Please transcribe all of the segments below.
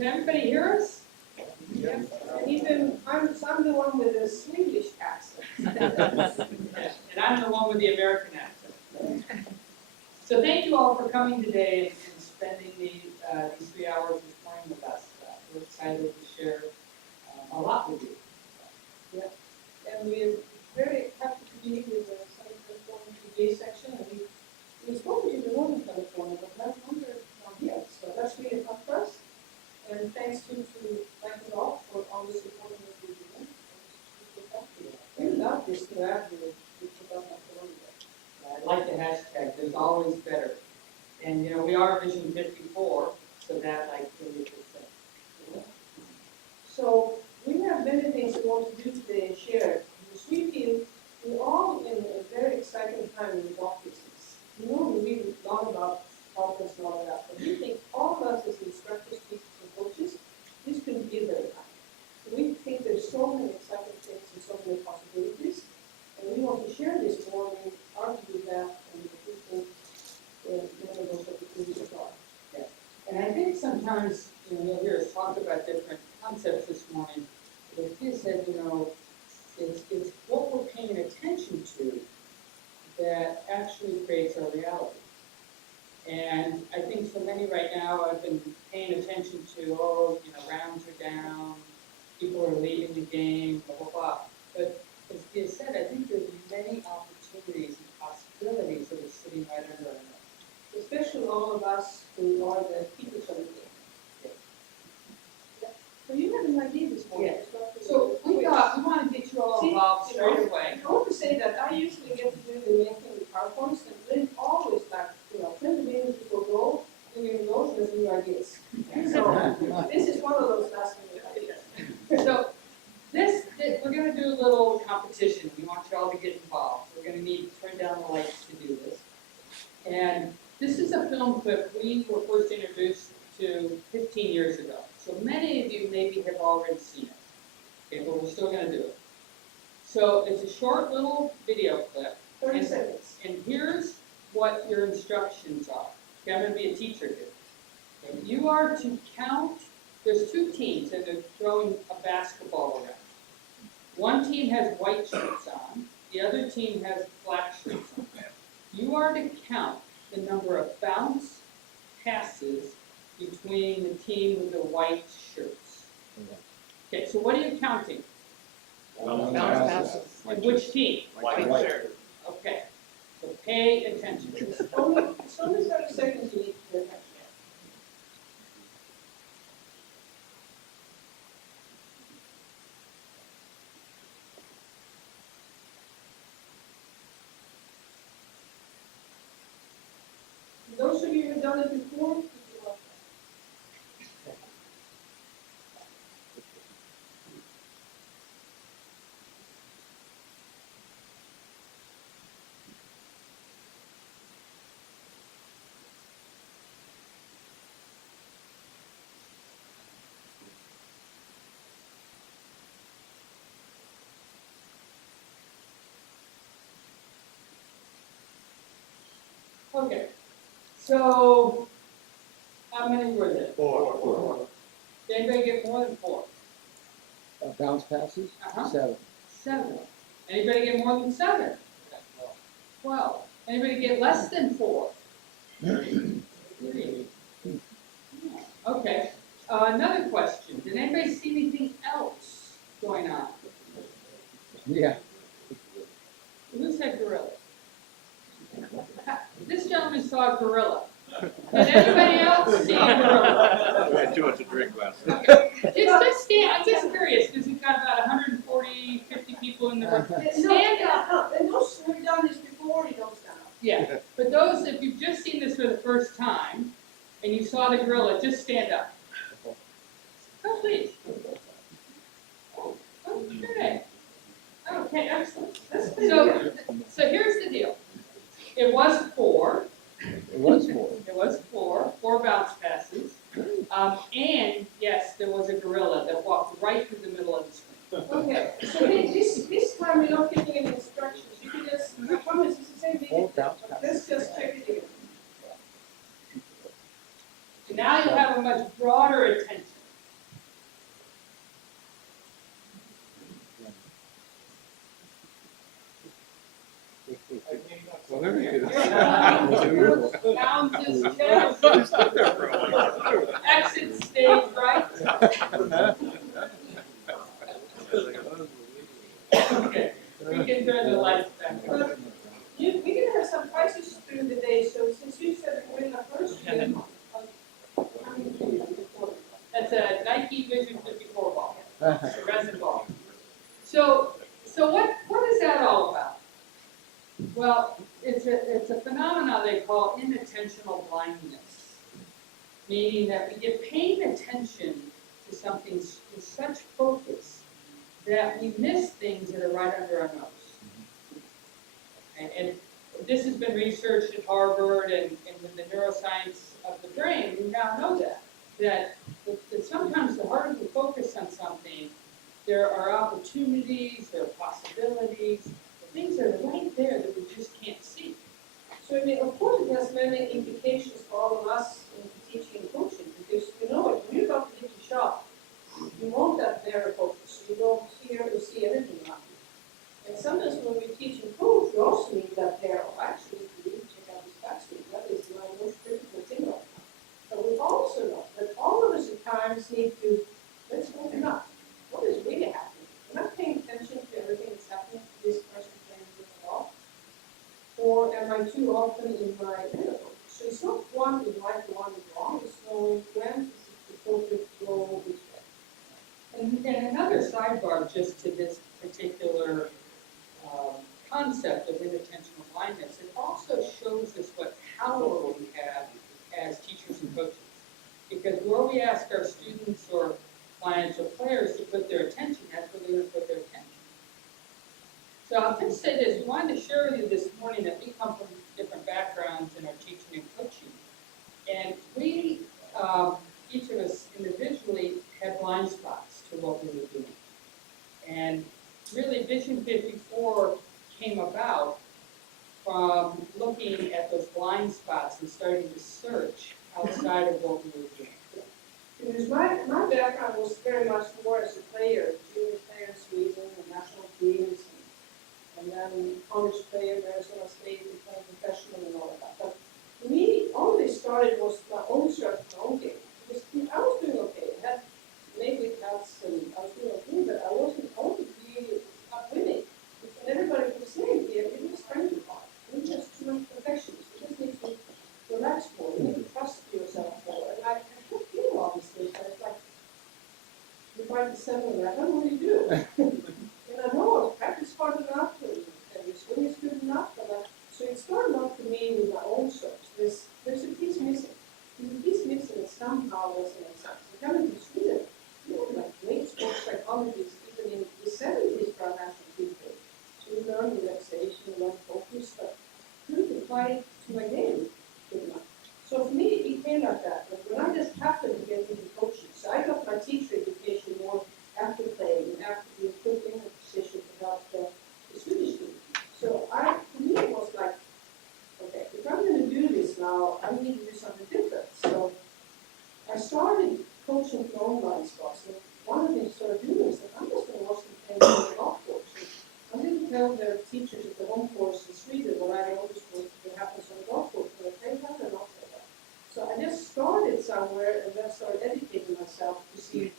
Can everybody hear us? Yes. And even I'm the one with the Swedish accent. And I'm the one with the American accent. So thank you all for coming today and spending these 3 hours this morning with us. We're excited to share a lot with you. Yeah. And we're very happy to be with the Southern California today section. And we spoke to the Northern California, but not yet. So that's really fun for us. And thanks to Mike and all for all the support that we're doing. We love this new avenue with I like the hashtag, there's always better. And you know, we are Vision 54, so that like really fits in. So we have many things we want to do today and share. We feel we're all in a very exciting time in the golf business. We read a lot about golfers and all of that, but we think all of us as instructors, teachers, and coaches, this can be their time. So we think there's so many exciting things and so many possibilities, and we want to share this morning, argue that, and we think many of those opportunities are. Yeah. And I think sometimes, you know, you'll hear us talk about different concepts this morning. But Pia said, you know, it's what we're paying attention to that actually creates our reality. And I think for many right now, I've been paying attention to, you know, rounds are down, people are leaving the game, blah, blah, blah. But as Pia said, I think there's many opportunities and possibilities that are sitting right under our nose. Especially all of us who are the keepers of the game. So you have an idea this morning. Yeah. So we thought we want to get you all involved straight away. I want to say that I usually get to do the main thing with PowerPoints, and Lynn always like, you know, 20 minutes before goal, doing those with new ideas. So this is one of those last minute ideas. So we're going to do a little competition. We want you all to get involved. We're going to need to turn down the lights to do this. And this is a film clip we were first introduced to 15 years ago. So many of you maybe have already seen it. Okay, but we're still going to do it. So it's a short little video clip. 30 seconds. And here's what your instructions are. Okay, I'm going to be a teacher here. Okay, you are to count. There's two teams that are throwing a basketball around. One team has white shirts on. The other team has black shirts on. You are to count the number of bounce passes between the team with the white shirts. Okay, so what are you counting? Bounce passes. And which team? White shirt. Okay, so pay attention. It's only 30 seconds you need to pay attention. Those of you who've done it before, you can watch that. Okay, so how many were there? Four. Did anybody get more than 4? Bounce passes? Uh-huh. 7. 7. Anybody get more than 7? 12. Anybody get less than 4? 3. Okay. Another question. Did anybody see anything else going on? Yeah. Who said gorilla? This gentleman saw a gorilla. Did anybody else see a gorilla? We had too much to drink last night. Okay. Just stand. I'm just curious because we've got about 140, 50 people in the room. Stand up. And those who've done this before, you don't stand up. Yeah. But those, if you've just seen this for the first time and you saw the gorilla, just stand up. Oh, please. Okay. Okay, excellent. So here's the deal. It was 4. It was 4. It was 4 bounce passes. And yes, there was a gorilla that walked right through the middle of the screen. Okay, so this time we're not giving any instructions. You can just, I promise it's the same video. Let's just check it again. Now you have a much broader attention. Count as 10. Exit stage right. Okay, we can turn the lights back on. We're gonna have some prizes through the day, so since you said we're in the first week, how many do you have? That's a Nike Vision 54 ball, it's a resin ball. So what is that all about? Well, it's a phenomenon they call inattentional blindness, meaning that we get paying attention to something with such focus that we miss things that are right under our nose. And this has been researched at Harvard and in the neuroscience of the brain. We now know that sometimes the harder we focus on something, there are opportunities, there are possibilities, things that are right there that we just can't see. So I mean, of course, it has many implications for all of us in teaching and coaching, because you know it, when you're about to hit your shot, you want that narrow focus. You don't hear or see anything around you. And sometimes when we teach and coach, we also need that there. Oh, actually, we need to check out this backswing. That is my most critical thing right now. But we also know that all of us at times need to, let's open up. What is really happening? Am I paying attention to everything that's happening to this person playing this ball? Or am I too often in my mental? So it's not one is right and one is wrong. It's knowing when is the focus go which way. And another sidebar just to this particular concept of inattentional blindness, it also shows us what power we have as teachers and coaches. Because where we ask our students or clients or players to put their attention, that's where they're going to put their attention. So I'll just say this, we wanted to share with you this morning that we come from different backgrounds in our teaching and coaching. And we, each of us individually, had blind spots to what we were doing. And really, Vision 54 came about from looking at those blind spots and starting to search outside of what we were doing. Because my background was very much more as a player, junior player in Sweden and national teams, and then college player at Arizona State, became professional and all of that. But for me, all this started was my own search, my own game. Because I was doing okay. I had maybe cuts and I was doing okay, but I wasn't really not winning. And everybody was saying here, it was trying too hard. It was just too much perfection. You just need to relax more. You need to trust yourself more. And I kept feeling all these things, but it's like, you're trying to settle that. I don't know what you do. And I know practice hard enough and your swing is good enough, but so it started off for me with my own search. There's a piece missing. There's a piece missing that somehow doesn't make sense. And coming to Sweden, we had like great sports psychologists even in the 70s for our national team. So we learned relaxation, we learned focus, but couldn't apply it to my game good enough. So for me, it became like that. But when I just happened to get into coaching, so I got my teacher education more after playing and after being put in a position to help the Swedish team. So for me, it was like, okay, if I'm going to do this now, I need to do something different. So I started coaching for online spots. And one of the things I started doing is that I'm just going to watch them play on the golf course. And I didn't tell their teachers at the home course in Sweden what I noticed was what happens on the golf course. When I play that and not play that. So I just started somewhere and then started educating myself to see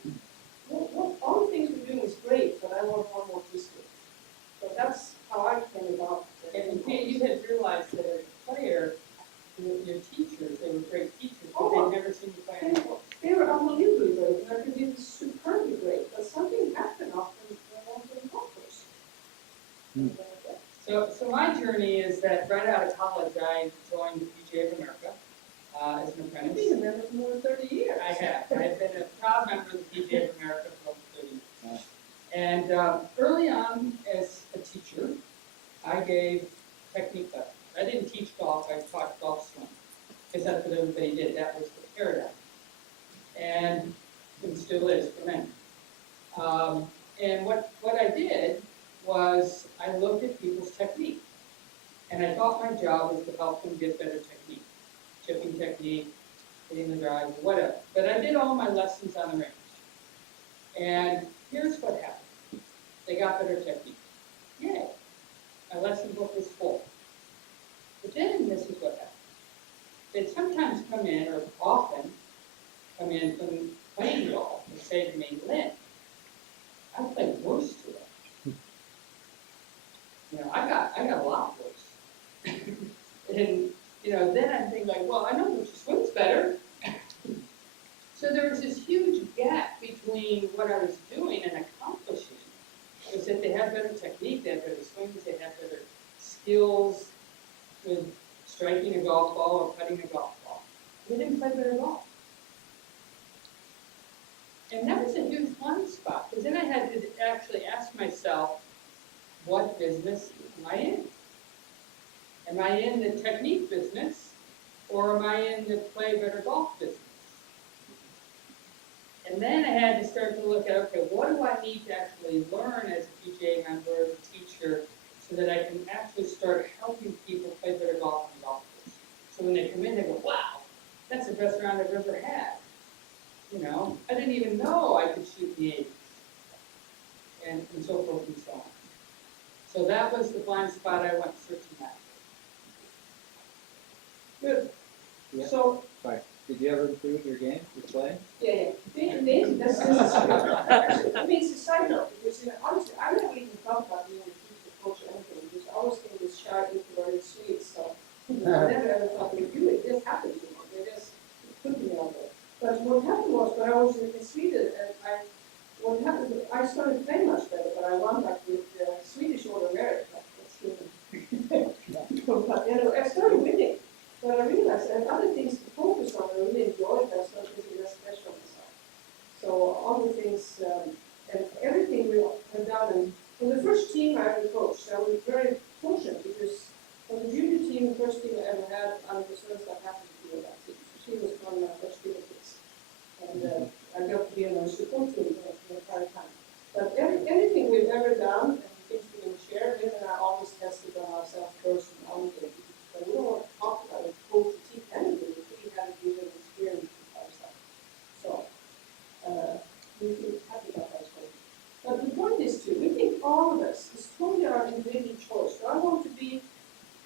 what all the things we're doing is great, but I want one more piece of it. So that's how I came about. And you had realized that as a player, your teachers, they were great teachers, but Oh, they'd never seen you play on the court. They were unbelievably great, and I could be superbly great, but something happened often when I went to the golf course. So my journey is that right out of college, I joined the PGA of America as an I've apprentice. been a member for more than 30 years. I have. I've been a proud member of the PGA of America for over 30 years. And early on as a teacher, I gave technique lessons. I didn't teach golf, I taught golf swing. Because that's what everybody did. That was the paradigm. And it still is for many. And what I did was I looked at people's technique. And I thought my job was to help them get better technique. Chipping technique, hitting the drive, whatever. But I did all my lessons on the range. And here's what happened. They got better technique. Yay. My lesson book was full. But then this is what happened. come in, or often come in from playing golf and say to me, Lynn, I played worse today. You know, I got a lot worse. And, you know, then I'm thinking like, well, I know Lucia swims better. So there was this huge gap between what I was doing and accomplishing. It was that they had better technique, they had better swings, they had better skills with striking a golf ball or putting a golf ball. They didn't play better golf. And that was a huge blind spot, because then I had to actually ask myself, what business am I in? Am I in the technique business, or am I in the play better golf business? And then I had to start to look at, okay, what do I need to actually learn as a PGA member, as a teacher, so that I can actually start helping people play better golf on the golf course. So when they come in, they go, wow, that's the best round I've ever had. You know, I didn't even know I could shoot the 80s, and so forth and so on. So that was the blind spot I went searching after. Good. Yeah. So, Did you ever improve your game, your play? yeah, that's true. I mean, it's a side note, because, you know, honestly, I never even thought about being a teacher, coach, or anything, because I always think this shy, introverted, sweet stuff. I never ever thought they would do it. It just happened, you know, they just put me out there. But what happened was, when I was in Sweden, and what happened, I started playing much better, but I won like with Swedish Order Merit, like, that's but, you know, I started winning. But I realized I had other things to focus on. I really enjoyed that, so I was really less pressure on myself. So all the things, and everything we have done, and for the first team I ever coached, I was very fortunate, because for the junior team, the first team I ever had, I was the that happened to be on that team. So she was one of my first junior kids. And I got to be on her support team for the entire time. But anything we've ever done, and things we can share, Lynn and I always tested on ourselves first and on the but we don't want to talk about it, coach, teach anything, we have to give an experience with ourselves. So, we feel happy about that story. But the point is too, we think all of us, it's totally our individual choice. So I want to be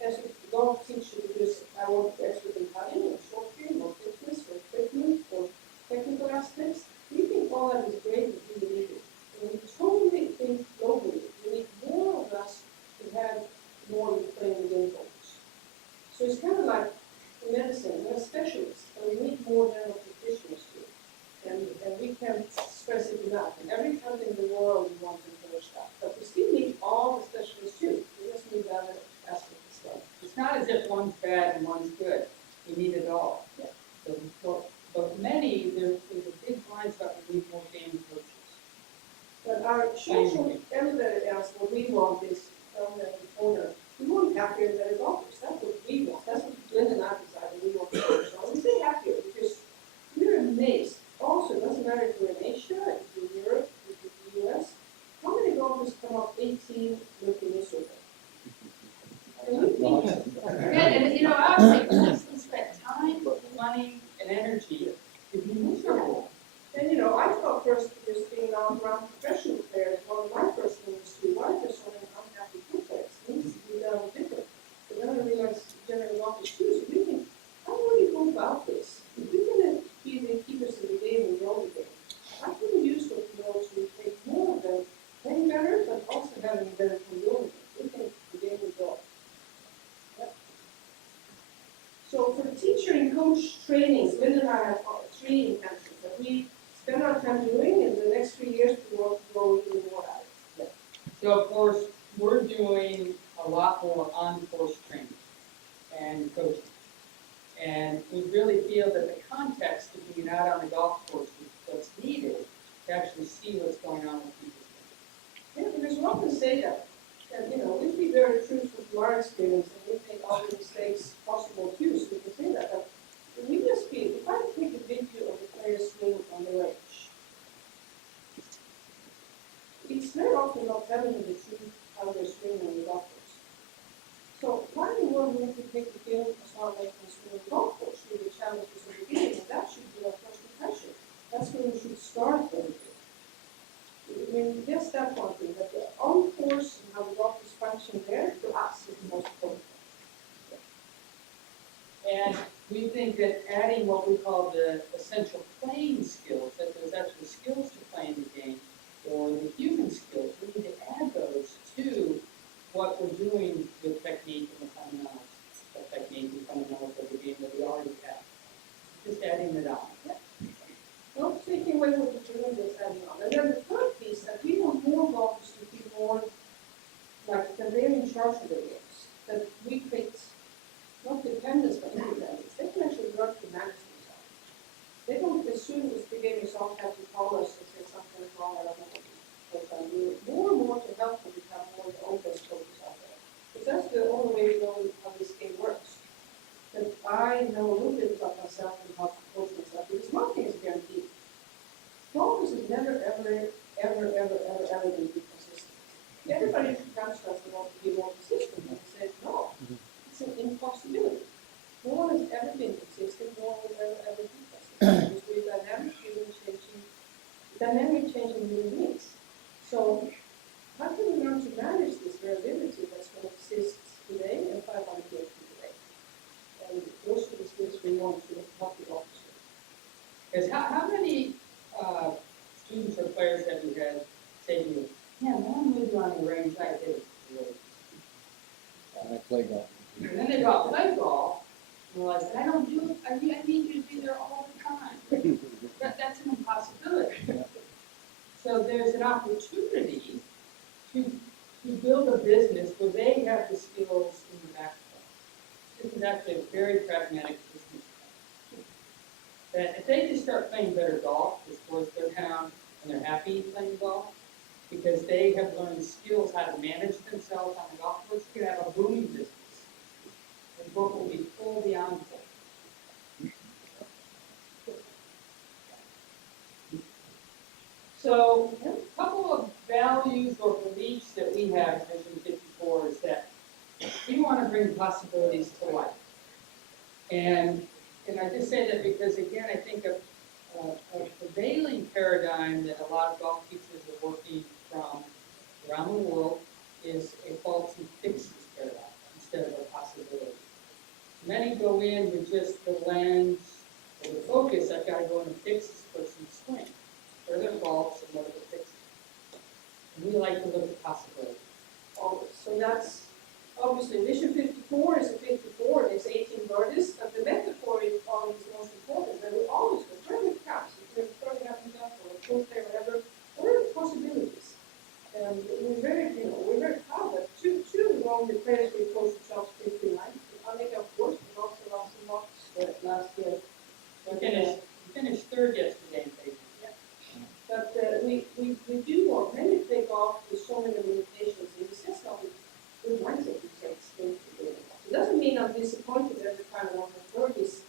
as a golf teacher because I want to be expert in putting, or short game, or fitness, or equipment, or technical aspects. We think all that is great and we need it. And we totally think globally. We need more of us to have more of the playing the game focus. So it's kind of like medicine, we're specialists, and we need more general practitioners too. And we can't stress it enough. In every country in the world, we want to encourage that. But we still need all the specialists too. We just need the other aspects as well. It's not as if one's bad and one's good. We need it all. Yeah. So, but many, there's a big blind spot, we need more game coaches. But our social, everybody else, what we want is from the corner. We want happier and better golfers. That's what we want. That's what Lynn and I decided we want to do. So we say happier because we're amazed. Also, it doesn't matter if we're in Asia, if we're in Europe, if we're in the US, how many golfers come up 18 looking miserable? And we think, And you know, I was thinking, let's spend time, money, and energy to be miserable. and you know, I thought first just being around professional players, one of my first things was to why there's so many unhappy pro players. It needs to be done different. But then I realized generally golfers too, so we think, how do we go about this? If we're going to be the keepers of the game and know the game, how can we use what we know to make more of them playing better, but also having better control? We think the game will go. Yep. So for teacher and coach trainings, Lynn and I have 3 intentions that we spend our time doing, and the next 3 years we want to go even more at it. So of course, we're doing a lot more on-course training and coaching. And we really feel that the context of being out on the golf course is what's needed to actually see what's going on with people. Yeah, because we often say that, you know, we be very truthful to our experience, and we make all the mistakes possible too, so we can say that. But we just feel, if I take a video of the player's swing on the range, it's very often not telling you the truth how they're swinging on the golf course. So why in the world would we take the film and start making a swing on the golf course? We would challenge us from the beginning, and that should be our first impression. That's where we should start everything. I mean, yes, that's one thing, but the on-course and how the golf is functioning there, to us, is the most important thing. And we think that adding what we call the essential playing skills, that there's actually skills to playing the game, or the human skills, we need to add those to what we're doing with technique and the fundamentals of technique and fundamentals of the game that we already have. Just adding it on. Not taking away what you're doing, just adding on. And then the third piece, that we want more golfers to be more like that they're in charge of their games. That we create not dependence but independence. They can actually learn to manage themselves. They don't, as soon as the game is off, have to call us and say something is wrong, I don't know what I'm doing. More and more to help them become more the own best coaches out there. Because that's the only way we know how this game works. That I know a little bit about myself and how to coach myself. Because one thing is guaranteed. Golfers is never, ever, ever, ever, ever, ever going to be consistent. Everybody comes to us and wants to be more consistent, and we say, no, it's an impossibility. No one has ever been consistent, no one will ever be consistent. Because we're dynamic changing human beings. So, how can we learn to manage this variability that's going to exist today and 500 years from today? And those are the skills we want to help the golfers with. Because how many students or players have you had say to you, yeah, when I'm with you on the range, I did it. I play golf. And then they go out and play golf, and they're like, I don't do it, I need you to be there all the time. That's an impossibility. Yeah. So there's an opportunity to build a business where they have the skills in the background. This is actually a very pragmatic business plan. That if they just start playing better golf, the scores go down, and they're happy playing golf, because they have learned skills how to manage themselves on the golf course, you can have a booming business. The book will be full beyond full. So a couple of values or beliefs that we have in Vision 54 is that we want to bring possibilities to life. And I just say that because, again, I think a prevailing paradigm that a lot of golf teachers are working from around the world is a faulty fixes paradigm instead of a possibility. Many go in with just the lens or the focus, I've got to go in and fix this person's swing. What are their faults and what are the fixes? And we like to look at possibilities. Always. So that's obviously Vision 54 is a 54, there's 18 birdies, and the metaphor is always most important. That we always go where it counts. If you're throwing up and down or a full play or whatever, what are the possibilities? And we're very proud that two of the players we coached themselves 59. Annika, of course, but also last year. We finished third yesterday in paper. But we do want, many play golf with so many limitations, and it's just not a good mindset to take straight to doing it. It doesn't mean I'm disappointed every time I want to work this.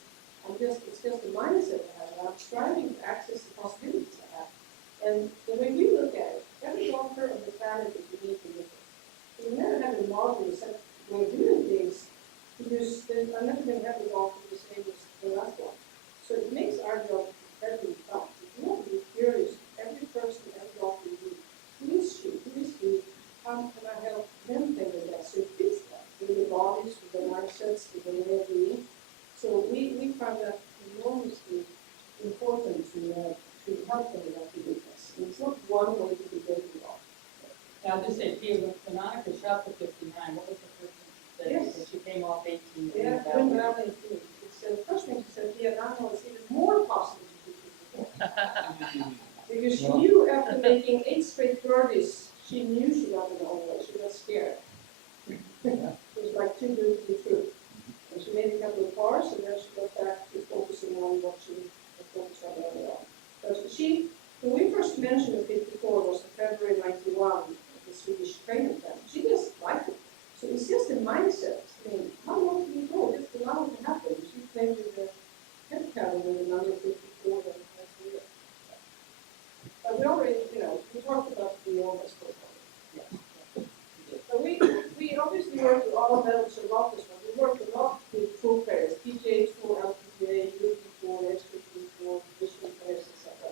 It's just the mindset I have, and I'm striving to access the possibilities I have. And the way we look at it, every golfer on the planet is unique and different. So we never have a model set way of doing things, because I'm never going to have a golfer the same as the last one. So it makes our job incredibly tough. You have to be curious. Every person, every golfer, who is she? Who is he? How can I help them play the best? So it fits that with their bodies, with their mindsets, with their way of being. So we find that enormously important to help them with that uniqueness. And it's not one way to be great at golf. Now, just say, Pia, when Annika shot the 59, what was the first thing she said? Yes. Because she came off 18. Yeah, when we're out 18. It's the first thing she said, yeah, now it's even more possible to do 54. Because she knew after making 8 straight birdies, she knew she got it the wrong way. She got scared. It was like too good to be true. And she made a couple of pars, and then she got back to focusing on what she was focused on early on. But when we first mentioned the 54, was in February 91, the Swedish training camp. She just liked it. So it's just a mindset. I mean, how long can you go? Just allow it to happen. She played with the head count with the number 54 and year. But we already, we talked about the enormous portfolio. Yeah. So we obviously work with all levels of golfers, but we work a lot with tour players, PGA Tour, LPGA, European Tour, XP Tour, Michigan players, etc.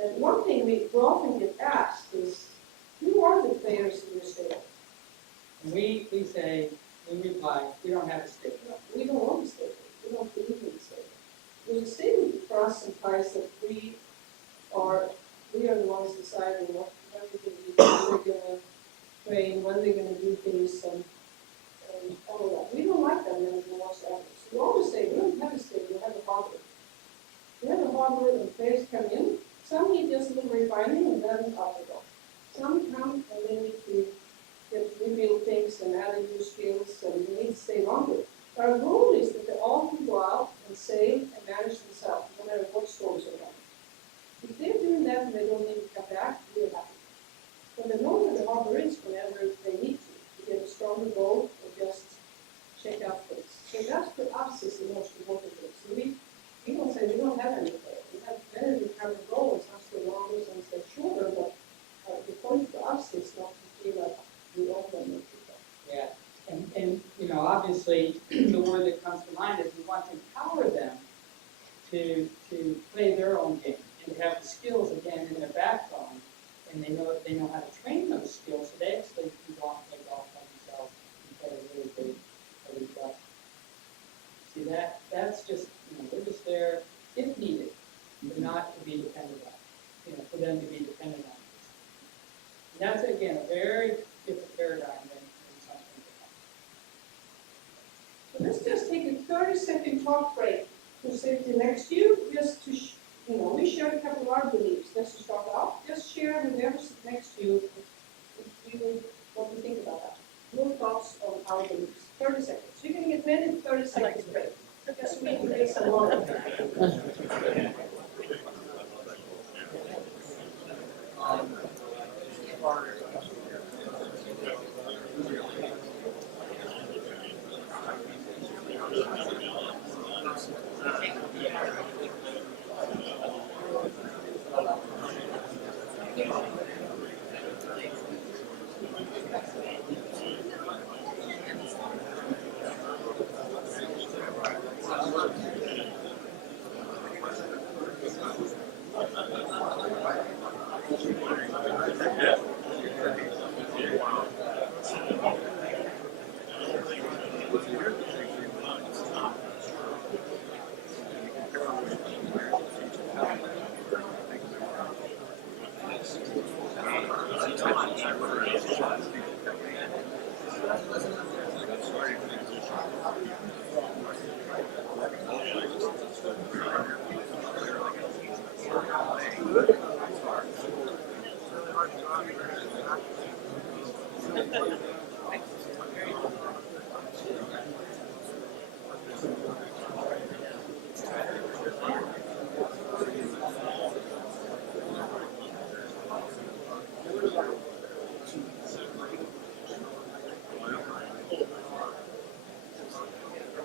And one thing we often get asked is, who are the players in your state? And we reply, we don't have a state. We don't want to stay there. We don't believe in there's a statement for us in price that we are the ones deciding what we're gonna do, when we're gonna train, when they're gonna do things, and all of that. We don't like that many whatsoever. So we always say, we don't have a state, we have a harbor. We have a harbor and players come in, some need just a little refining and then out they go. Some come and they need to get rebuild things and add new skills and they need to stay longer. Our goal is that they all can go out and save and manage themselves, no matter what storms are coming. If they're doing that and they don't need to come back, we're happy. But they know where the harbor is whenever they need to get a stronger goal or just check out things. So that for us is the most important thing. So we don't say we don't have any goal. We have many different goals, some stay longer, some stay shorter, but the point for us is not to feel like we don't want to people. Yeah, and you know, obviously, the word that comes to mind is we want to empower them to play their own game and to have the skills again in their backbone, and they know how to train those skills, so they actually can go out and play golf by themselves and play a really good golf. See, that's just, you know, we're just there if needed, but not to be dependent on, you know, for them to be dependent on us. And that's, again, a very different paradigm than something else. So let's just take a 30-second talk break to safety next to you, just to, we shared a couple of our beliefs, just to start off. Just share with whoever sits next to you what you think about that. Your thoughts on our beliefs. 30 seconds. So you're going to get ready in 30 seconds break. Just wait and get some water.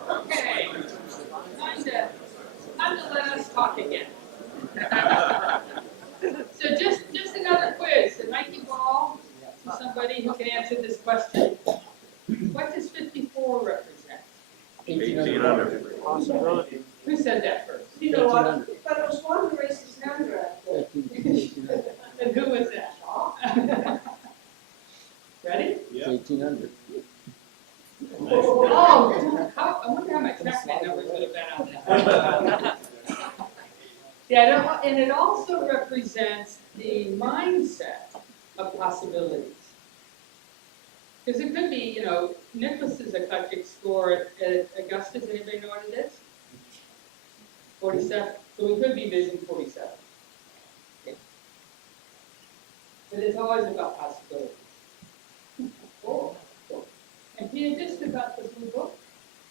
Okay, time to let us talk again. So just another quiz, it might give all to somebody who can answer this question. What does 54 represent? 1800. Possibility. Who said that first? You know what? But there was one who raised his hand right there. And who was that? Ready? Yeah. 1800. Oh, I wonder how my track numbers would have been on that. Yeah, and it also represents the mindset of possibilities. Because it could be, Nicholas's eclectic score at Augusta, does anybody know what it is? 47. So it could be vision 47. Okay. But it's always about possibilities. Cool. And Pia, just about the blue book.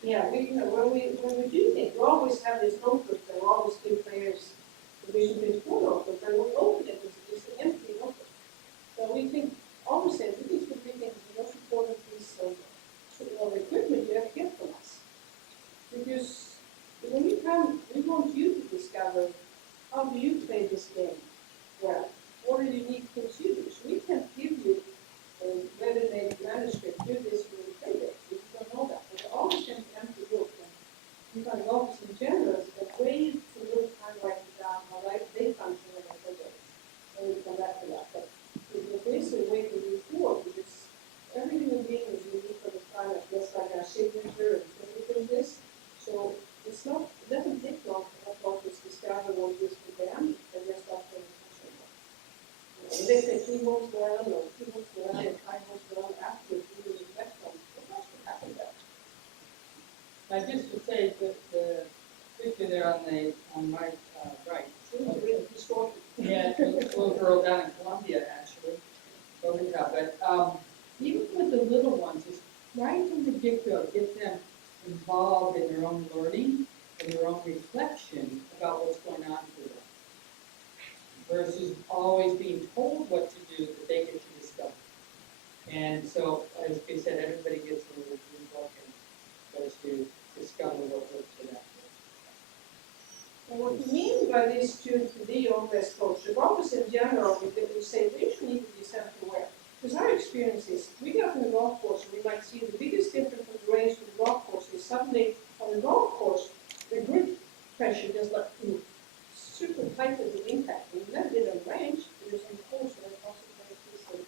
Yeah, when we do things, we always have this notebook and we always give players the vision 54 notebook, and we open it, it's an empty notebook. So we think, always say, these would be the most important piece of equipment you ever get from us. Because when you come, we want you to discover how do you play this game well. What are the unique things you do? So we can give you a ready-made manuscript, do this when you play it. If you don't know that. But always an empty book. And you can go in general, it's a way to look and write it down, how they function when they play it. And we come back to that. But there is a way to do forward, because every human being is unique on the planet, just like our signature and everything is. So it doesn't take long for around, or he looks around, and I look around after, he really reflects on what else could happen there. Now, just to say that the picture there on my right, It was really historical. yeah, it's a little girl down in Columbia, actually, over top, but, even with the little ones, just right from the get-go, get them involved in their own learning and their own reflection about what's going on for them, versus always being told what to do that they get to discover. And so, as we said, everybody gets a little blue book and goes to discover what works for them. And what we mean by these students to be your best coach, regardless in general, we say they usually need to be self-aware. Because our experience is, we get on the golf course and we might see the biggest difference from the range to the golf course is suddenly on the golf course, the grip pressure just like super tight with the impact. We never did on range, it was on the course and it also places and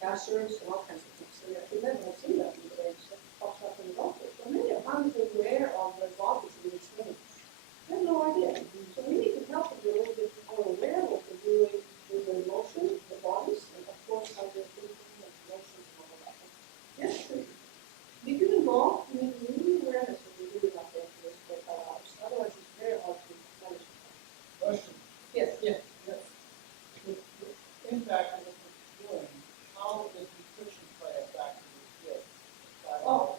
hazards and all kinds of things. So yeah, we never have seen that in the range that pops up in the golf course. But many of them are aware of the bodies in this thing. They have no idea. So we need to help them be a little bit more aware of what they're doing with their emotion, the bodies, and of course how they're thinking and emotions and all that. Yes, if you're involved, you need really awareness of what you're doing out there for this for 5 hours. Otherwise, it's very hard to manage. Question. Yes. Yeah. The impact of what you're doing, how does nutrition play a factor with kids? Oh,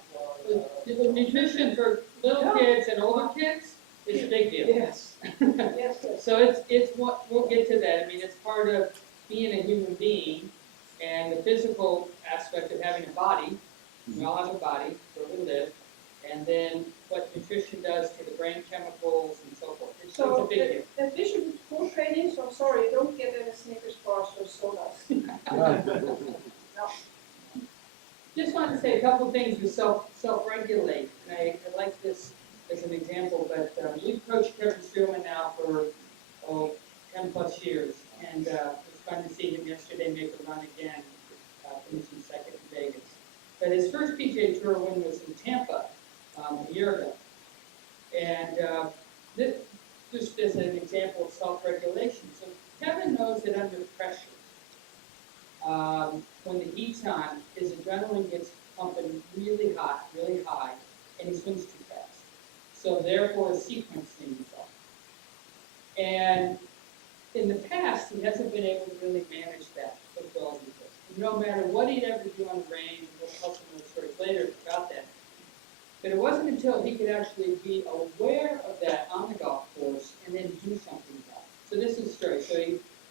The nutrition for little kids and older kids is a big deal. Yes. Yes, yes. So it's what, we'll get to that. I mean, it's part of being a human being and the physical aspect of having a body. We all have a body, where we live. And then what nutrition does to the brain chemicals and so forth. It's a big deal. And Bishop is full training, so I'm sorry, don't get any Snickers bars or sodas. Just wanted to say a couple of things with self-regulate. And I like this as an example, but we've coached Kevin Strillman now for 10 plus years. And it was fun to see him yesterday make a run again, finishing second in Vegas. But his first PGA Tour win was in Tampa a year ago. And this, just as an example of self-regulation. So Kevin knows that under pressure, when the heat's on, his adrenaline gets pumping really hot, really high, and he swings too fast. So therefore, sequencing is off. And in the past, he hasn't been able to really manage that as well as he could. No matter what he'd ever do on the range, and we'll tell some of those stories later about that. But it wasn't until he could actually be aware of that on the golf course and then do something about it. So this is the story. So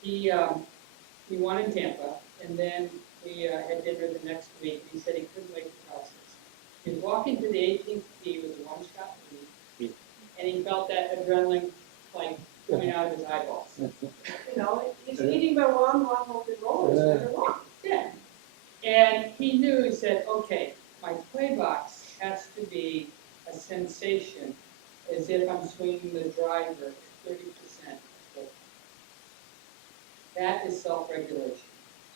he won in Tampa, and then we had dinner the next week. He said he couldn't wait to process. He was walking to the 18th tee with a one-shot lead, and he felt that adrenaline like coming out of his eyeballs. You know, he's leading by one holding roll, is never wrong. Yeah. And he knew, he said, okay, my play box has to be a sensation as if I'm swinging the driver 30%. That is self-regulation.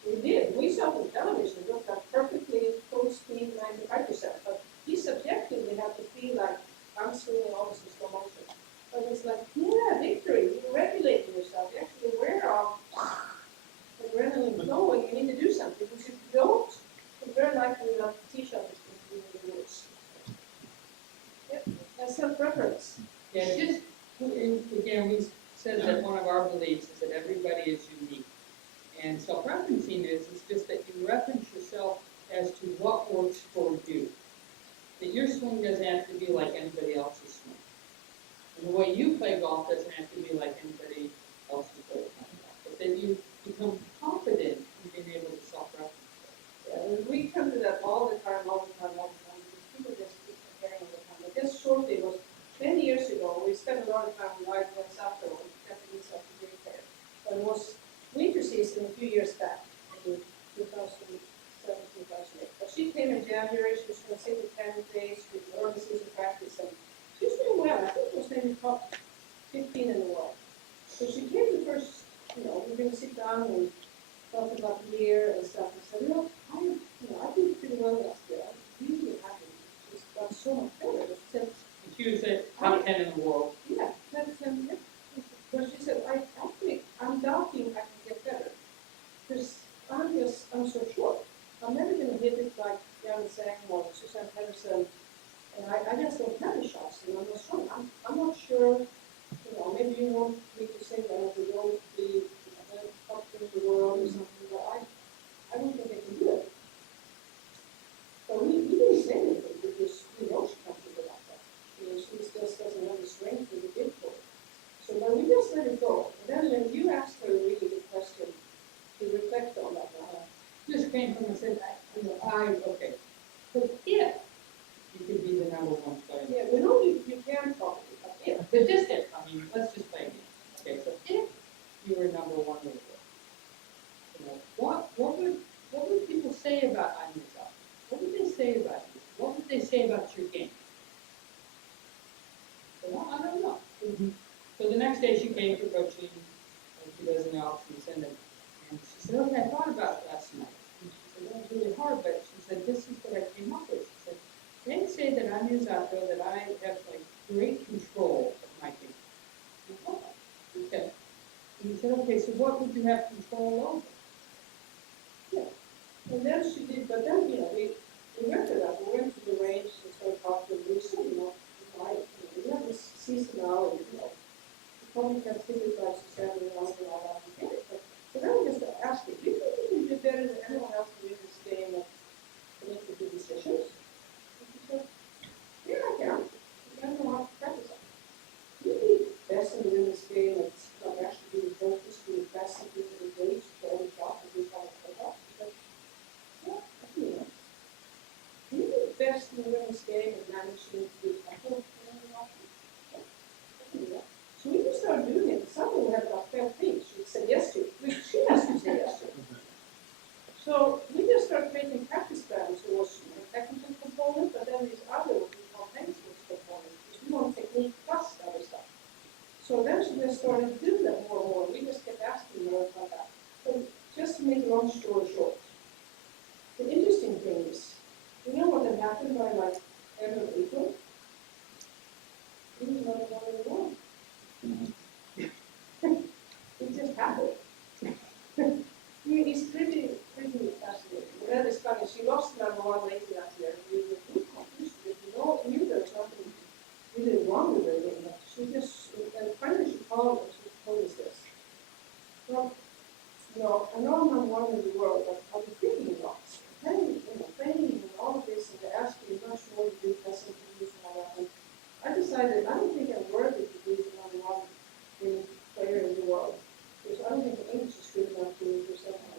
We did. We saw the television, it looked like perfectly full speed 95%. But he subjectively had to feel like I'm swinging all this in slow motion. But it's like, yeah, victory. You're regulating yourself. You're actually aware of adrenaline flowing. You need to do something. Because if you don't, it's very likely that the tee shot is going to be the worst. Yep, that's self-reference. Yeah, just, again, we said that one of our beliefs is that everybody is unique. And self-referencing is just that you reference yourself as to what works for you. That your swing doesn't have to be like anybody else's swing. And the way you play golf doesn't have to be like anybody else's play golf. But that you become confident in being able to self-reference. Yeah, we come to that all the time, because people just keep comparing all the time. But just shortly, it was 10 years ago, we spent a lot of time with Live West after all, Japanese after great player. But it was winter season a few years back, in 2007, 2008. But she came in January, she was going to sit with 10 days with early season practice, and she was doing well. I think it was maybe top 15 in the world. So she came the first, we're going to sit down and talk about the year and stuff. I said, I did pretty well last year. I was really happy. She just got so much better. She said, She was at top 10 in the world. yeah, that's yeah. But she said, I'm doubting I can get better. Because just if, I mean, let's just play a game. Okay, so if you were number one in the world, you know, what would people say about Anya? What would they say about you? What would they say about your game? Well, I don't know. So the next day she came for coaching, and she does in the office, and she said, okay, I thought about it last night. And she said, that was really hard, but she said, this is what I came up with. She said, they say that I'm Zato, that I have like great control of my game. Oh, okay. And he said, okay, so what would you have control over? Yeah. And then she did, but then, you know, we went to that, we went to the range and started talking to Lisa, you know, we have this seasonality, you know. The probably have figured out Saturday night and all that, and get it. But so then we just asked her, do you think you can do better than anyone else to win this game and to make the good decisions? And she said, yeah, I can. I don't know how to practice it. You be best in the women's game, it's like actually being focused, being best and being engaged, to all the job, and do how to play that. Yeah, I can do that. You be best in the women's game and managing to do tempo, you know, yeah, I can do that. So we just started doing it. Suddenly we had about 12 things she said yes to, which she has to say yes to. So we just started making practice plans. There was a technical component, but then these other what we call technical components, which we want technique plus other stuff. So then she just started doing that more and more. We just kept asking her about that. So just to make a long story short, the interesting thing is, you know what had happened by like end of April? He was not one in the world. It just happened. He's pretty fascinating. And then it's funny, she lost number one late last year. We were too confused. We knew there was nothing really wrong with her game, but she just, and finally she called and she told us this. Well, you know, I know I'm number one in the world, but I've been thinking a lot. Training and all of this, and they asked me much more to do presentations and all that. And I decided I don't think I'm worthy to be the number one player in the world. Because I don't think the English is good enough to represent my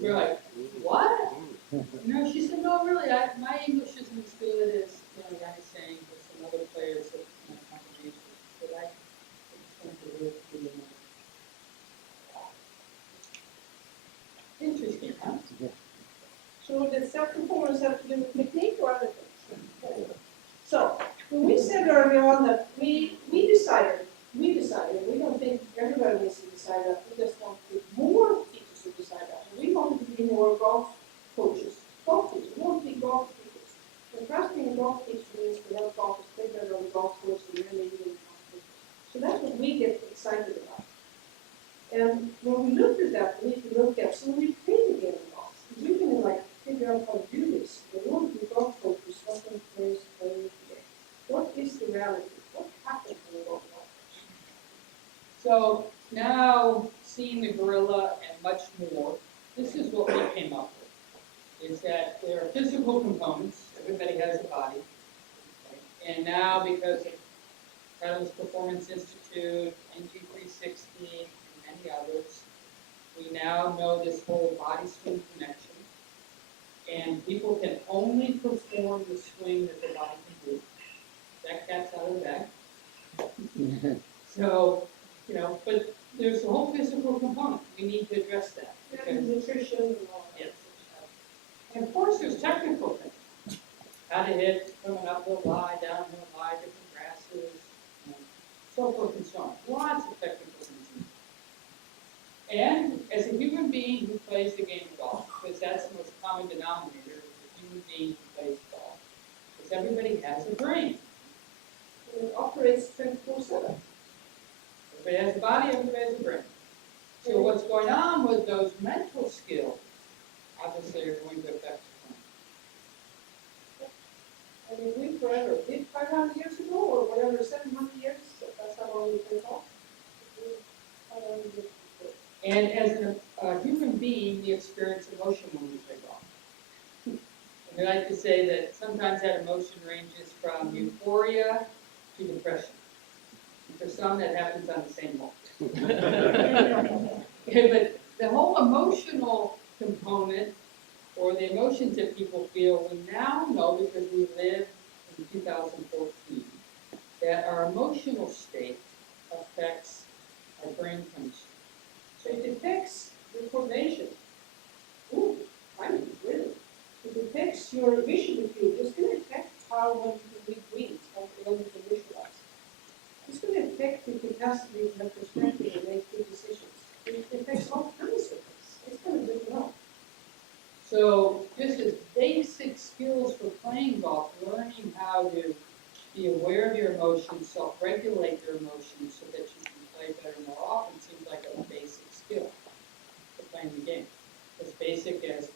We're like, what? No, she said, no, really, my English isn't as good as, you know, Yanni's saying, with some other players that my company but I just want to live through the Interesting, huh? So the self-performance have to do with technique or other things? So, when we said early on that we decided, we don't think everybody needs to decide that, we just want more teachers to decide that. And we wanted to be more golf coaches, we want to be golf teachers. And for us being a golf teacher means to help golfers play better on the golf course and really even competition. So that's what we get excited about. And when we looked at that, we need to look at, so when we play the game of golf, we can like figure out how to do this. We want to be golf coaches, helping players play the game. What is the reality? What happens when we go to golf course? So now, seeing the gorilla and much more, this is what we came up with, is that there are physical components, everybody has a body, okay? And now because of Catalyst Performance Institute, NG360, and many others, we now know this whole body-swing connection, and people can only perform the swing that their body can do. That cat's out of the bag. So, you know, but there's a whole physical component. We need to address that. And nutrition and all that. Yes. And of course, there's technical things. How to hit from an uphill lie, downhill lie, different grasses, and so forth and so on. Lots of technical things. And as a human being who plays the game of golf, because that's the most common denominator, is a human being who plays golf, because everybody has a brain. And it operates 24/7. Everybody has a body, everybody has a brain. So what's going on with those mental skills, obviously, are going to affect the brain. I mean, we forever did 500 years ago, or whatever, 700 years, that's how long we've been golf. 500 years ago. And as a human being, we experience emotion when we play golf. And we like to say that sometimes that emotion ranges from euphoria to depression. And for some, that happens on the same moment. But the whole emotional component, or the emotions that people feel, we now know because we live in 2014. that our emotional state affects our brain chemistry. So it affects your coordination. Ooh, I mean, really. It affects your visual field. It's going to affect how well you can read dreams, how well you can visualize. It's going to affect your capacity to have perspective and make good decisions. It affects all kinds of things. It's going to do well. So just as basic skills for playing golf, learning how to be aware of your emotions, self-regulate your emotions so that you can play better more often seems like a basic skill for playing the game. As basic as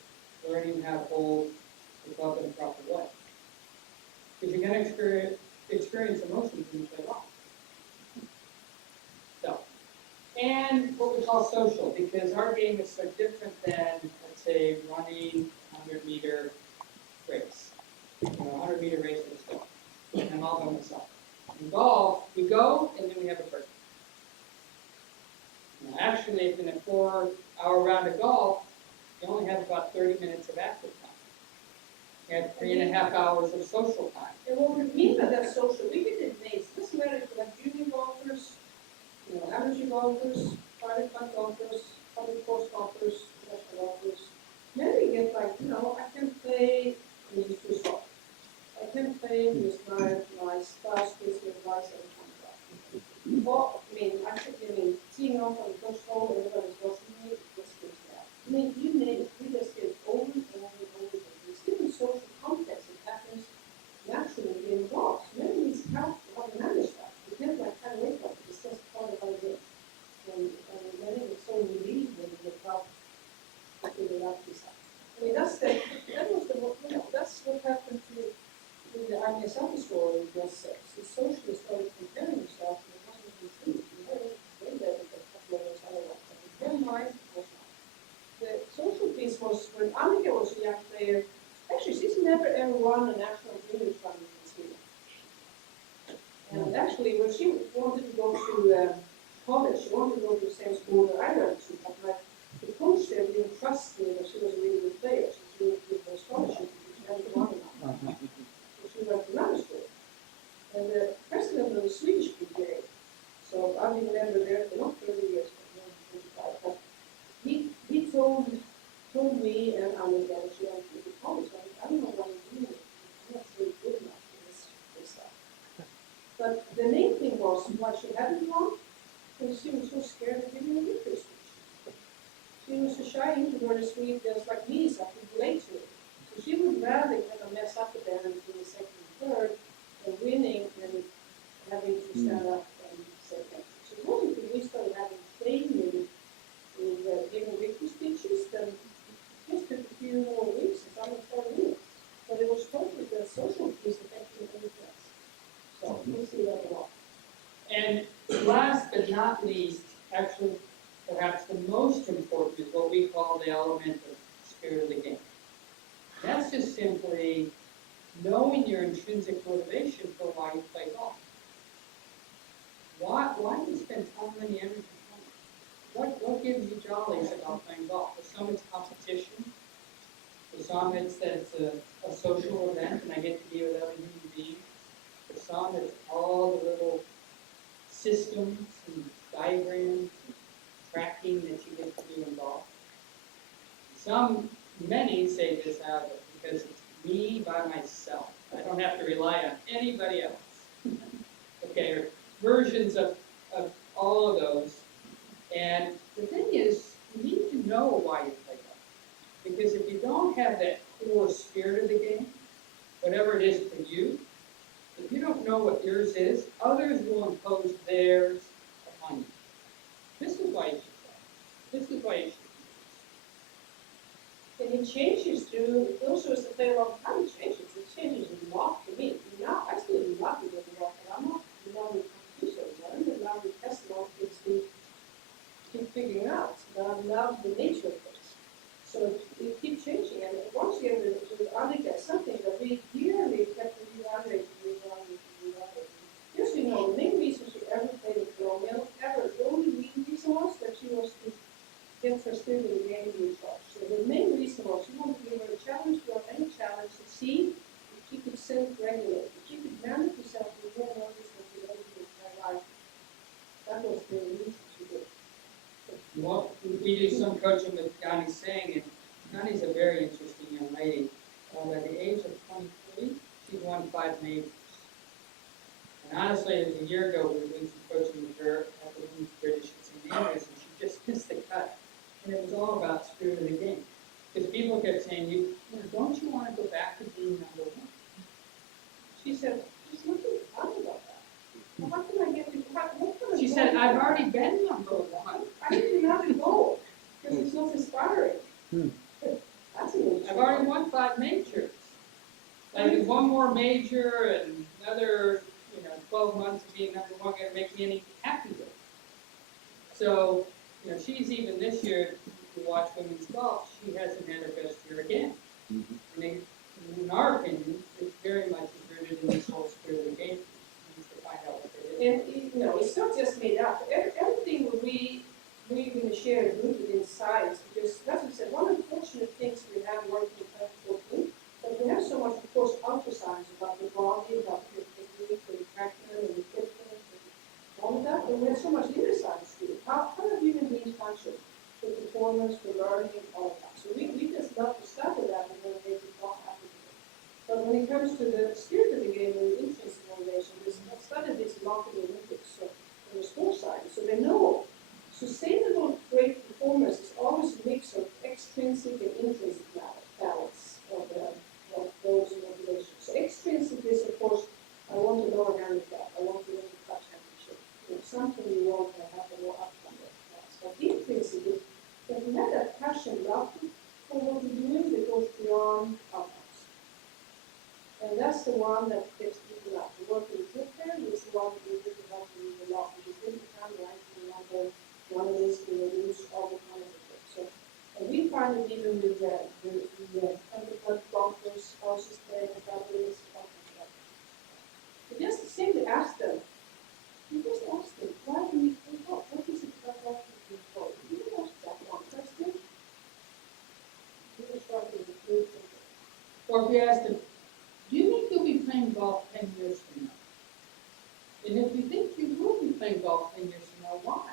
learning how to hold the club in a proper way. Because you're going to experience emotions when you play golf. So, and what we call social, because our game is so different than, let's say, running 100-meter race. 100-meter race is golf. And I'm all by myself. In golf, we go and then we have a break. Now, actually, in a 4-hour round of golf, you only have about 30 minutes of active time. You have 3.5 hours of social time. And what we mean by that social, we get it names. It doesn't matter if you have junior golfers, amateur golfers, private club golfers, public course golfers, professional golfers. Then we get like, I can play with two golf. I can play with my spouse gives me advice every time I golf. Well, teeing off on the first hole, everybody's watching me, this gives that. You name it, we just get over and over and over again. There's different social context that happens naturally in golf. So maybe it's help how to manage that. You can't kind of wake up, it's just part of our game. And then it's so relieved when you get help to figure out this out. That's what happened to the Agnes Self story in just sex. The socialist started comparing himself to the husband and truth. Way better than a couple of those other ones. But in mind, was not. The social piece was when Annika was a young player. Actually, she's never ever won a national junior tournament in Sweden. And actually, when she wanted to go to college, she wanted to go to the same school that I went to, but the coach there didn't trust me that she was a really good player, so she would give her a scholarship because she hadn't won enough. So she went to grammar school. And the president of the Swedish PGA, so I've been a member there for not 30 years, but more than 25, but he told me and Annika that she wanted to go to college. I don't know what I'm doing. I'm not really good enough for this stuff. But the main thing was why she hadn't won, because she was so scared of giving a victory speech. She was a shy introverted Swede, just like me, so I could relate to it. So she would rather kind of mess up the band in the second and third than winning and having to stand up and say thank you. So it wasn't that we started having training with giving victory speeches, then it just took a few more weeks and some started winning. But it was totally the social piece affecting everything else. So we see that a lot. And last but not least, actually perhaps the most important is what we call the element of spirit of the game. That's just simply knowing your intrinsic motivation for why you play golf. Why do you spend time and energy playing? What gives you jollies about playing golf? For some it's competition. For some it's that it's a social event and I get to be with other human beings. For some it's all the little systems and diagrams and tracking that you get to do in golf. Many say this out of it because it's me by myself. I don't have to rely on anybody else. Okay, or versions of all of those. And the thing is, you need to know why you play golf. Because if you don't have that core spirit of the game, whatever it is for you, if you don't know what yours is, others will impose theirs upon you. This is why you should play. This is why you should. And it changes too. It also is the thing of how it changes. It changes a lot for me. Now I still love it with golf, but I'm not in love with competitions. I don't love the test golf things to keep figuring out. But I love the nature of things. So it keeps changing. And once again, with Annika, something that we yearly kept reevaluating. Just so you know, the main reason she ever played with Colonial, the only reason was that she was to get her still in the game being charged. So the main reason was she wanted to give her a challenge, to any challenge, to see if she could self-regulate, if she could manage herself really needs to do. Well, we do some coaching with Connie Singh, and Connie's a very interesting young lady. By the age of 23, she won 5 majors. And honestly, it was a year ago we were doing some coaching with her at the Women's British at St. Andrews, and she just missed the cut. And it was all about spirit of the game. Because people kept saying, don't you want to go back to being number 1? She said, there's nothing fun about that. Well, how can I get to, what kind of She goal said, do I've I have? already been number 1. I didn't even have to go, because it's not inspiring. That's an interesting. I've already won 5 majors. Like, if one more major and another, 12 months of being number 1 gonna make me any happier. So, she's even this year, if you watch women's golf, she hasn't had her best year again. And in our opinion, it's very much rooted in this whole spirit of the game. She needs to find out what it is. And, it's not just made up. Everything we in the share is rooted in science, because, as we said, one of the fortunate things we have working in practical food, but we have so much, of course, ultrascience about the body, about the technique, the traction, and the equipment, and all of that, and we have so much inner science too. How do human beings function? For performance, for learning, all of that. So we just love to study that and then make it all happen. But when it comes to the spirit of the game and the interest in innovation, we've studied this a lot in the Olympics, so in the sports side, so they know sustainable great performance is always a mix of extrinsic and intrinsic balance of goals and motivation. So extrinsic is, of course, I want to lower handicap, I want to win the club championship. Something you want to have a more outcome of. But intrinsic is that you have that passion, love for what you're doing that goes beyond outcomes. And that's the one that gets people up. The work in Twitter is the one that we really want to use a lot, because then you can write the number, one is in the news all the time. So, and we find that even with the underclass golfers, spouses, players, families, all of that. But just simply ask them, why do we play golf? What is it about golf that we play? You can ask that one question. You can start with the good thing. Or if you ask them, do you think you'll be playing golf 10 years from now? And if you think you will be playing golf 10 years from now, why?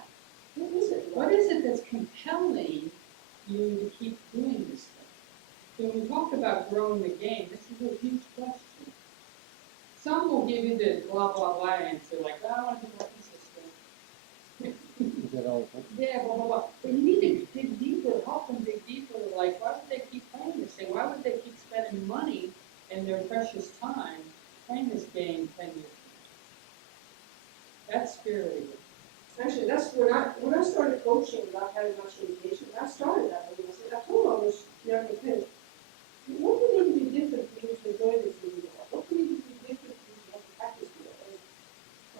What is it? What is it that's compelling you to keep doing this thing? So when we talk about growing the game, this is a huge question. Some will give you the blah, blah, blah answer, like, I want to be more consistent. Is that all? Yeah, blah, blah, blah. But you need to dig deeper, help them dig deeper. Like, why would they keep playing this thing? Why would they keep spending money and their precious time playing this game 10 years? That's spirit. Actually, that's when I started coaching without having much education. I started that way. I told all those young kids, what do you need to be different for you to enjoy this video? What do you need to be different for you to want to practice with?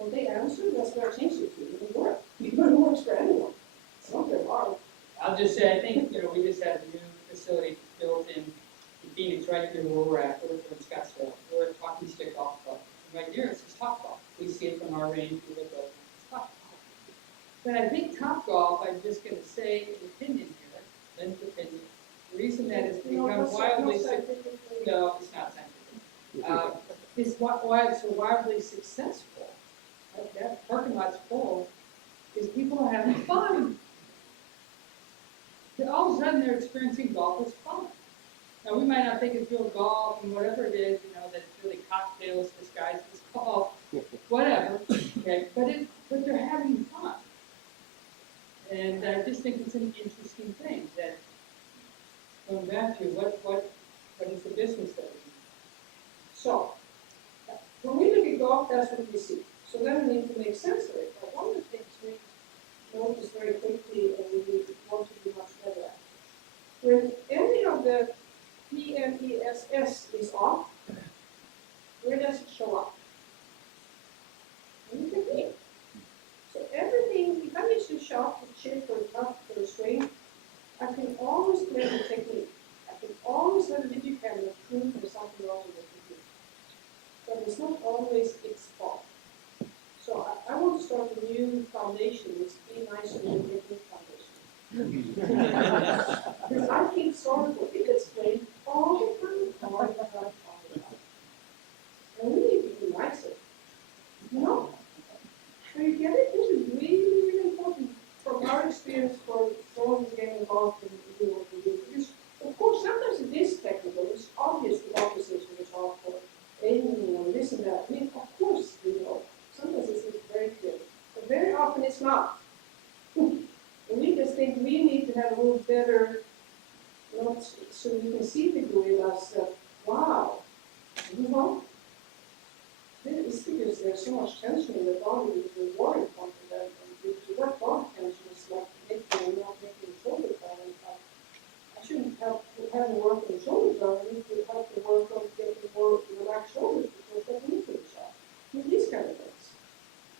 And when they answered, that's where I changed it to. It didn't work. It works for anyone. It's not very hard. I'll just say, I think, we just had a new facility built in Phoenix, right here where we're at. We're from Scottsdale. We're at Talking Stick Golf Club. Right here, it's just Top Golf. We see it from our range, we look over, it's Top Golf. But I think Top Golf, I'm just going to say an opinion here, Lynn's opinion. The reason that it's become wildly successful, no, it's not scientific. It's why it's so wildly successful. That parking lot's full, is people are having fun. All of a sudden, they're experiencing golf as fun. Now, we might not think it's real golf and whatever it is, that's really cocktails disguised as golf, whatever. Okay, but they're having fun. And I just think it's an interesting thing that, going back to what is the business that we do? So, when we look at golf, that's what we see. So then we need to make sense of it. But one of the things we notice very quickly and we want to be much better at, when any of the PMESS is off, where does it show up? In the technique. So everything, if I miss a shot, a chip, or a putt, or a swing, I can always play the technique. I can always have a video camera prove there's something wrong with the technique. But it's not always its fault. So I want to start a new foundation, it's Be Nice and New Technique Foundation. Because I think sorry for it gets played all the time, all the time. And we need to be nicer. No? So you get it? This is really, really important. experience for someone who's getting involved in doing what we do. Because, of course, sometimes it is technical. It's obvious the officers which are for aiming or this and that. I mean, of course, you know, sometimes it's very clear. But very often it's not. And we just think we need to have a little better, notes so you can see the gorillas, wow, you know, it's because there's so much tension in the body with the water pumping that, and that body tension is like making not making the shoulder down. I shouldn't have to work on the shoulder down, I need to have to work on getting more relaxed shoulders because that's an injury shot. I mean, these kind of things.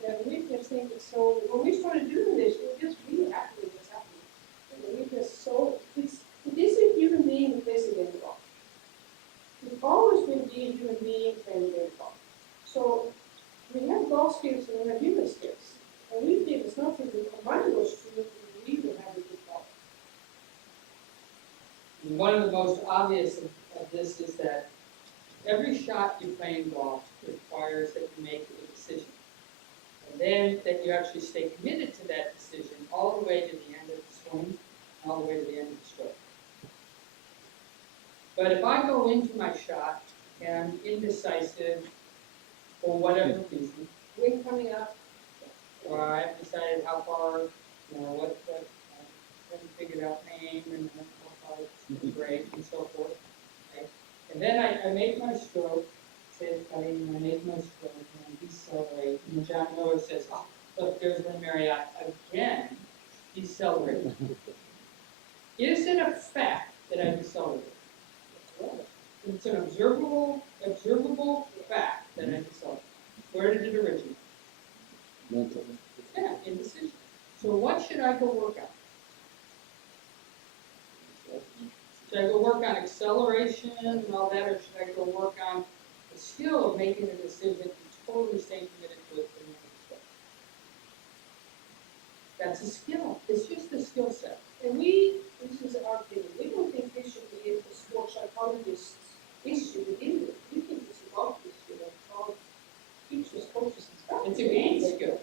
And we just think it's so, when we started doing this, we were just really happy with what's happening. And we just so, it is a human being replacing a dog. It always will be a human being training a dog. So we have dog skills and we have human skills. And we feel it's not that we combine those two, we will have a good dog. And one of the most obvious of this is that every shot you play in golf requires that you make a decision. And then that you actually stay committed to that decision all the way to the end of the swing, all the way to the end of the stroke. But if I go into my shot and I'm indecisive for whatever reason, Wind coming up, or I've decided how far, you know, what I haven't figured out my aim and how far it's great and so forth. Okay? And then I make my stroke, say cutting, and I make my stroke, and I decelerate. And John Miller says, oh, look, there's Lynn Marriott again, decelerating. Is it a fact that I decelerated? It's an observable fact that I decelerated. Where did it originate? Mentally. Yeah, indecision. So what should I go work on? Should I go work on acceleration and all that, or should I go work on the skill of making a decision and totally staying committed to it for the next step? That's a skill. It's just a skill set. and this is our opinion, we don't think this should be a sports psychologist's issue to deal with. We think it's a golf issue that all teachers, coaches, and stuff. It's a game skill.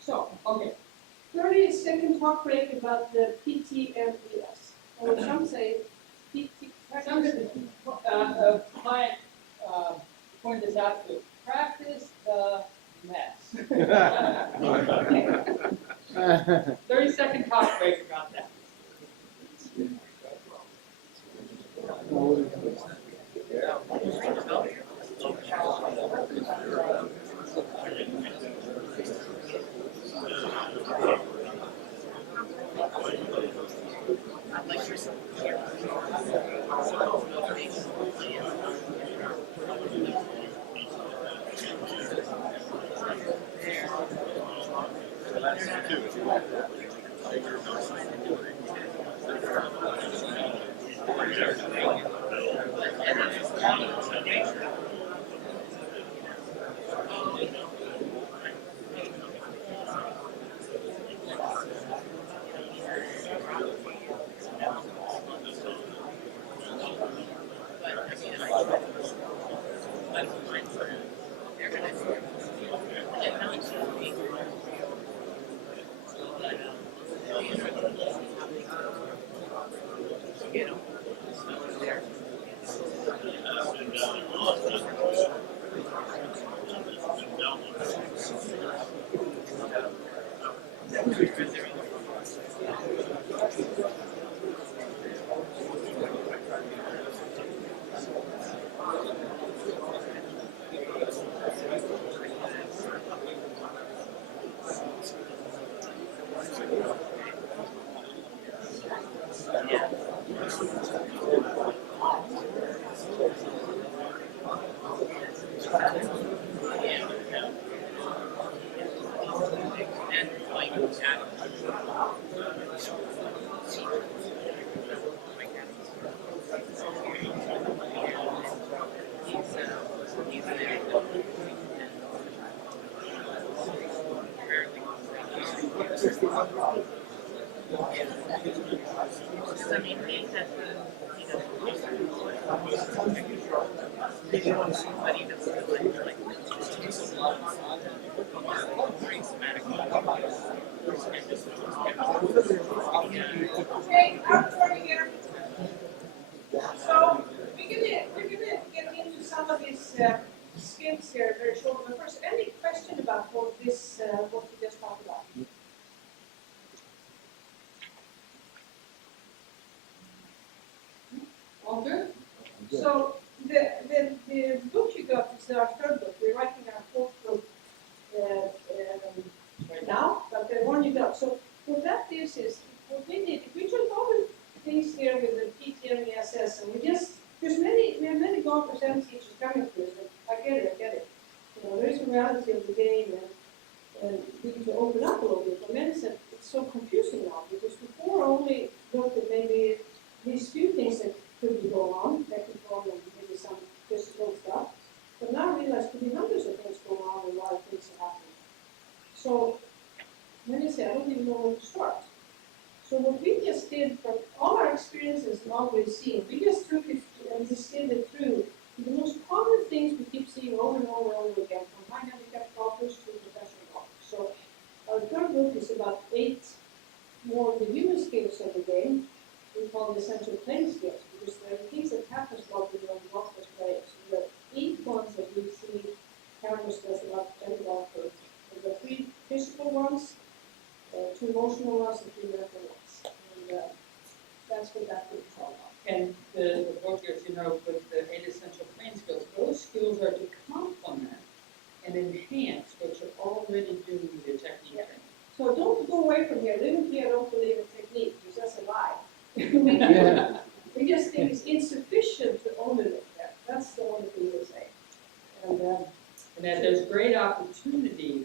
So, Okay. 30-second talk break about the PTMES. Or some say PT. Some client pointed this out to practice the mess. 30-second talk break about that. skills here very short. But first, any question about what this, what we just talked about? All good? Good. So the book you got is our third book. We're writing our fourth book now, but the one you got. So what that is what we did. If we took all the things here with the PTM, ESS, and we have many golfers and teachers coming to us. And I get it. You know, there is a reality of the game, and we need to open up a little bit. For many said it's so confusing now because before only looked at maybe these few things that could be going on, technical and maybe some physical stuff. But now I realize could be hundreds of things going on and a lot of things are happening. So many say, I don't even know where to start. So what we just did from all our experiences and all we've seen, we just took it and distilled it through the most common things we keep seeing over and over and over again, from high handicap golfers to professional golfers. So our third book is about 8 more of the human skills of the game. We call it essential playing skills because there are things that happen while we don't golf as players. So there are 8 ones that we see cameras does about every golfer. There are 3 physical ones, 2 emotional ones, and 3 mental ones. And that's what that book is all about. And the book, as you know, with the 8 essential playing skills, those skills are to complement and enhance what you're already doing with your technique training. So don't go away from here. Living here, don't believe in technique because that's a lie. Yeah. We just think it's insufficient to only look there. That's the only thing we say. And And that there's great opportunity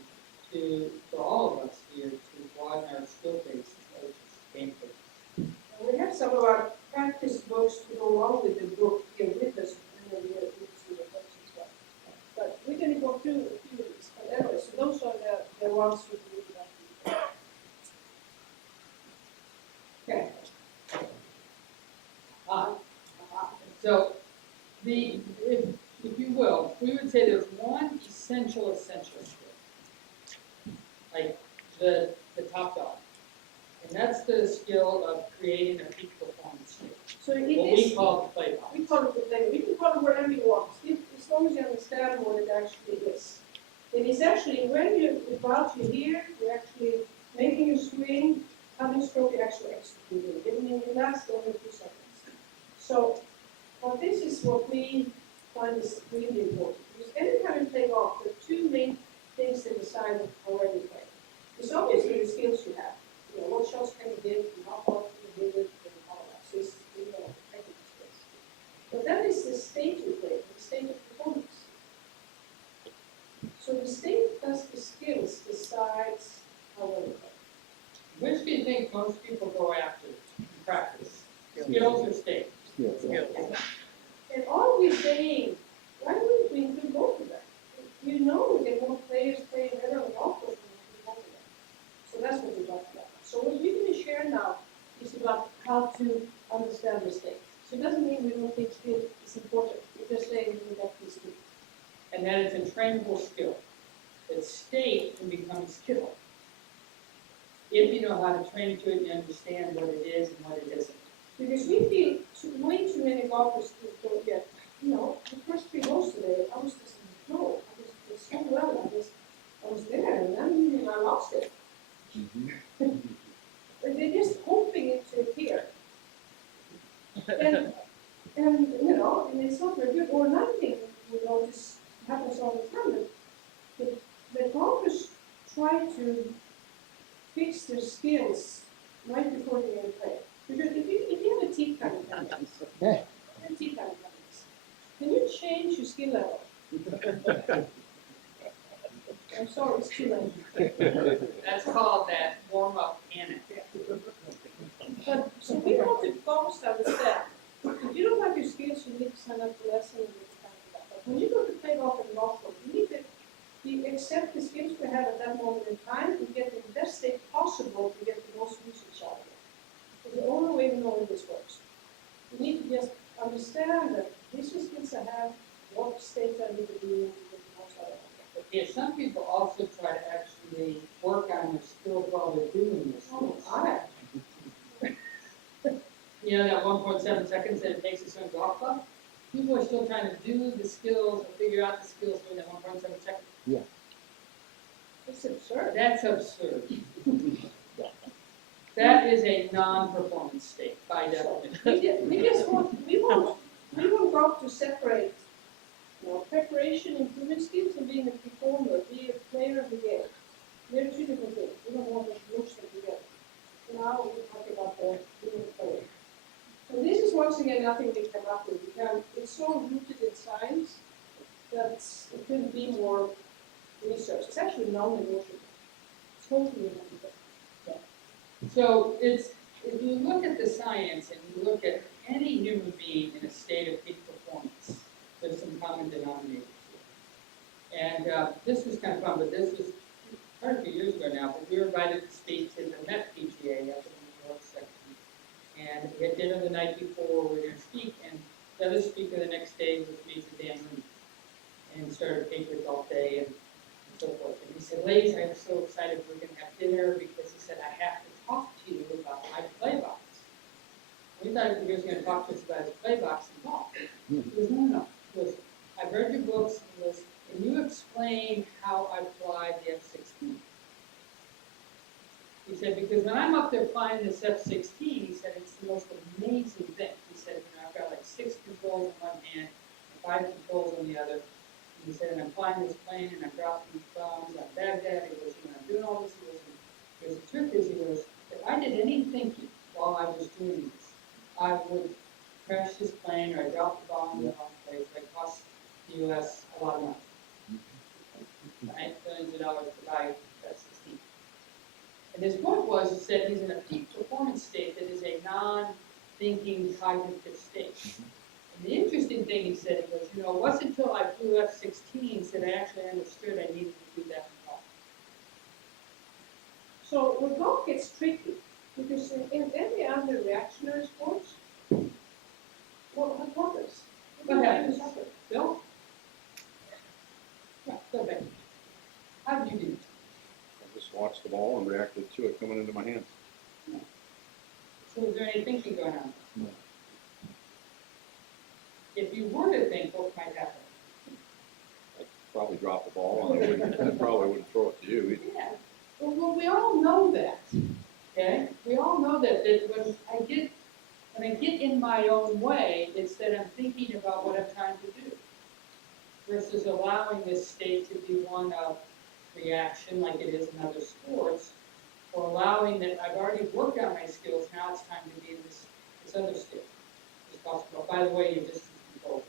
for all of us here to broaden our skill base as game players. we have some of our practice books to go along with the book here with us, and then we see the books as well. But we're going to go through a few of these. But anyway, so those are the ones we do. Okay. So if you will, we would say there's one essential skill, like the top dog, and that's the skill of creating a peak performance skill. So it What is, we call the play box. we call it the play. We can call it whatever you want, as long as you understand what it actually is. It is actually when you're about to hear, you're actually making a swing, having stroke, you're actually executing it. I mean, it lasts only 2 seconds. So, but this is what we find is really important. Because anytime you play golf, there are 2 main things that decide how well you play. It's obviously the skills you have. You know, what shots can you hit, and how far can you hit it, and all that. So it's, you know, technical skills. But then is the state you play, the state of performance. So the state plus the skills decides how well you play. Which do you think most people go after in practice? Skills or state? Yeah. And are we saying, why wouldn't we include both of them? You know we get more players playing better on the golf course than we do both of them. So that's what we're talking about. So what we're going to share now is about how to understand the state. So it doesn't mean we don't think skill is important. We're just saying we got these 2. And that it's a trainable skill. That state can become skill. If you know how to train to it, you understand what it is and what it isn't. Because we feel way too many golfers don't get, you know, the first 3 holes today, I was just in the flow. I just did so well. I was there, and then I lost it. Mm-hmm. But they're just hoping it to appear. And you know, and it's not very good. Or another thing, you know, this happens all the time. The golfers try to fix their skills right before they even play. Because if you have a tea time tendency, can you change your skill level? I'm sorry, it's too late. That's called that warm-up panic. But so we want the golfers to understand. If you don't have your skills, you need to sign up for lessons and you can do that. But when you go to play golf at the golf course, you need to accept the skills we have at that moment in time and get the best state possible to get the most usage out of it. It's the only way we know this works. You need to just understand that these are skills I have, what states I need to be in to get the most out of it. But yeah, some people also try to actually work on their skills while they're doing this. Oh, I You know that 1.7 seconds that it takes to swing a golf club? People are still trying to do the skills or figure out the skills during that 1.7 It's absurd. That's absurd. That is a non-performance state by definition. We want Rob to separate, preparation, improving skills, and being a performer, be a player of the game. They're two different things. We don't want to mush them together. So now we're talking about the being a player. And this is once again nothing we come up with. It's so rooted in science that it couldn't be more research. It's actually non-negotiable. Totally non-negotiable. So if you look at the science and you look at any human being in a state of peak performance, there's some common denominators here. And this was kind of fun, but this was quite a few years ago now, but we were invited to speak to the Met PGA up in the New York section. And we had dinner the night before, we were going to speak, and the other speaker the next day was Major Dan Mooney. And started Patriots all day and so forth. And he said, ladies, I am so excited we're going to have dinner because he said, I have to talk to you about my play box. We thought he was going to talk to us about his play box and golf. He goes, no. He goes, I've read your books. He goes, can you explain how I fly the F-16? He said, because when I'm up there flying this F-16, he said, it's the most amazing thing. He said, I've got like 6 controls in one hand and 5 controls on the other. He said, and I'm flying this plane and I'm dropping bombs on Baghdad. He goes, I'm doing all this. He goes, the truth is, he goes, if I did any thinking while I was doing this, I would crash this plane or I drop the bomb in the wrong place. It cost the U.S. a lot of money. Right? Billions of dollars to buy F-16. And his point was, he said he's in a peak performance state that is a non-thinking cognitive state. And the interesting thing he said, he goes, it wasn't until I flew F-16 that I actually understood I needed to do that in golf. So when golf gets tricky, because in every other reactionary sports, what happens? What happens? Bill? Yeah, go back. How did you do? I just watched the ball and reacted to it coming into my hands. So is there any thinking going on? No. If you were to think, what might happen? I'd probably drop the ball and I probably wouldn't throw it to you either. Yeah. Well, we all know that. Okay? We all know that when I get in my own way, it's that I'm thinking about what I'm trying to do. Versus allowing this state to be one of reaction like it is in other sports, or allowing that I've already worked on my skills, now it's time to be in this other skill. This possible. By the way, you just control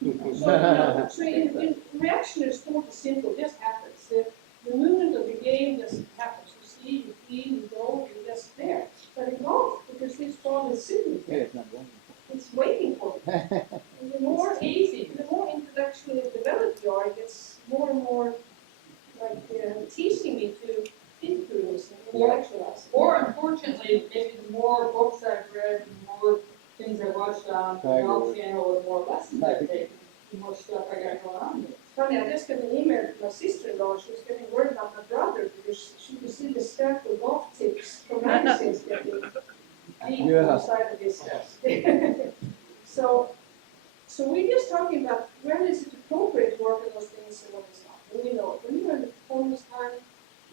it. So in reactionary sport, it's simple, it just happens. The movement of the game just happens. You see, you feel, you go, you're just there. But in golf, because this ball is sitting there, it's waiting for you. And the more intellectually developed you are, it gets more and more like teaching me to think through this and intellectualize. Or unfortunately, maybe the more books I've read, the more things I watched on the Golf Channel, the more lessons I've taken, the more stuff I got going on here. Funny, I just got an email from my sister-in-law. She was getting worried about my brother because she could see the stack of golf tips from magazines getting deep inside of his desk. So we're just talking about when is it appropriate to work on those things and when it's not. And we know when you're in the performance time,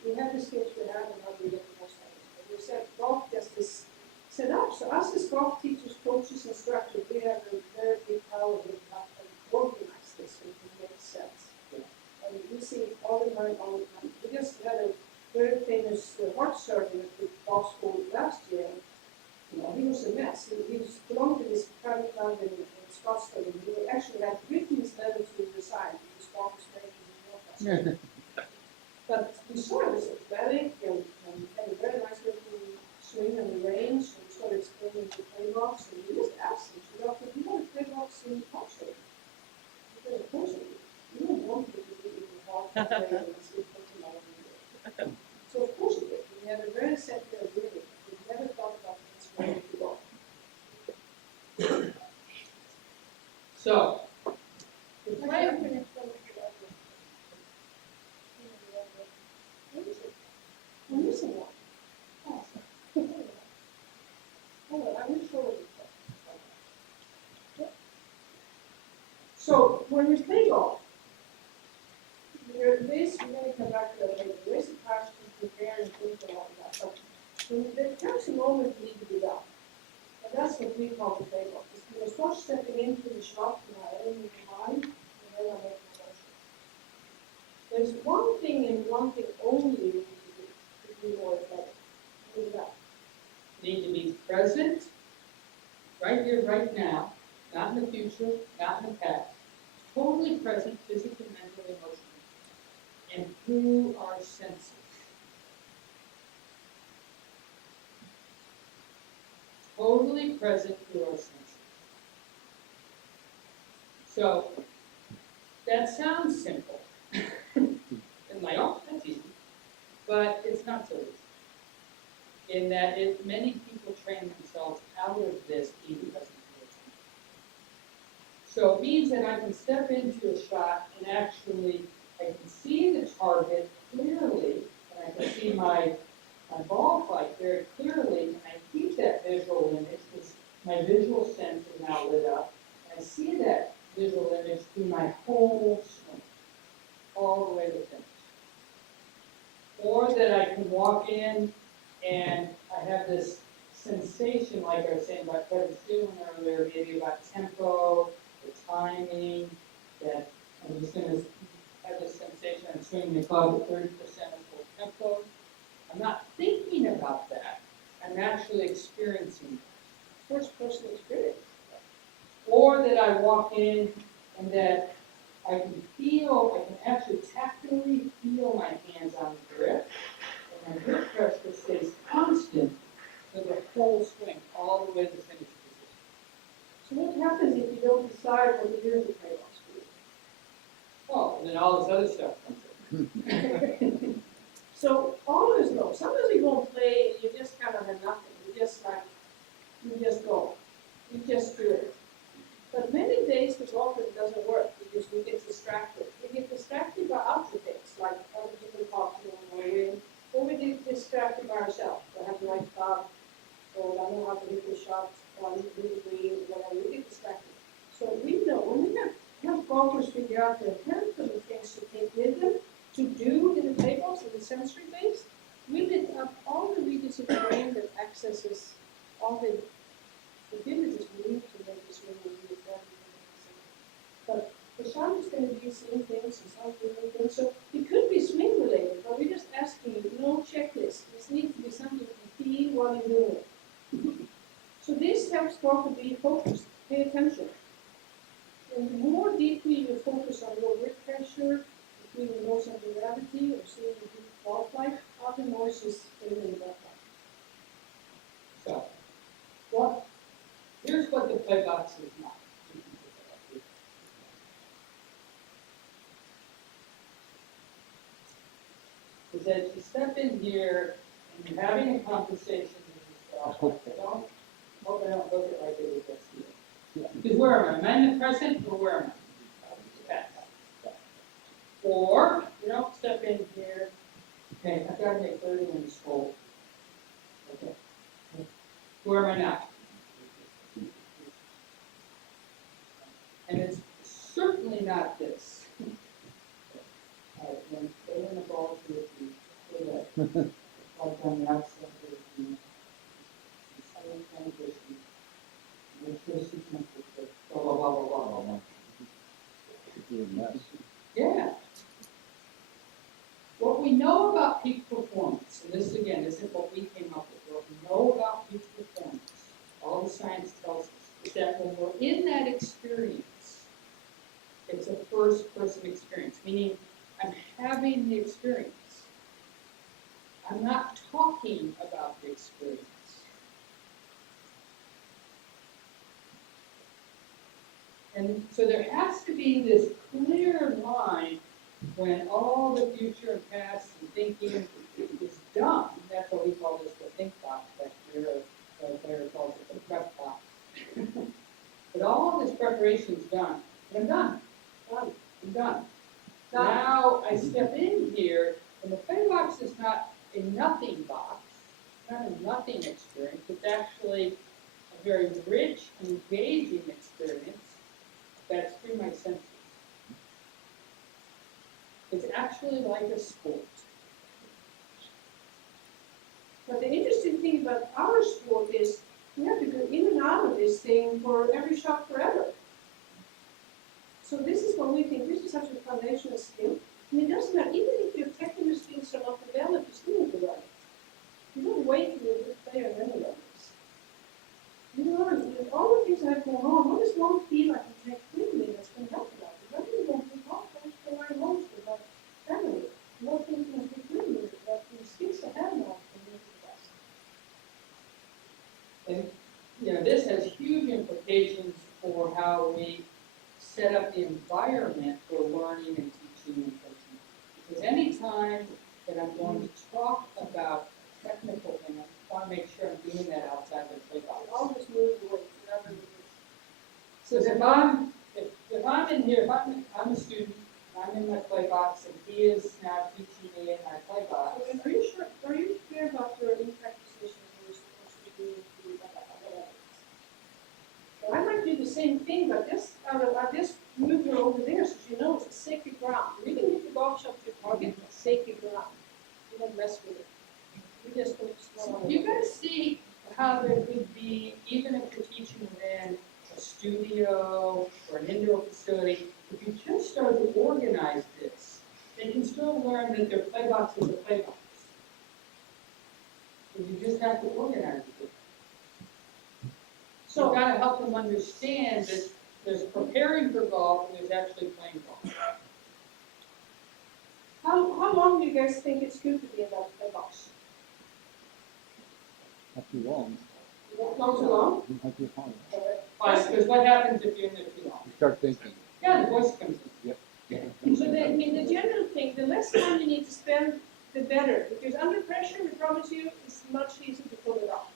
we have the skills we have and how we get the most out of it. But we said golf just is set up. So us as golf teachers, coaches, instructors, we have a very big power to organize this so it can make sense. And we see it all the time. We just had a very famous heart surgeon at the golf school last year. He was a mess. He belonged to this private club in Scottsdale, and he actually had written his letter to resign because golf was making him more. But we saw it was athletic and had a very nice little swing on the range, and we started explaining the play box, and we just asked him, "Do you want to play box in Scottsdale?" He said, "Of course I do. You don't want me to do it in the hall to play and sleep something all over the day." So of course he did. We had a very set way of doing it. We never thought about this way to go. So, the Why play, don't we next one look at I'm missing one. Hold on, I will show you. So when we play golf, this we're gonna come back to that later, where's the task to prepare and think and all that, but there comes a moment you need to be done. And that's what we call the trade-off, is you know, start stepping into the shop in our own mind, and then I make my motion. There's one thing and one thing only we need to do to be more effective. What is that? Need to be present, right here, right now, not in the future, not in the past. Totally present, physically, mentally, emotionally, and through our senses. Totally present through our senses. So, that sounds simple. And like, oh, that's easy. But it's not so easy. In that many people train themselves out of this being present to attention. So it means that I can step into a shot and actually, I can see the target clearly, and I can see my ball flight very clearly, and I keep that visual image because my visual sense is now lit up, and I see that visual image through my whole swing, all the way to finish. Or that I can walk in and I have this sensation, like I was saying about Kevin's doing earlier, maybe about tempo, the timing, that I'm just going to have this sensation I'm swinging the club at 30% of full tempo. I'm not thinking about that. I'm actually experiencing it. First person experience. Or that I walk in and that I can actually tactily feel my hands on the grip, and my grip pressure stays constant for the whole swing, all the way to the finish position. So what happens if you don't decide what to do in the trade-offs? Oh, and then all this other stuff comes in. So all of us know, sometimes we go and play, you just kind of have nothing, you just go, you just do it. But many days the golfing doesn't work because we get distracted. We get distracted by other things, like other people talking on our way, or we get distracted by ourselves. I have the right shot, or I know how to hit the shot, or I need to do the green, whatever, we get distracted. So we know, when we have golfers figure out the handful of things to take with them, to do in the tables, in the sensory base, we lit up all the regions of the brain that accesses all the abilities we need to make this really really effective. But the shot is going to be seeing things and some doing things, so it could be swing related, but we're just asking you, no checklist. This needs to be something you can feel while you're doing it. So this helps golf to be focused, pay attention. And the more deeply you focus on your grip pressure, feeling the motion of gravity, or seeing the deep ball flight, other noises in the background. So, here's what the play box is not. Is that you step in here and you're having a conversation with yourself. Hope I don't look at like it was just here. Because where am I? Am I in the present or where am I? Or, step in here. Okay, I've got to make 30 minutes full. Okay. Where am I now? And it's certainly not this. Then stay in the ball to the feet. Stay there. Like on the outside of the silent transition. Make sure the sequence is good. Blah, blah, blah, blah, blah, blah. Yeah. What we know about peak performance, and this again isn't what we came up with, what we know about peak performance, all the science tells us, is that when we're in that experience, it's a first-person experience, meaning I'm having the experience. I'm not talking about the experience. And so there has to be this clear line when all the future and past and thinking is done. That's what we call this the think box back here, or Claire calls it the prep box. But all of this preparation is done. And I'm done. I'm done. Now I step in here, and the play box is not a nothing box. It's not a nothing experience. It's actually a very rich, engaging experience that's through my senses. It's actually like a sport. But the interesting thing about our sport is we have to go in and out of this thing for every shot forever. So this is what we think, this is such a foundational skill. And it doesn't matter, even if your technical skills are not developed, you still need to learn. You don't wait to be a good player and then you learn this. You learn, with all the things that have gone on, what does one feel like in next quickly that's going to help about it? What do you want to talk about for emotions, about family? What things must be good, that the skills they have now can make the best. And, you know, this has huge implications for how we set up the environment for learning and teaching and coaching. Because any time that I'm going to talk about technical things, I want to make sure I'm doing that outside the play box. I'll just move the weight, whatever it is. So if I'm in here, I'm a student, I'm in my play box, and he is now teaching me in my play box. Are you sure, are you clear about your impact positions you're supposed to do whatever? Well, I might do the same thing, but I just move her over there so she knows it's sacred ground. You can hit the golf shot to your target, it's sacred ground. You don't mess with it. You just don't So you guys see how there could be, even if you're teaching in a studio or an indoor facility, if you just start to organize this, they can still learn that their play box is a play box. But you just have to organize it. So you've got to help them understand that there's preparing for golf and there's actually playing golf. How long do you guys think it's good to be in that play box? Not too long. Not too long? Not too long. Fine, because what happens if you're in there too long? You start thinking. Yeah, the voice comes in. So the general thing, the less time you need to spend, the better. Because under pressure, we promise you, it's much easier to pull it off.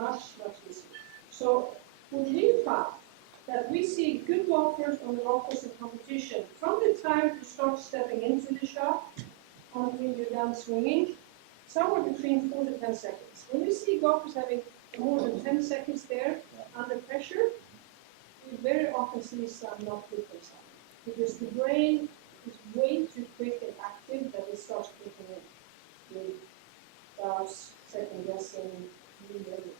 Much easier. So when we found that we see good golfers on the golf course in competition, from the time you start stepping into the shot until you're done swinging, somewhere between 4 to 10 seconds. When we see golfers having more than 10 seconds there under pressure, we very often see some not good things happen. Because the brain is way too quick and active that it starts kicking in. With doubts, second guessing, ready.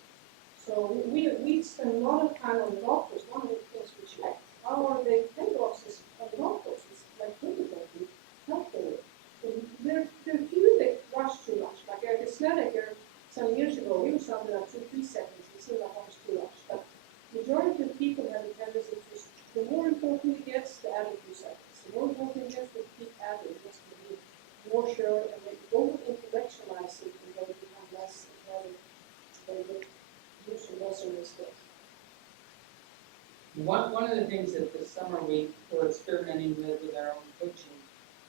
So we spend a lot of time on the golf course. One of the things we check, how are the play boxes on the golf course? It's like difficulty, not there. There are few that rush too much. Like Eric Snedeker, some years ago, he was something like 2-3 seconds. It seemed like that was too much. But the majority of people have a tendency to, the more important it gets, the add a few seconds. The more important it gets, the keep adding, just to be more sure, and they don't intellectualize it, and they become less, they get use of lesser mistakes. One of the things that this summer we were experimenting with our own coaching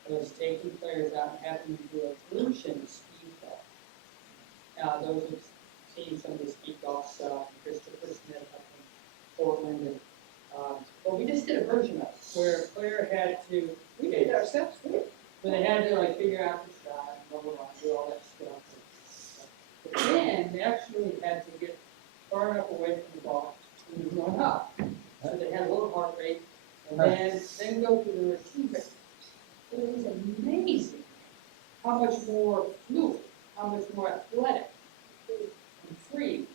was taking players out and having them do a version of speed golf. Now, those who've seen some of the speed golf stuff, Christopher Smith up in Portland, and well, we just did a version of it where a player had to, We did ourselves too. where they had to like figure out the shot, and blah, blah, blah, do all that stuff. But then they actually had to get far enough away from the ball and it was going up. So they had a little heart rate, and then go to the receiver. It was amazing how much more fluid, how much more athletic and free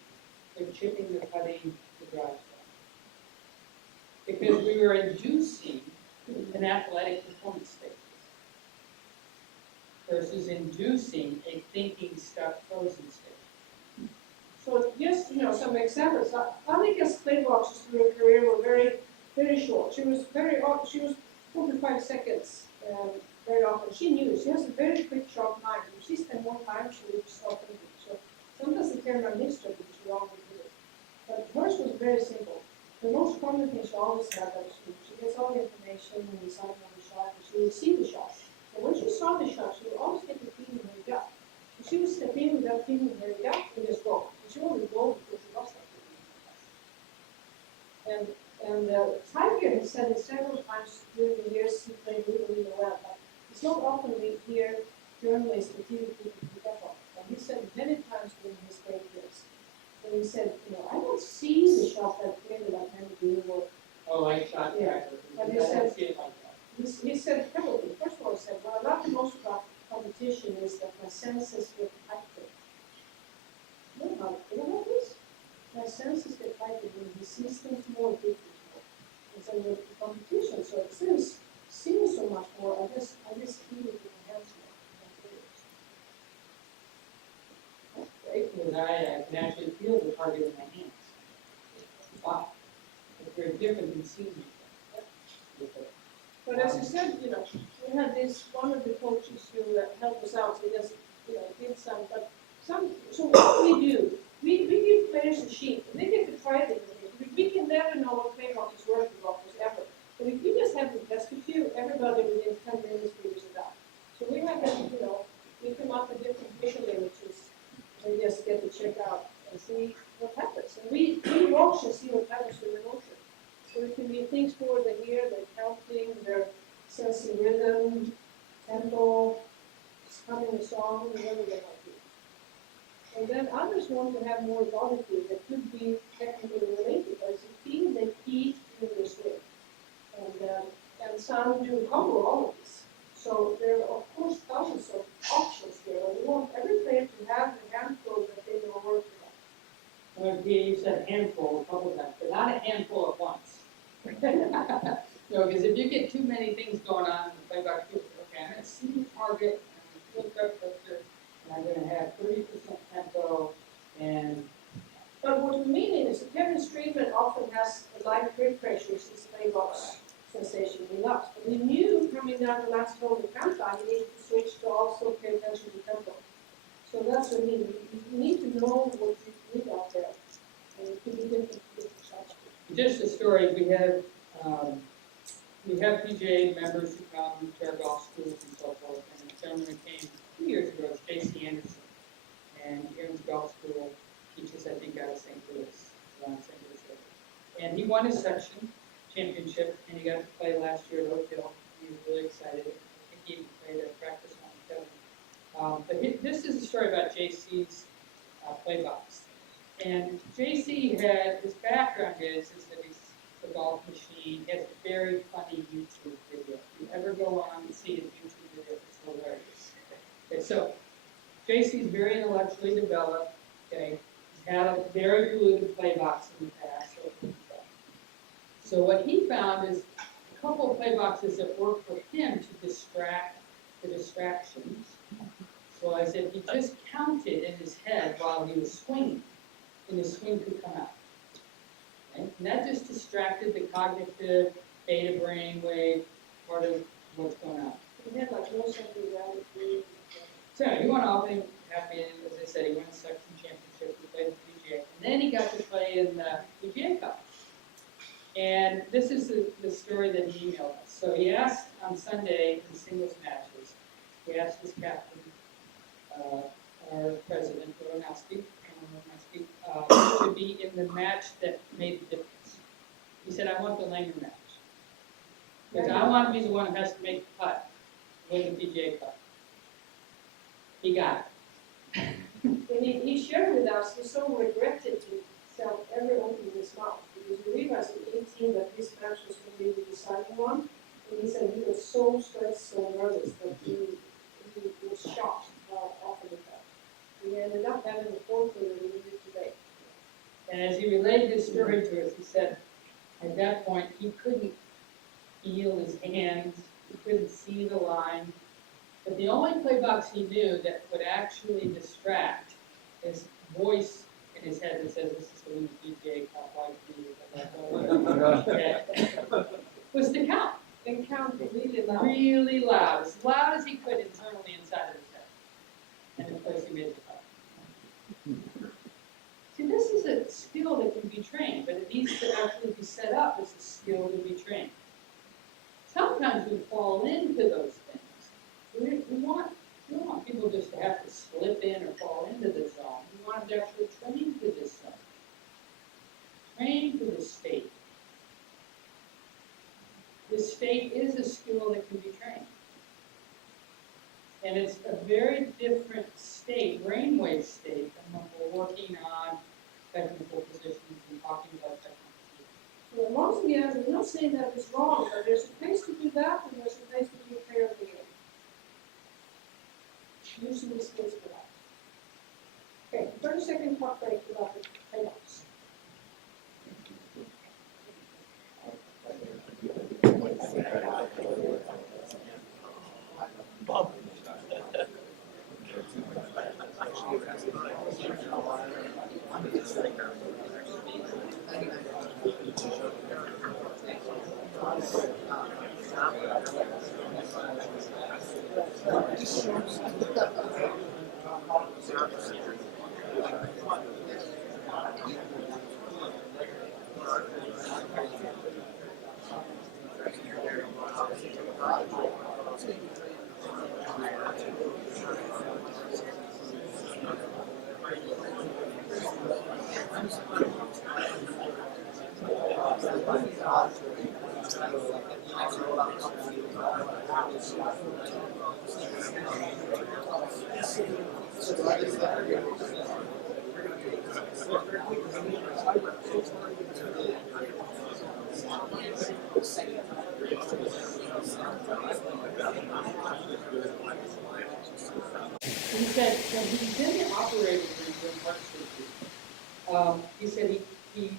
they're chipping, the putting, the drive. Because we were inducing an athletic performance state versus inducing a thinking, stuck, frozen state. So just, some examples. Annika's play boxes through her career were very, very short. She was 45 seconds very often. She knew she has a very quick, sharp mind. If she spent more time, she would stop thinking. So sometimes the camera missed her because she always did it. But hers was very simple. The most common thing she always had was she gets all the information and deciding on the shot, and she would see the shot. And when she saw the shot, she would always get the feeling in her gut. And she would step in with that feeling in her gut and just go. And she only go because she lost that feeling. And Tiger has said it several times during the years he played really, really well. But it's not often we hear journalists and TV people do that one. And he said many times during his great years. And he said, I don't see the shot that clearly like many do. Oh, like shot Yeah. tracker. And I he don't said- see it like that. He said a couple of things. First of all, he competition is that my senses get heightened. You know how I feel about this? My senses get heightened when he sees things more deeply. And so with the competition, so it seems so much more, I just feel it in my hands more. Great, because I can actually feel the target in my hands. Wow. It's very different than seeing it. But as I said, you know, we had this, one of the coaches who helped us out, so he just, you know, did some, so what do? We give players a sheet, and they get to try it. We can never know what playground is working for us ever. But if we just have to test a few, everybody within 10 minutes figures it out. So we have them, you know, we come up with different visual images, and we just get to check out and see what happens. And we watch and see what happens with the motion. So it can be things for the ear, they're counting, they're sensing rhythm, tempo, humming a song, whatever they might be. And then others want to have more body feel that could be technically related, but it's a feel they keep in their swing. And some do cover all of this. So there are, of course, thousands of options here, and we want every player to have the handful that they know working on. Well, you said handful a couple times, but not a handful at once. No, because if you get too many things going on in the playback, okay, I'm going to see the target, and I'm going to pressure, and I'm going to have 30% tempo, and But what we mean is that Kevin Streetman often has a light grip pressure since playbox sensation relapse. But we knew coming down the last hole in countdown, you need to switch to also pay attention to tempo. So that's what we need. You need to know what you need out there. And it could be different shots. just a story, we have PGA members who come to our golf schools and so forth, and a gentleman who came 2 years ago is J.C. Anderson, and Aaron's golf school teaches, I think, out of St. Louis, around St. Louis area. And he won his section championship, and he got to play last year at Oak Hill. He was really excited. I think he even played at practice on Kevin. But this is a story about J.C.'s play box. And J.C. had, his background is that he's a golf machine. He has a very funny YouTube video. If you ever go on and see his YouTube video, it's hilarious. Okay, so J.C.'s very intellectually developed. Okay, he's had a very polluted play box in the past. So what he found is a couple of play boxes that work for him to distract the distractions. So I said he just counted in his head while he was swinging, and his swing could come out. Okay? And that just distracted the cognitive beta brainwave part of what's going on. We had like no central gravity. So he went off and happy, as I said, he won a section championship, he played the PGA. And then he got to play in the PGA Cup. And this is the story that he emailed us. So he asked on Sunday in singles matches, he asked his captain, our president, Rowanowski, to be in the match that made the difference. He said, I want the Langer match. Because I want to be the one who has to make the putt, win the PGA Cup. He got it. And he shared with us, he so regretted to sell ever opening his mouth. Because we realized at 18 that this match was going to be the deciding one. And he said he was so stressed, so nervous that he was shocked how often it felt. We ended up having a fourth that we needed today. And as he relayed this story to us, he said, at that point, he couldn't feel his hands, he couldn't see the line. But the only play box he knew that would actually distract his voice in his head that says, this is the PGA Cup, was to count. And count really loud. Really loud as he could internally inside of his head. And of course he made the putt. See, this is a skill that can be trained, but it needs to actually be set up as a skill to be trained. Sometimes we fall into those things. We don't want people just to have to slip in or fall into the zone. We want them to actually train for this zone. Train for this state. This state is a skill that can be trained. And it's a very different state, brainwave state, than when we're working on technical positions and talking about technical positions. So amongst the others, we're not saying that it's wrong, but there's a place to do that and there's a place to do player of the year. using the skills for that. Okay, 30-second talk break about the trade-offs. He said when he's in the operating room doing heart surgery, he said he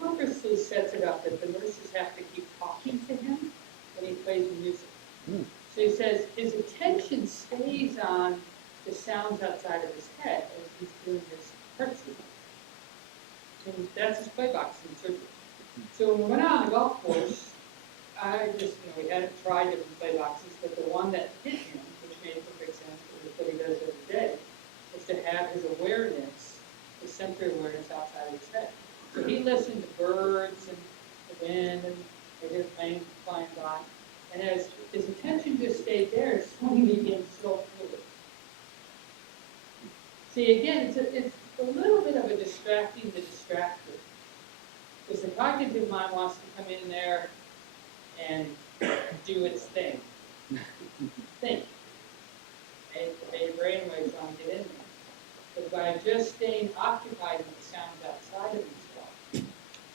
purposely sets it up that the nurses have to keep talking to him when he plays music. So he says his attention stays on the sounds outside of his head as he's doing his heart surgery. And that's his play box in surgery. So when we went out on the golf course, I just, we hadn't tried different play boxes, but the one that hit him, which made perfect sense, because what he does every day, is to have his awareness, his sensory awareness outside of his head. So he listened to birds and the wind and maybe planes flying by, and as his attention just stayed there, his swimming became so fluid. See, again, it's a little bit of a distracting the distractor. Because the cognitive mind wants to come in there and do its thing. Think. Make brainwaves want to get in there. But by just staying occupied with the sounds outside of himself.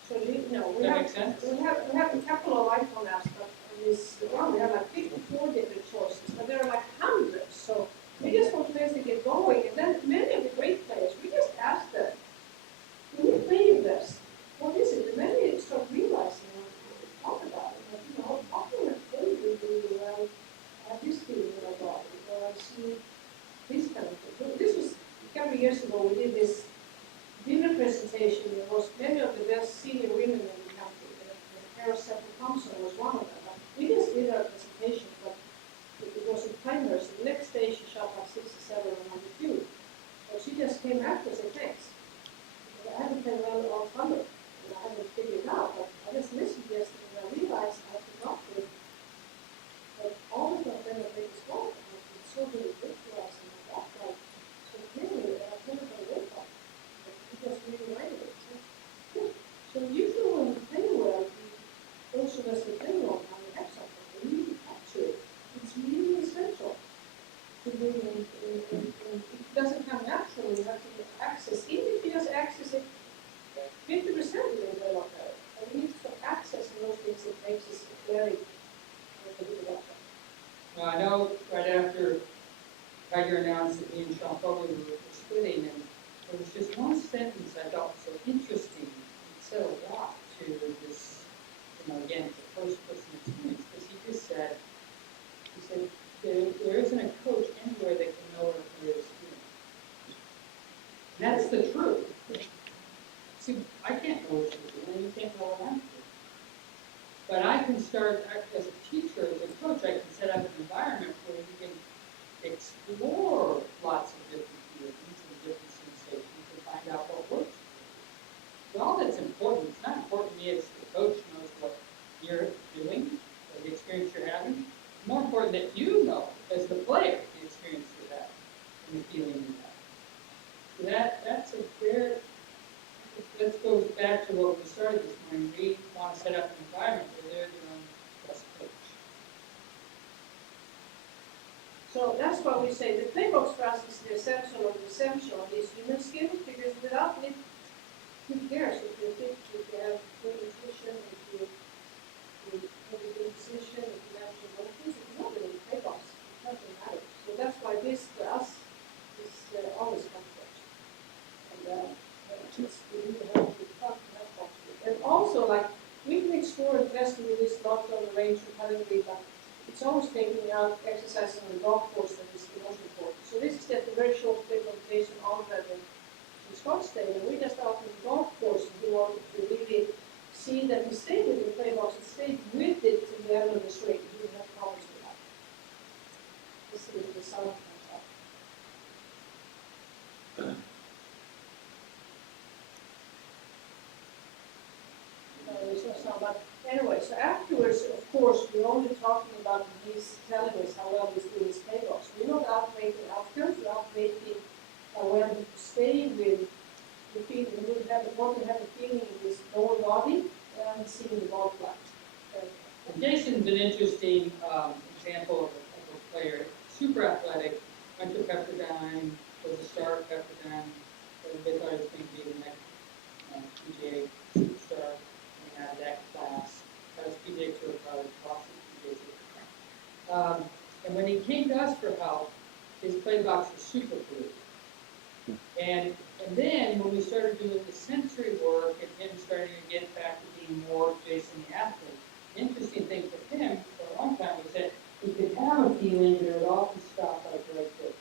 So we Does that make sense? we have a couple of iPhone apps, but on this one we have like 54 different choices, but there are like hundreds. So we just want players to get going, and then many of the great players, we just ask them, when you play this, what is it? And then they start realizing what we talk about it. Like, how can I play really well? I have this feeling in my body, or I see this kind of thing. This was a couple of years ago. We did this dinner presentation. There was many of the best senior women in the country. Sarah Thompson was one of them. But we just did our presentation, but it was in timers. The next day she shot like 67 or 92. But she just came after and said, thanks. I haven't played well all summer. And I haven't figured it out. But I just listened yesterday and I realized I forgot that all of my friends are this well. And I've been so good at visualizing my background. So clearly, I've never done a work on it. But it just really minded it. So usually when we play well, we also as we play well, now we have something. We need to capture it. It's really essential to bring in. It doesn't come naturally. You have to get access. Even if you just access it 50% of the development. And we need to access those things that makes us very development. Well, I know right after Tiger announced that he and Sean Foley were splitting, and there was just one sentence I thought was so interesting. It said a lot to this, again, the first person experience, because he just said, there isn't a coach anywhere that can know what a player is doing. And that's the truth. See, I can't know what you're doing, and you can't know what I'm doing. But I can start, as a teacher, as a coach, I can set up an environment where you can explore lots of different feelings and different sensations and find out what works. So all that's important, it's not important to me as the coach knows what you're doing, or the experience you're having. It's more important that you know, as the player, the experience you have and the feeling you have. So that's a very, that goes back to what we started this morning. We want to set up an environment where they're their own best coach. So that's why we say the playbox for us is the essential of these human skills, because without it, who cares if you're fit, if you have good nutrition, if you have a good position, if you have some emotions, if you don't really playbox, it doesn't matter. So that's why this, for us, also like, we can explore and test with this not on the range repetitively, but it's always taking out exercising on the golf course that is the most important. So this is just a very short clip of Jason Algren in Scottsdale, and we just out on the golf course, and we wanted to really see that he stayed with the play box and stayed with it to the end of the straight. He didn't have problems with that. This is the sound comes up. There's no sound, but anyway, so afterwards, of course, we're only talking about he's telling us how well he's doing his play box. We're not outmaking outcomes, we're outmaking when he stay with the feeling. We would want to have a feeling in his lower body and seeing the ball flat. Jason's an interesting example of a player, super athletic, went to Pepperdine, was a star at Pepperdine, but they thought he was going to be the next PGA superstar, and had that class. That was PGA Tour college, Boston PGA Tour. And when he came to us for help, his play box was super fluid. And then when we started doing the sensory work and him starting to get back to being more Jason the athlete, the interesting thing for him for a long time was that he could have a feeling, but it would often stop like right there.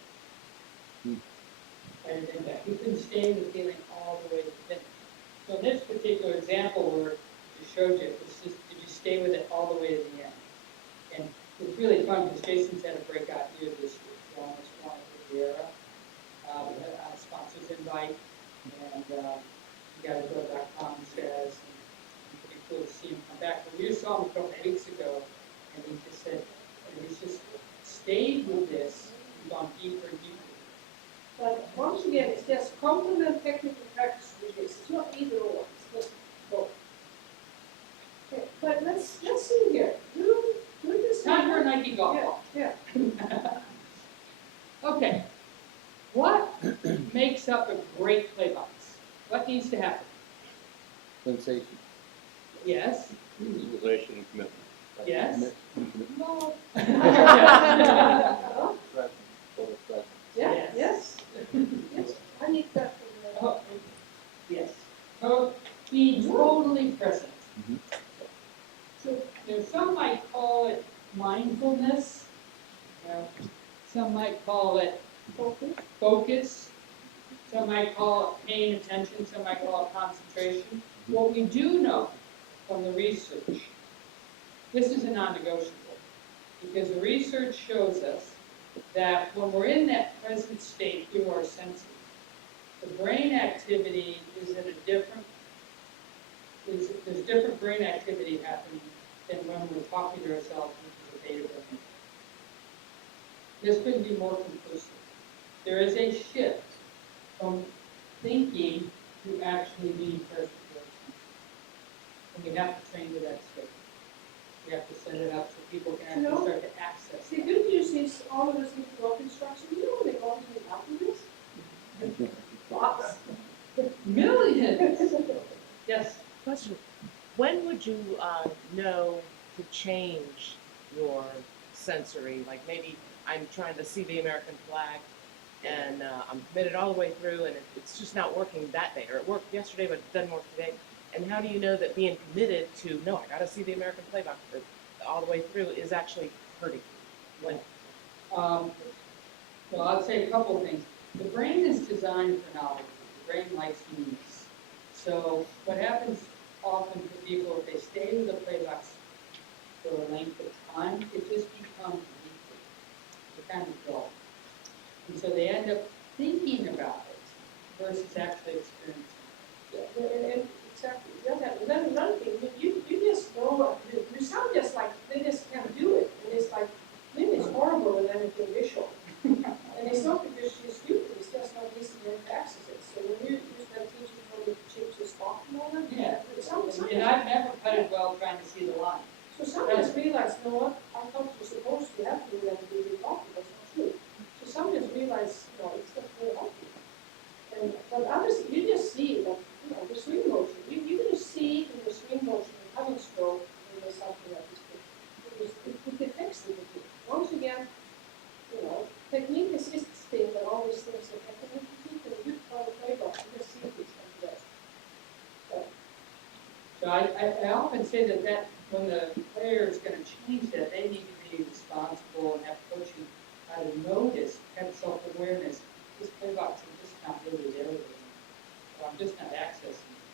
And then back. He couldn't stay in the feeling all the way to the finish. So in this particular example where you showed you, it's just, did you stay with it all the way to the end? And it's really fun because Jason's had a breakout year this year. He almost won at Riviera. We had a sponsor's invite, and you got to go.com says, and pretty cool to see him come back. But we just saw him a couple of weeks ago, and he just said, and he's just stayed with this and gone deeper and deeper. But once again, it's just complement technical practice with this. It's not either or, it's just both. Okay, but let's see here. Do this. Time for a Nike golf ball. Yeah. Okay. What makes up a great play box? What needs to happen? Sensation. Yes. Visualization and commitment. Yes. No. Total presence. Yeah, Yes. yes. I need that for the. Oh, yes. So be totally present. Mhm. So, some might call it mindfulness. Some might call it focus. Some might call it paying attention. Some might call it concentration. What we do know from the research, this is a non-negotiable, because the research shows us that when we're in that present state through our senses, the brain activity is at a different, there's different brain activity happening than when we're talking to ourselves, which is a beta brain. This couldn't be more conclusive. There is a shift from thinking to actually being present to ourselves. And we have to train to that state. We have to set it up so people can actually start to access The that. good news is all of us need to go instruction. You know what they call it after this? Lots. Millions! Yes. Question, when would you know to change your sensory? Like maybe I'm trying to see the American flag and I'm committed all the way through and it's just not working that day, or it worked yesterday but it doesn't work today. And how do you know that being committed to, no, I gotta see the American flag all the way through is actually hurting? When? Well, I'll say a couple of things. The brain is designed for novelty. The brain likes newness. So what happens often for people, if they stay with the play box for a length of time, it just becomes weekly. It's kind of dull. And so they end up thinking about it versus actually experiencing Yeah, and exactly. Then another thing, you just know, you sound just like they just can't do it. And it's like, maybe it's horrible and anything visual. And it's not because she's stupid, it's just not easy to access it. So when you use that teacher for the chip to stop and all that, Yeah. Sometimes, And I've never putted well trying to see the line. so sometimes realize, you know what, I thought you're supposed to have to do that to be really coffee, that's not true. So sometimes realize, you know, it's not very healthy. And but others, you just see that, you know, the swing motion. You're going to see in the swing motion and having stroke when there's something like this. It affects the technique. Once again, you know, technique assists things and all these things that happen in technique and you try to play box, you just see these things. So I I often say that when the player is gonna change that, they need to be responsible and have coaching, how to notice, have self-awareness. This play box is just not really available, or I'm just not accessing it.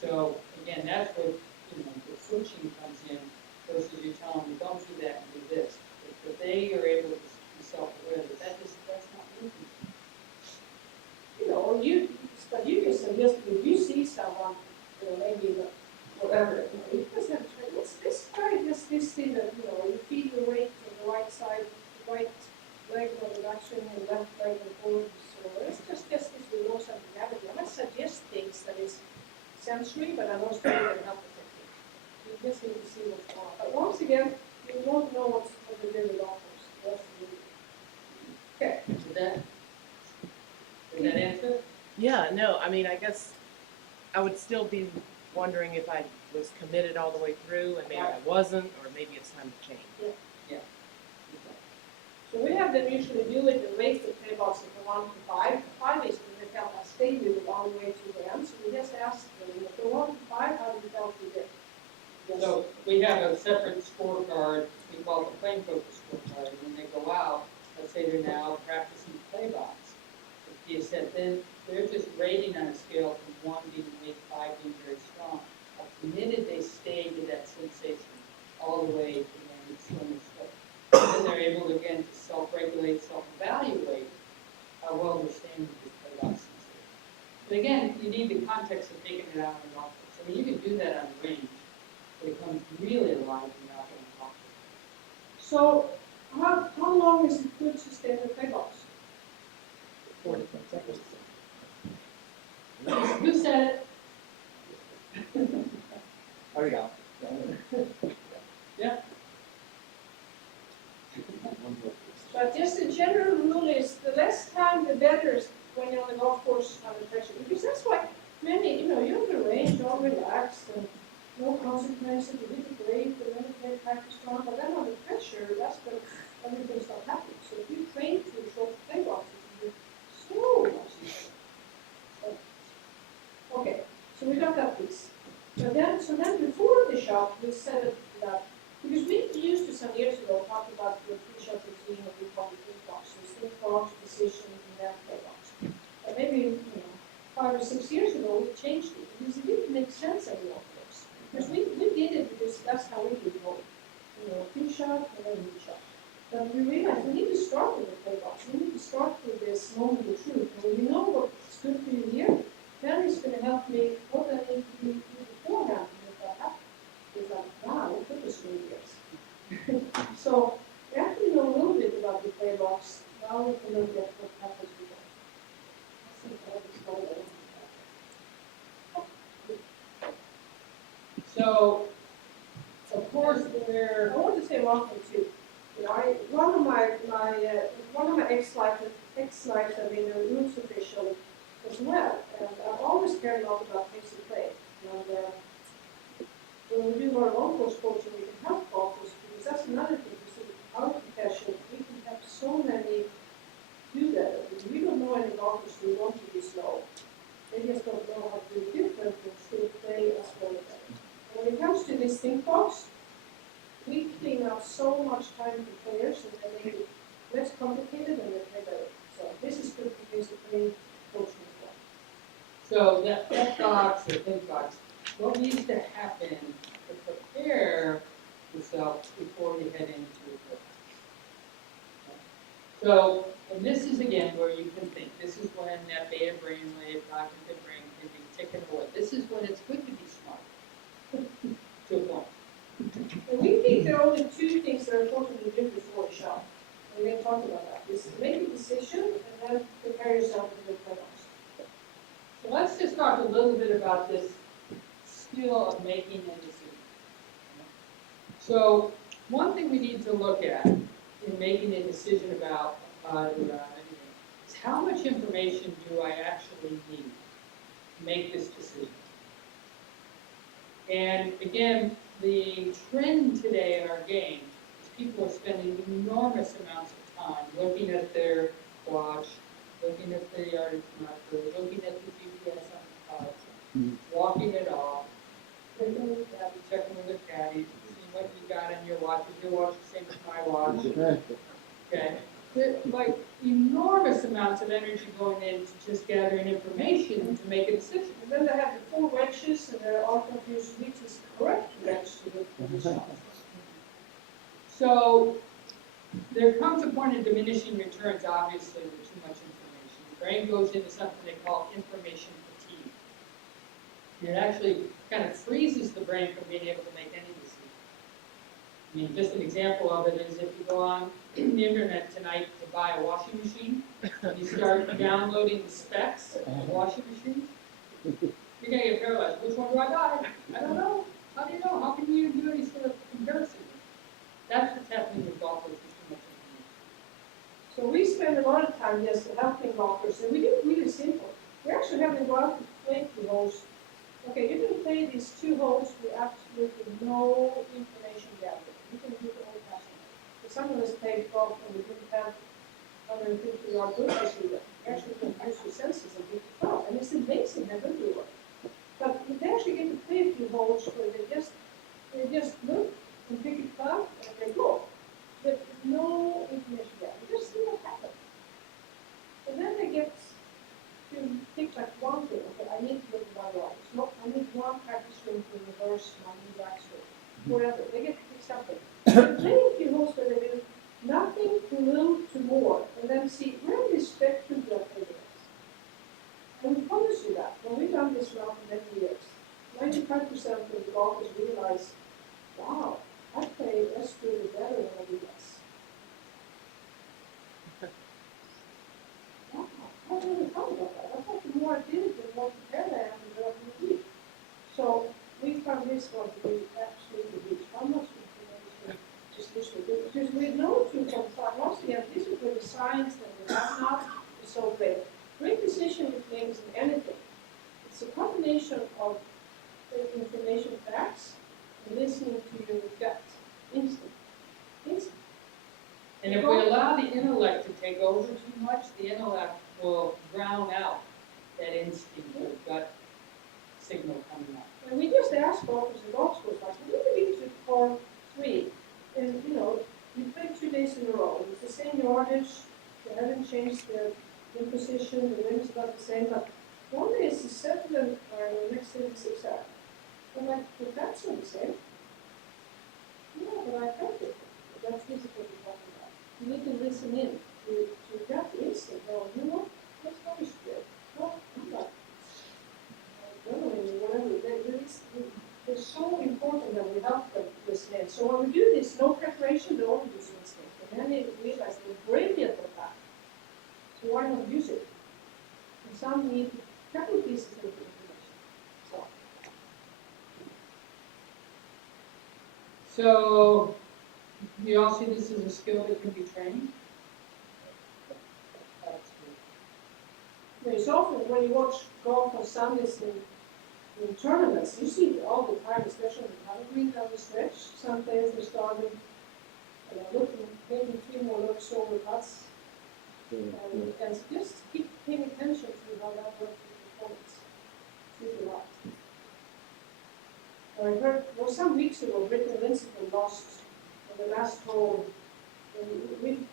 So, again, that's what, the coaching comes in, versus you tell them, don't do that and do this. But they are able to be self-aware that that's not working. Or but you can suggest, if you see someone, maybe whatever, you just have to try, let's try this thing that, you feel your weight on the right side, the right leg on the reduction and left leg and forward. So let's just test this with low center gravity. I'm not suggest things that is sensory, but I know it's going to help the technique. You just need to see what's going on. But once again, you won't know what the really offers. That's the beauty. Okay. Did that answer? Yeah, no, I mean, I guess I would still be wondering if I was committed all the way through and maybe I wasn't, or maybe it's time to change. So we have them usually do it and rate the play boxes from 1 to 5. 5 is when they felt I stayed with it all the way to the end. So we just ask them, from 1 to 5, how do you felt with it? So we have a separate scorecard, we call it the playing focus scorecard, and when they go out, let's say they're now practicing play box. If you said, then they're just rating on a scale from 1 being weak, 5 being very strong. How committed they stay to that sensation all the way to when it's so much stuff. Then they're able to, again, to self-regulate, self-evaluate how well they're staying with this play box sensation. But again, you need the context of taking it out on the office. I mean, you can do that on the range, but it becomes really alive when you're out on the office. So how long is it good to stay in the play box? 4 to 10 seconds. Who said it? There we go. Yeah. But just the general rule is the less time, the better when you're on the golf course under pressure. Because that's why many, you're on the range, all relaxed and no consequences, you did great, and then you play practice on. But then under pressure, that's when everything starts happening. So if you train to short play boxes, you do so much easier. Okay, so we got that piece. But then, before the shot, we set it up. Because we used to some years ago talk about the pre-shot routine that we call the think box. So think box, decision, and then play box. But maybe, 5 or 6 years ago, we changed it because it didn't make sense anymore for us. Because we did it because that's how we did roll. Pre-shot and then mid-shot. But we realized we need to start with the play box. We need to start with this moment of truth. And when you know what's good for you here, then it's going to help me what I need to do beforehand to make that happen. It's like, wow, it took us 3 years. So we actually know a little bit about the play box. Now we can look at what happens before. I think that is all I want. So, of course, I want to say one thing too. One of my ex-lives have been a rules official as well, and I've always cared a lot about pace of play. And when we do our own course coaching, we can help golfers because that's another thing. Our profession, we can help so many do that. We don't know any golfers who want to be slow. They just don't know how to do different and still play as well as that. When it comes to this think box, we clean up so much time for players and they make it less complicated and they play better. So this is good for basically coaching as well. So that box or think box, what needs to happen to prepare yourself before you head into the box? So, and this is again where you can think. This is when that beta brainwave, cognitive brain can be ticking away. This is when it's good to be smart. To a point. And we think there are only 2 things that are important to do before a shot. We're going to talk about that. This is make a decision and then prepare yourself for the playoffs. So let's just talk a little bit about this skill of making a decision. So one thing we need to look at in making a decision about anything is how much information do I actually need to make this decision? And again, the trend today in our game is people are spending enormous amounts of time looking at their watch, looking at the yardage marker, looking at the GPS on the couch, walking it off, checking with the caddy, checking with the caddy, seeing what you got in your watch, is your watch the same as my watch? Okay, there's like enormous amounts of energy going into just gathering information to make a decision. And then they have the 4 wrenches, and they're all confused which is the correct wrench to the shop. So there comes a point of diminishing returns, obviously, with too much information. The brain goes into something they call information fatigue. It actually kind of freezes the brain from being able to make any decision. I mean, just an example of it is if you go on the internet tonight to buy a washing machine, and you start downloading the specs of washing machines, you're going to get paralyzed. Which one do I buy? I don't know. How do you know? How can you do any sort of comparison? That's what's happening with golfers with too much information. So we spend a lot of time just helping golfers, and we do it really simple. We actually have them go out to play 2 holes. Okay, you can play these 2 holes with absolutely no information gathered. You can do the old fashioned way. Some of us played golf and we didn't have 150-yard bushes either. You actually can use your senses and get the ball. And it's amazing how good we were. But they actually get to play a few holes where they just look and pick it up and they go. There's no information there. You just see what happens. And then they get to pick like one thing. Okay, I need to get the ball right. It's not, I need one practice swing to reverse my new back swing. Whatever. They get to pick something. They play a few holes where they do nothing to little to more. And then see where this spectrum do I play the best. And we promise you that. When we've done this now for many years, 95% of the golfers realize, wow, I play less really better when I do less. Wow, I really thought about that. I thought the more I did it, the more prepared I am to go to the beach. So we found this one to be absolutely huge. How much information just this will do? Because we know 2.5. Once again, this is where the science that we have now is so great. Great decision making isn't anything. It's a combination of information facts and listening to your gut. Instant. And if we allow the intellect to take over too much, the intellect will drown out that instinct or gut signal coming up. And we just ask golfers in golf schools, like, what do you do to par 3? And, you know, you play 2 days in a row. It's the same yardage. They haven't changed the position. The wind is about the same. But one day it's a 7 and the next day it's 6 out. I'm like, the facts are the same. Yeah, but I felt it. That's basically what we're talking about. You need to listen in to gut instinct. Oh, you know, that's not as good. No, I'm not. Whatever. They're so important that we help them listen in. So when we do this, no preparation, they only use instinct. And then they realize they're brilliant at that. So why not use it? And some need a couple of pieces of information. So you all see this as a skill that can be trained? That's good. There's often, when you watch golf on Sundays in tournaments, you see it all the time, especially in the green down the stretch. Some players are starting, looking, maybe 3 more looks over putts. And just keep paying attention to how that works with performance. See the lot. I heard, well, some weeks ago, Brittany Lincecum lost on the last hole. And we've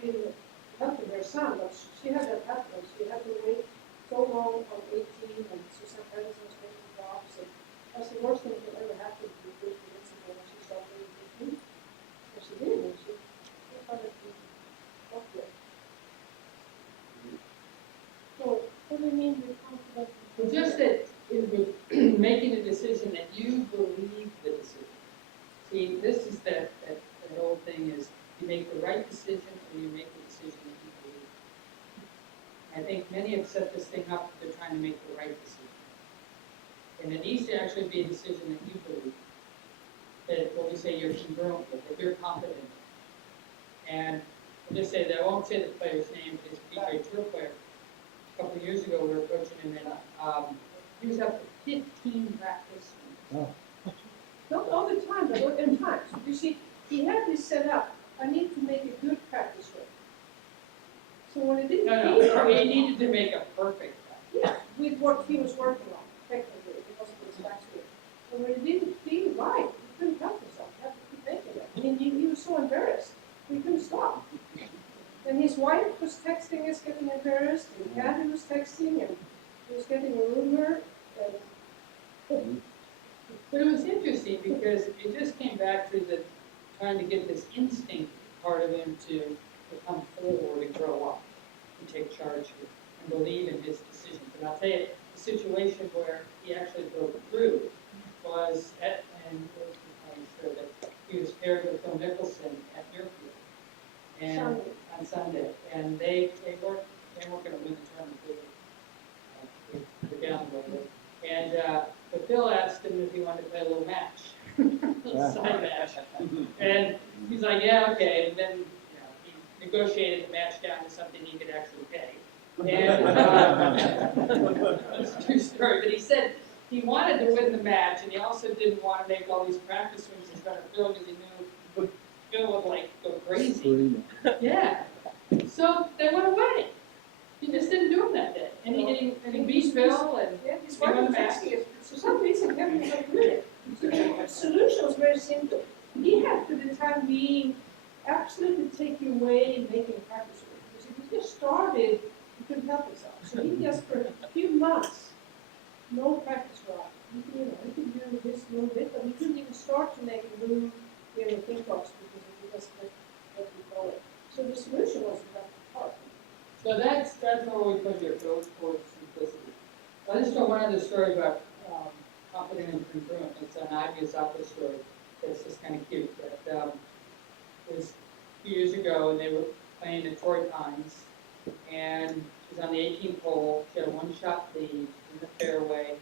been helping her son, but she had that happen. She had to wait so long on 18, and Susan Harrison was making drops. And that's the worst thing that could ever happen to Brittany Lincecum when she started doing 15. But she did, and she found it up there. So, what do you mean you're confident? Well, just that making a decision that you believe the decision. See, this is that whole thing is you make the right decision or you make the decision that you believe. I think many have set this thing up, they're trying to make the right decision. And it needs to actually be a decision that you believe. That what we say you're congruent with, that you're confident in. And I'll just say that I won't say the player's name, but he's a PGA Tour player. A couple of years ago we were approaching him and he was up for 15 practice. Not all the time, but in times. You see, he had this set up. I need to make a good practice swing. So when it didn't No, he needed to make a perfect practice. yeah, with what he was working on, technically, because of his backswing. And when he didn't feel right, he couldn't help himself. He had to keep making it. And he was so embarrassed, he couldn't stop. And his wife was texting us, getting embarrassed, and Kathy was texting, and he was getting a rumor. But it was interesting because it just came back to the trying to get this instinct part of him to come forward and grow up and take charge and believe in his decisions. And I'll tell you, the situation where he actually broke through was at, and I'm sure that he was paired with Phil Mickelson at Deerfield. And Sunday. on Sunday, and they weren't going to win the tournament. They were down a little bit. And but Phil asked him if he wanted to play a little match, a little side match. And he's like, yeah, okay. And then he negotiated the match down to something he could actually pay. And it's a true story. But he said he wanted to win the match, and he also didn't want to make all these practice swings in front of Phil because he knew Phil would like go crazy. Yeah. So they went away. He just didn't do it that day. And he beat Phil and Yeah, his he won wife the was match. texting us. For some reason, Kevin was not doing it. So the solution was very simple. He had, for the time being, absolutely take away making practice work. Because if he just started, he couldn't help himself. So he just, for a few months, no practice rock. He could do this a little bit, but he couldn't even start to make a move in the ping box because he just let him go it. So the solution was to have the part. So that's where we put your build towards simplicity. I just told one other story about confident and congruent. It's an obvious office story that's just kind of cute. But it was a few years ago, and they were playing at Torrey Pines, and she was on the 18th hole. She had a one-shot lead in the fairway,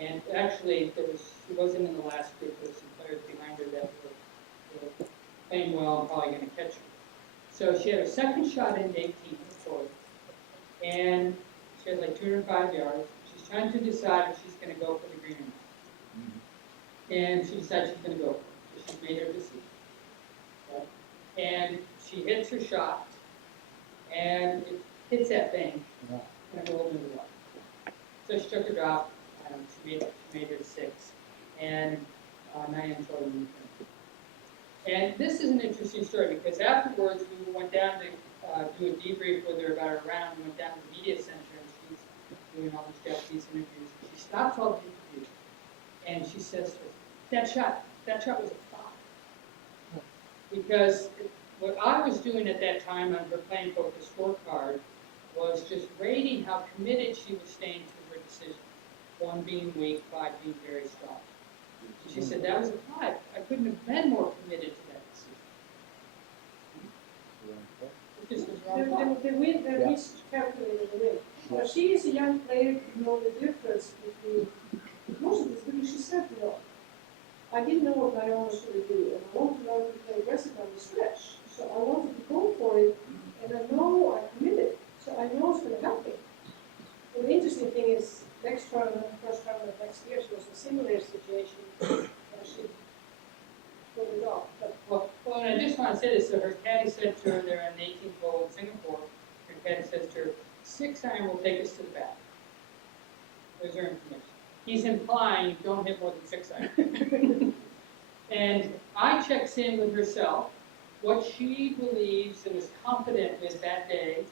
and actually she wasn't in the last group. There were some players behind her that were playing well and probably going to catch her. So she had her second shot in 18th Torrey, and she had like 205 yards. She's trying to decide if she's going to go for the green or not. And she decides she's going to go for it. So she's made her decision. Okay? And she hits her shot, and it hits that bank, and it rolled into the water. So she took her drop, she made her 6, and 9 and 12 in the And this is an interesting story because afterwards we went down to do a debrief with her about her round. We went down to the media center and she's doing all these Japanese interviews. She stops all the interviews and she says, that shot was a flop. Because what I was doing at that time on her playing focus scorecard was just rating how committed she was staying to her decision. 1 being weak, 5 being very strong. She said, that was a 5. I couldn't have been more committed to that decision. It just was wrong. The win, we calculated the win. But she is a young player to know the difference between, most of this, because she said, I didn't know what my owners were going to do, and I wanted to learn to play aggressive on the stretch. So I wanted to go for it, and I know I committed, so I know it's going to help me. And the interesting thing is, next tournament, first tournament next year, she was a similar situation, and she pulled it off. But Well, and I just want to say this. So her caddy said to her, they're on the 18th hole in Singapore. Her caddy says to her, 6 iron will take us to the back. There's her information. He's implying don't hit more than 6 iron. And I checks in with herself, what she believes and is confident with that day,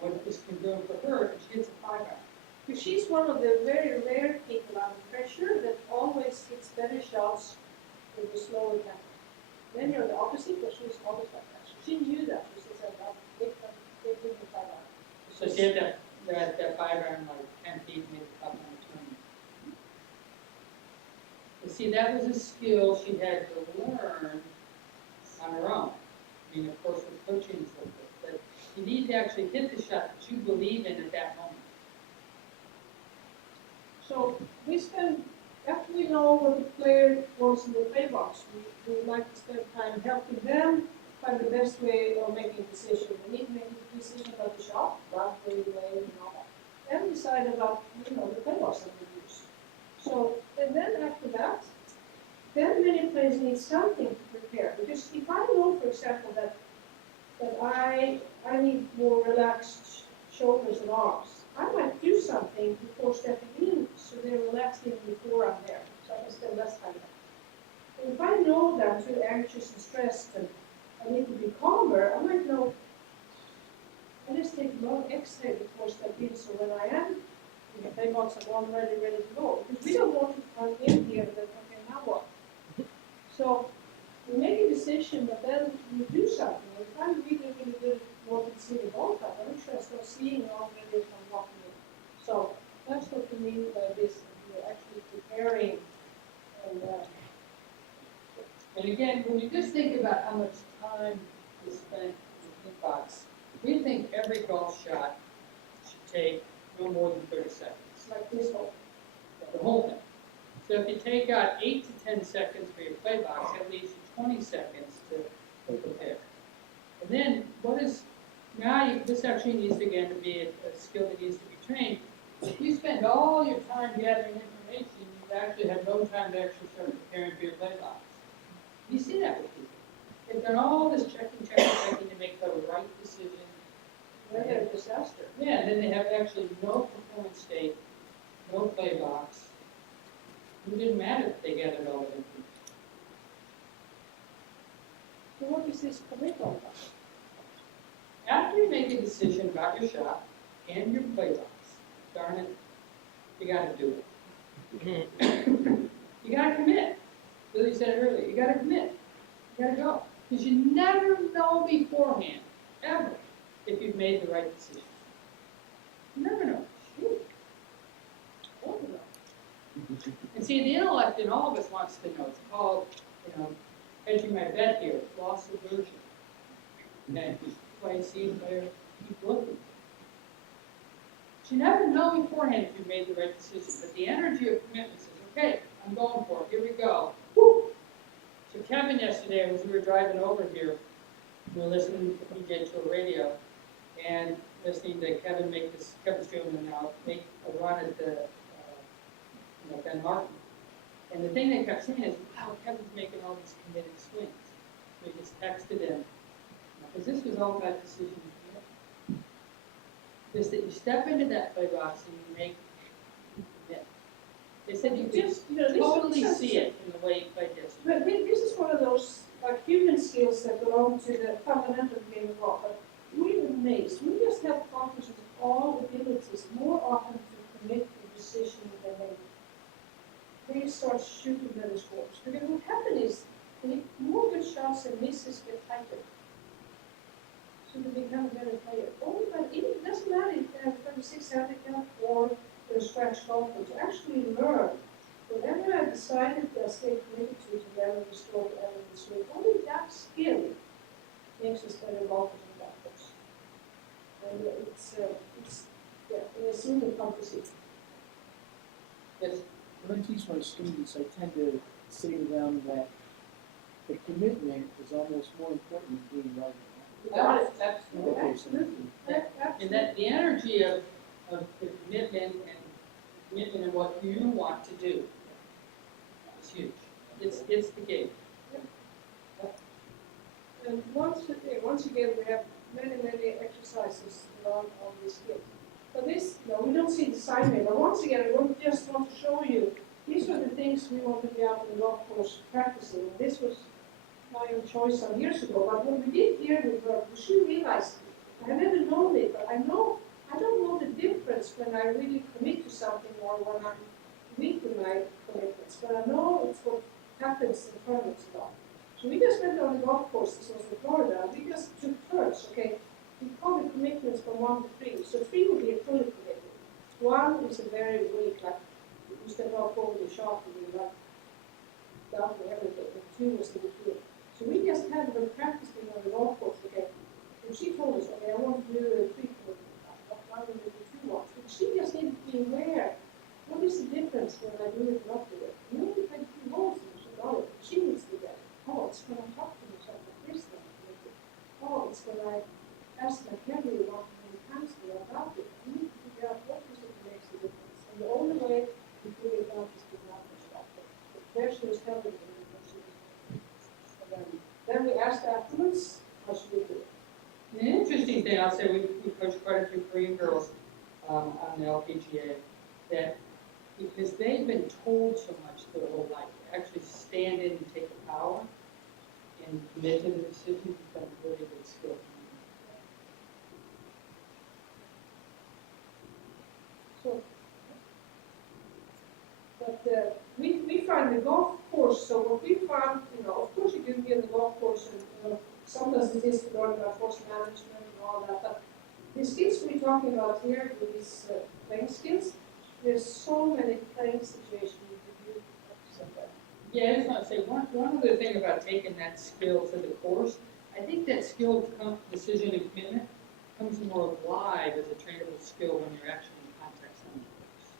what is congruent for her, and she hits a 5 iron. because she's one of the very rare people under pressure that always hits better shots with the slower tempo. Then you're the opposite, but she's always like that. So she knew that. She says, I'm big the 5 iron. So she had that 5 iron like 10 feet, maybe up on the tournament. But see, that was a skill she had to learn on her own. I mean, of course, with coaching and so forth. But you need to actually hit the shot that you believe in at that moment. So we spend, after we know what the player wants in the play box, we would like to spend time helping them find the best way of making a decision. They need to make a decision about the shot, about the lane and all that. And decide about, the play box that we use. So, and then after that, then many players need something to prepare. Because if I know, for example, that I need more relaxed shoulders and arms, I might do something before stepping in so they're relaxed even before I'm there. So I can step spend less time. And if I know that I'm too anxious and stressed and I need to be calmer, I might know, I just take a long exhale before I step in, so when I am in the play box, I'm already ready to go. Because we don't want to come in here and then, okay, now what? So we make a decision, but then we do something. If I'm really, really good at walking to see the ball club, I'm sure I start seeing already if I'm walking in. So that's what we mean by this, we're actually preparing and And again, when you just think about how much time is spent in the hit box, we think every golf shot should take no more than 30 seconds, it's like this whole. the whole thing. So if you take out 8 to 10 seconds for your play box, that leaves you 20 seconds to prepare. And then what is, this actually needs to, again, to be a skill that needs to be trained. If you spend all your time gathering information, you actually have no time to actually start preparing for your play box. You see that with people. They've done all this checking to make the right decision. Then they're a disaster. Yeah, and then they have actually no performance state, no play box. It didn't matter if they gathered all of it. So what is this commit all about? After you make a decision about your shot and your play box, darn it, you gotta do it. You gotta commit. Billy said it earlier, you gotta commit. You gotta go. Because you never know beforehand, ever, if you've made the right decision. You never know. Shoot. I don't know. And see, the intellect in all of us wants to know. It's called, hedging my bet here, loss aversion. Okay, if you play C player, keep looking. But you never know beforehand if you've made the right decision. But the energy of commitment says, okay, I'm going for it. Here we go. Woo! So Kevin yesterday, as we were driving over here, we were listening to DJ to a radio, and listening to Kevin's doing now, make a run at the, Ben Martin. And the thing they kept saying is, wow, Kevin's making all these committed swings. So we just texted him, because this was all about decision commitment. Is that you step into that play box and you make commit. They said you could totally see it in the way you played yesterday. But this is one of those human skills that belong to the fundamental game of golf. But we're amazed. We just have partners with all abilities more often to commit a decision than they start shooting better scores. Because what happens is the more good shots and misses get tighter. So they become a better player. It doesn't matter if they have 36 handicap or they're scratch golfers. To actually learn whatever I decided to stay committed to them and restore the elements, only that skill makes us better golfers and golfers. And it's really composite. Yes. When I teach my students, I tend to say to them that the commitment is almost more important than being right. Got it. Okay, so Absolutely. And that the energy of the commitment and what you want to do is huge. It's the game. And once again, we have many exercises around all these skills. But this, we don't see the sign here, but once again, I just want to show you, these are the things we want to be out in the golf course practicing. And this was my own choice some years ago, but what we did here with her, she realized, I never known it, but I don't know the difference when I really commit to something or when I'm weak in my commitments, but I know it's what happens in tournaments a lot. So we just went on the golf course, this was in Florida, and we just took turns, okay? We call the commitments from 1 to 3. So 3 would be a fully committed. 1 is a very weak, like you step off over the shot and you like down to everything. And 2 was the good. So we just had her practicing on the golf course, okay? And she told us, okay, I want to do a 3 commitment. I want to do 2 ones. But she just needed to be aware. What is the difference when I do it and not do it? You only play 2 holes and she got it. She needs to do that. Oh, it's when I talk to myself like this then. Oh, it's when I ask my caddy about how many times they are about it. I need to figure out what is it that makes the difference. And the only way to figure it out is to not stop it. The pressure is telling me what she needs. Then we asked afterwards, how should we do it? An interesting thing, I'll say, we coached quite a few Korean girls on the LPGA, that because they've been told so much their whole life, actually stand in and take the power and commit to the decision becomes really a good skill. So, but we find the golf course, so what we found, of course you can be on the golf course and, sometimes it is to learn about force management and all that, but the skills we're talking about here, these playing skills, there's so many playing situations you can do. Yeah, I just want to say, one other thing about taking that skill to the course, I think that skill, decision and commitment, comes more alive as a trainable skill when you're actually in context on the course.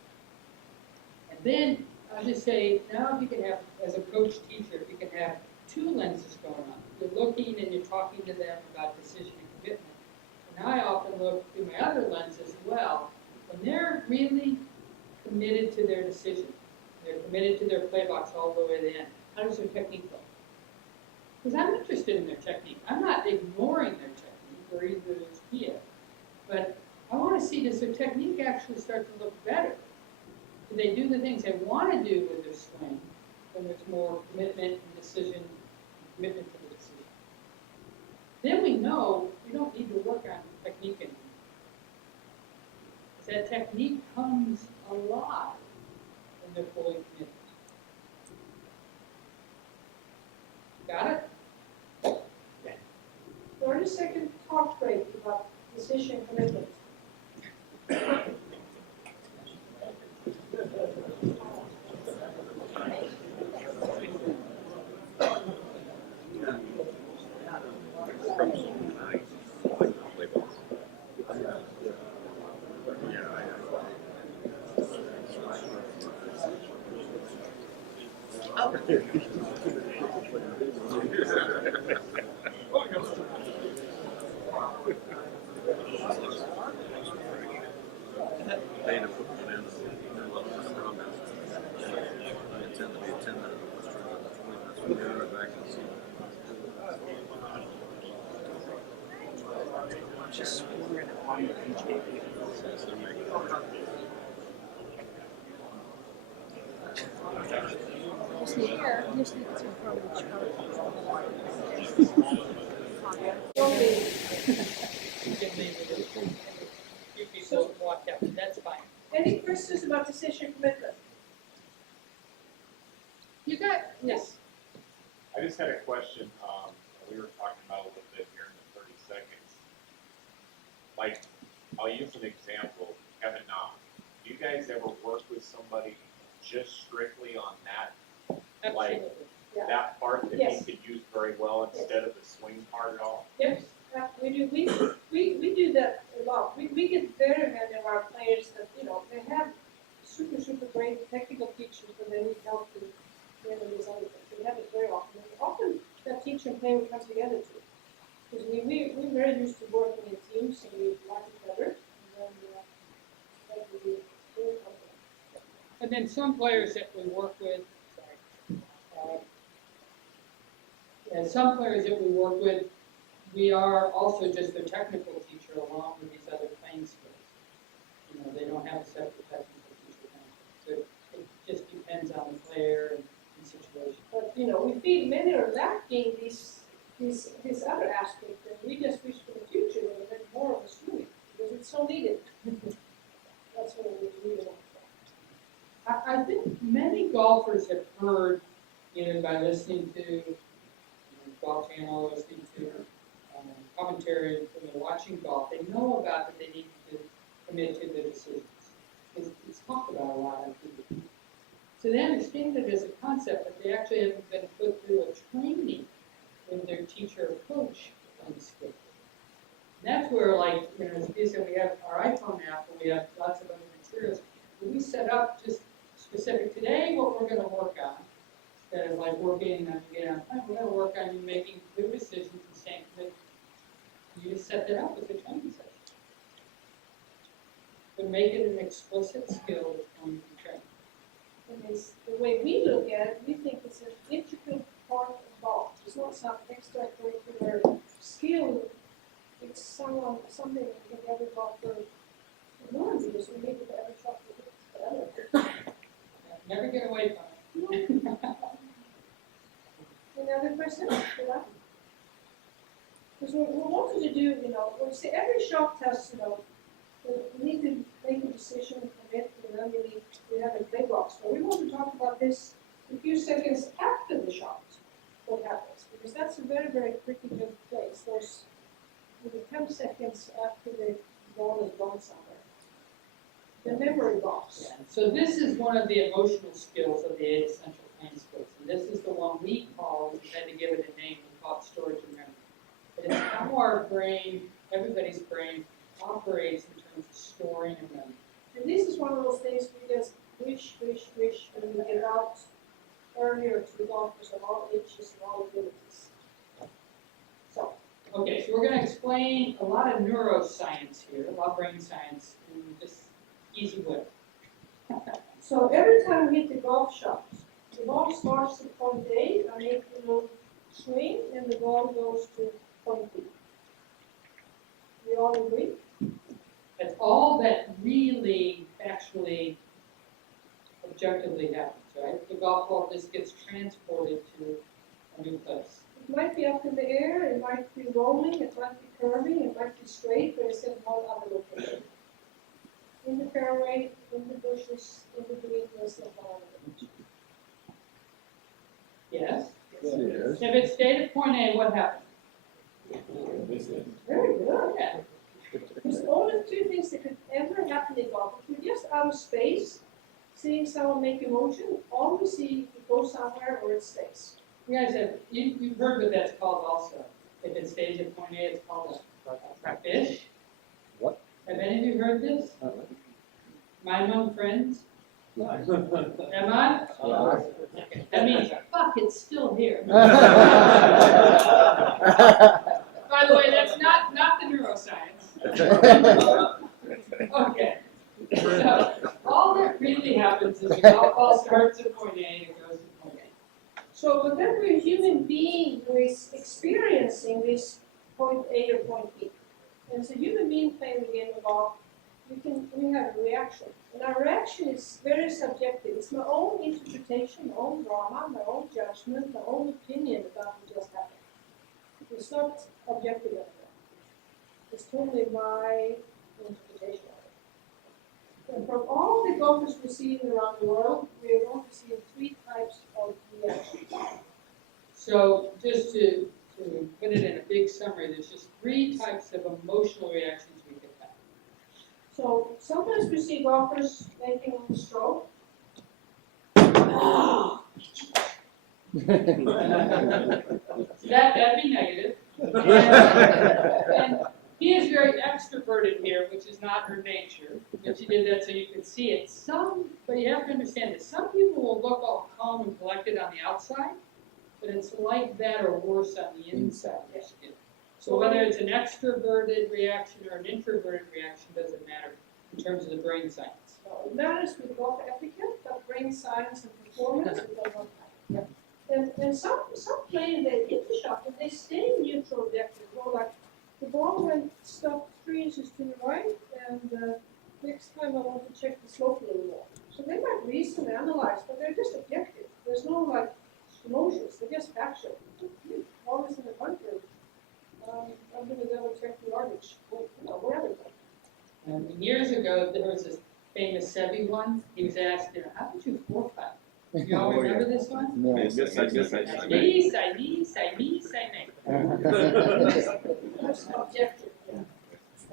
And then, I'll just say, now you can have, as a coach teacher, you can have two lenses going on. You're looking and you're talking to them about decision and commitment. And I often look through my other lens as well. When they're really committed to their decision, they're committed to their play box all the way to the end, how does their technique look? Because I'm interested in their technique. I'm not ignoring their technique, or either is Pia. But I want to see, does their technique actually start to look better? Do they do the things they want to do with their swing when there's more commitment and decision, commitment to the decision? Then we know we don't need to work on technique anymore. Because that technique comes alive when they're fully committed. Got it? 30-second talk break about decision commitment. Just wondering how you PJ. You can leave it as few people walked out, that's fine. Any questions about decision commitment? You got, yes. I just had a question, we were talking about a little bit here in the 30 seconds. Like, I'll use an example, Kevin Knox. Do you guys ever work with somebody just strictly on that, Absolutely. Yeah. that part that Yes. he could use very well instead of the swing part at all? Yes, we do. We do that a lot. We get very many of our players that, they have super great technical teachers, but they need help to handle these other things. We have it very often. And often that teacher and player will come together too. Because we're very used to working in teams and we like each other. And then that would be very helpful. And then some players that we work with, some players that we work with, we are also just their technical teacher along with these other playing skills. They don't have a separate technical teacher. So it just depends on the player and situation. But we feel many are lacking this other aspect, and we just wish for the future that more of us do it because it's so needed. That's what we really want. I think many golfers have heard, either by listening to Golf Channel, listening to commentary when they're watching golf, they know about that they need to commit to the decisions. It's talked about a lot on TV. So they understand it as a concept, but they actually haven't been put through a training with their teacher or coach on the skill. And that's where, as we said, we have our iPhone app and we have lots of other materials. But we set up just specific today what we're going to work on. Instead of working on, we're going to work on you making good decisions and staying committed. You just set that up with the training session. But make it an explicit skill that's going to be trained. And the way we look at it, we think it's an integral part of golf. It's not some extracurricular skill. It's something that every golfer can learn because we make it every shot we hit better. Never get away from it. Any other questions for that? Because we wanted to do, you know, we say every shop test, you know, we need to make a decision, commit, and then we have a play box. But we want to talk about this a few seconds after the shot, what happens, because that's a very, very critical place. Those maybe 10 seconds after the ball is gone somewhere. The memory box. Yeah. So this is one of the emotional skills of the 8 essential pain skills. And this is the one we call, we had to give it a name, we call it storage and memory. But it's how our brain, everybody's brain, operates in terms of storing and memory. And this is one of those things we just wish, and we get out earlier to the doctors of all ages and all abilities. So, Okay, so we're going to explain a lot of neuroscience here, a lot of brain science in this easy way. so every time we hit the golf shot, the ball starts at point A, I make a little swing, and the ball goes to point B. We all agree? That's all that really, actually, objectively happens, right? The golf ball just gets transported to a new place. It might be up in the air, it might be rolling, it might be curving, it might be straight, but it's in one other location. In the fairway, in the bushes, in the green, there's no ball in the bush. Yes? Yes. If it stayed at point A, what happened? Very good. Yeah. There's only two things that could ever happen in golf. If you're just out of space, seeing someone make a motion, all we see it goes somewhere or it stays. You guys have, you've heard what that's called also. If it stays at point A, it's called a fish. What? Have any of you heard this? Am I among friends? Am I? Okay. That means, fuck, it's still here. By the way, that's not the neuroscience. Okay. So, all that really happens is the golf ball starts at point A and it goes to point A. So whatever a human being who is experiencing this point A or point B, and as a human being playing the game of golf, we have a reaction. And our reaction is very subjective. It's my own interpretation, my own drama, my own judgment, my own opinion about what just happened. It's not objective at all. It's totally my interpretation of it. And from all the golfers we see around the world, we are going to see 3 types of reactions. So just to put it in a big summary, there's just 3 types of emotional reactions we can have. So sometimes we see golfers making a stroke. That'd be negative. And he is very extroverted here, which is not her nature. But she did that so you could see it. But you have to understand that some people will look all calm and collected on the outside, but it's like that or worse on the inside of your skin. So whether it's an extroverted reaction or an introverted reaction doesn't matter in terms of the brain science. So it matters with golf etiquette, but brain science and performance, it doesn't matter. And some play in the shot, and they stay neutral objective. Well, like the ball went stopped 3 inches to the right, and next time I want to check the slope a little more. So they might reason and analyze, but they're just objective. There's no like emotions, they're just factual. Ball is in the bunker. I'm going to double check the yardage. Wherever. And years ago, there was this famous Sebi one. He was asked, how did you 4-putt? You all remember this one? No. Yes, I guess I I That's objective.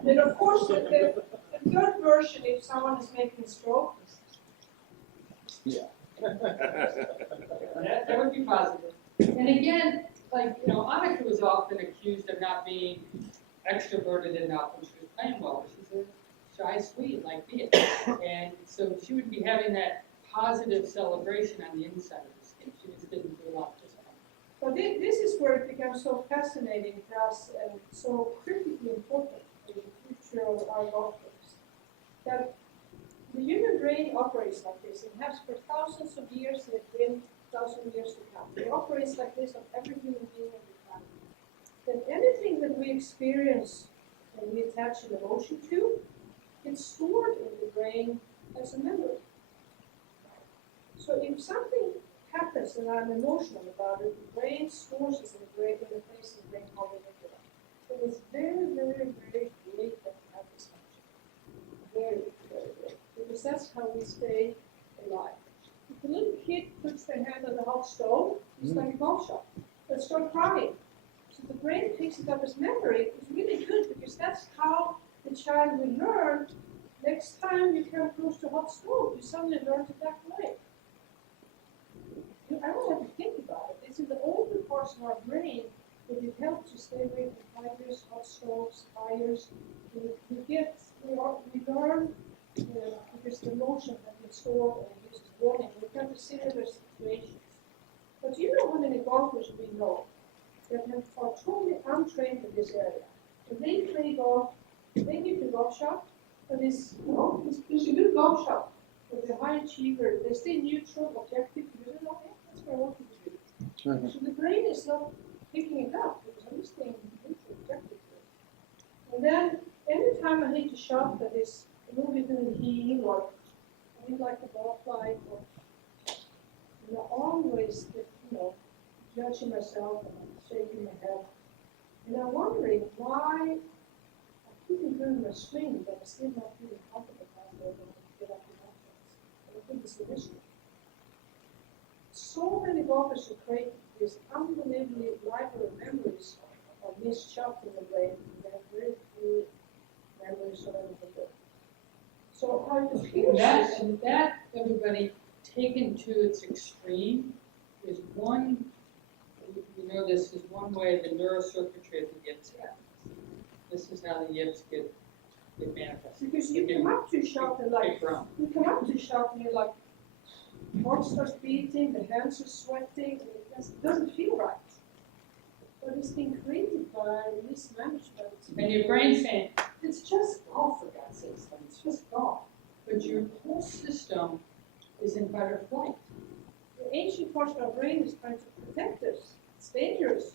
And of course, the third version, if someone is making a stroke, That would be positive. And again, like, Annika was often accused of not being extroverted enough when she was playing well. She's a shy Swede like me. And so she would be having that positive celebration on the inside of the skin. She just didn't do a lot just fine. but this is where it becomes so fascinating for us and so critically important for the future of our golf games. That the human brain operates like this. It has for thousands of years and it will 1,000 years to come. It operates like this on every human being on the planet. Then anything that we experience and we attach an emotion to, it's stored in the brain as a memory. So if something happens nervous and I'm emotional about it, the brain stores us in a place in the brain called the amygdala. So it's very, very, very great that we have this function. Very, very great. Because that's how we stay alive. If a little kid puts their hand on the hot stove, it's like a golf shot. They start crying. So the brain picks it up as memory. It's really good because that's how the child will learn. Next time you come close to a hot stove, you suddenly learn to back away. I don't have to think about it. It's in the older parts of our brain that it helps to stay away from fires, hot stoves, fires. We learn because the emotion has been stored and used as warning. We come to similar situations. But you know how many golfers we know that are totally untrained in this area. When they play golf, they give the golf shot, but it's a good golf shot. But the high achiever, they stay neutral, objective, because they know, yeah, that's what I want to do. So the brain is not picking it up, because I'm just staying neutral, objective. And then, anytime I hit a shot that is a little bit in the heel, or I mean like a ball flight, or I always, judging myself and shaking my head. And I'm wondering why I keep improving my swing, but I'm still not feeling confident after I get up to that place. And I think it's an issue. So many golfers who create these unbelievably library memories of missed shot in the brain, and they have very few memories of anything good. So how it appears That, everybody, taken to its extreme, is one, this is one way the neurocircuitry of the yips happens. This is how the yips get manifested. because you come up to shot and like, Big you come up to shot and you're like, heart starts beating, the hands are sweating, and it doesn't feel right. But it's been created by mismanagement. And your brain's saying, it's just golf, for God's sake, it's just golf. But your whole system is in fight or flight. The ancient part of our brain is trying to protect us. It's dangerous.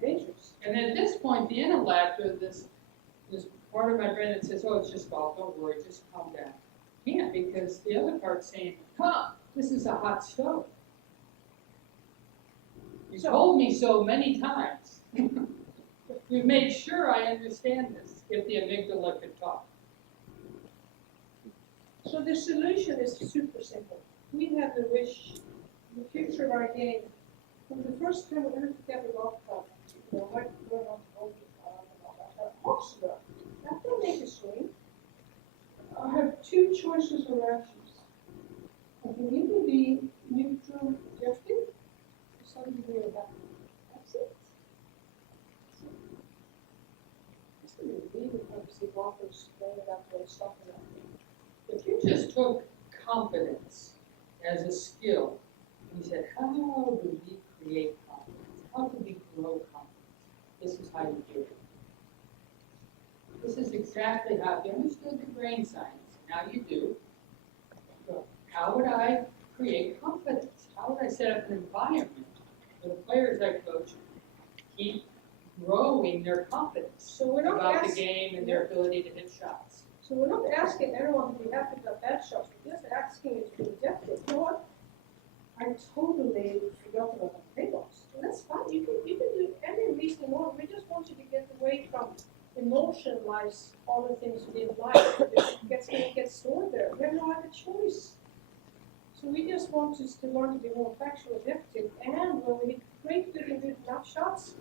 Dangerous. And at this point, the intellect, or this part of my brain that says, oh, it's just golf, don't worry, just calm down. Can't, because the other part's saying, come, this is a hot stove. You told me so many times. You made sure I understand this, if the amygdala could talk. So the solution is super simple. We have the wish, the future of our game. From the first time we ever took out a golf club, what we're not holding Oxford. That will make a swing. I have two choices of actions. I can either be neutral, objective, or something really happy. That's it. It's really fun to see golfers playing that way, stopping that way. If you just took confidence as a skill, and you said, how do we create confidence? How do we grow confidence? This is how you do it. This is exactly how, if you understood the brain science, now you do. So how would I create confidence? How would I set up an environment where the players I coach keep growing their confidence So we're not about the asking, game and their ability to hit shots? so we're not asking everyone to be happy about bad shots. We're just asking you to be objective. You know what? I totally forgot about the payoffs. So that's fine. You can do any reason you want. We just want you to get away from emotionalize all the things you didn't like. It gets stored there. We have no other choice. So we just want us to learn to be more factual objective. And when we hit great good and good enough shots,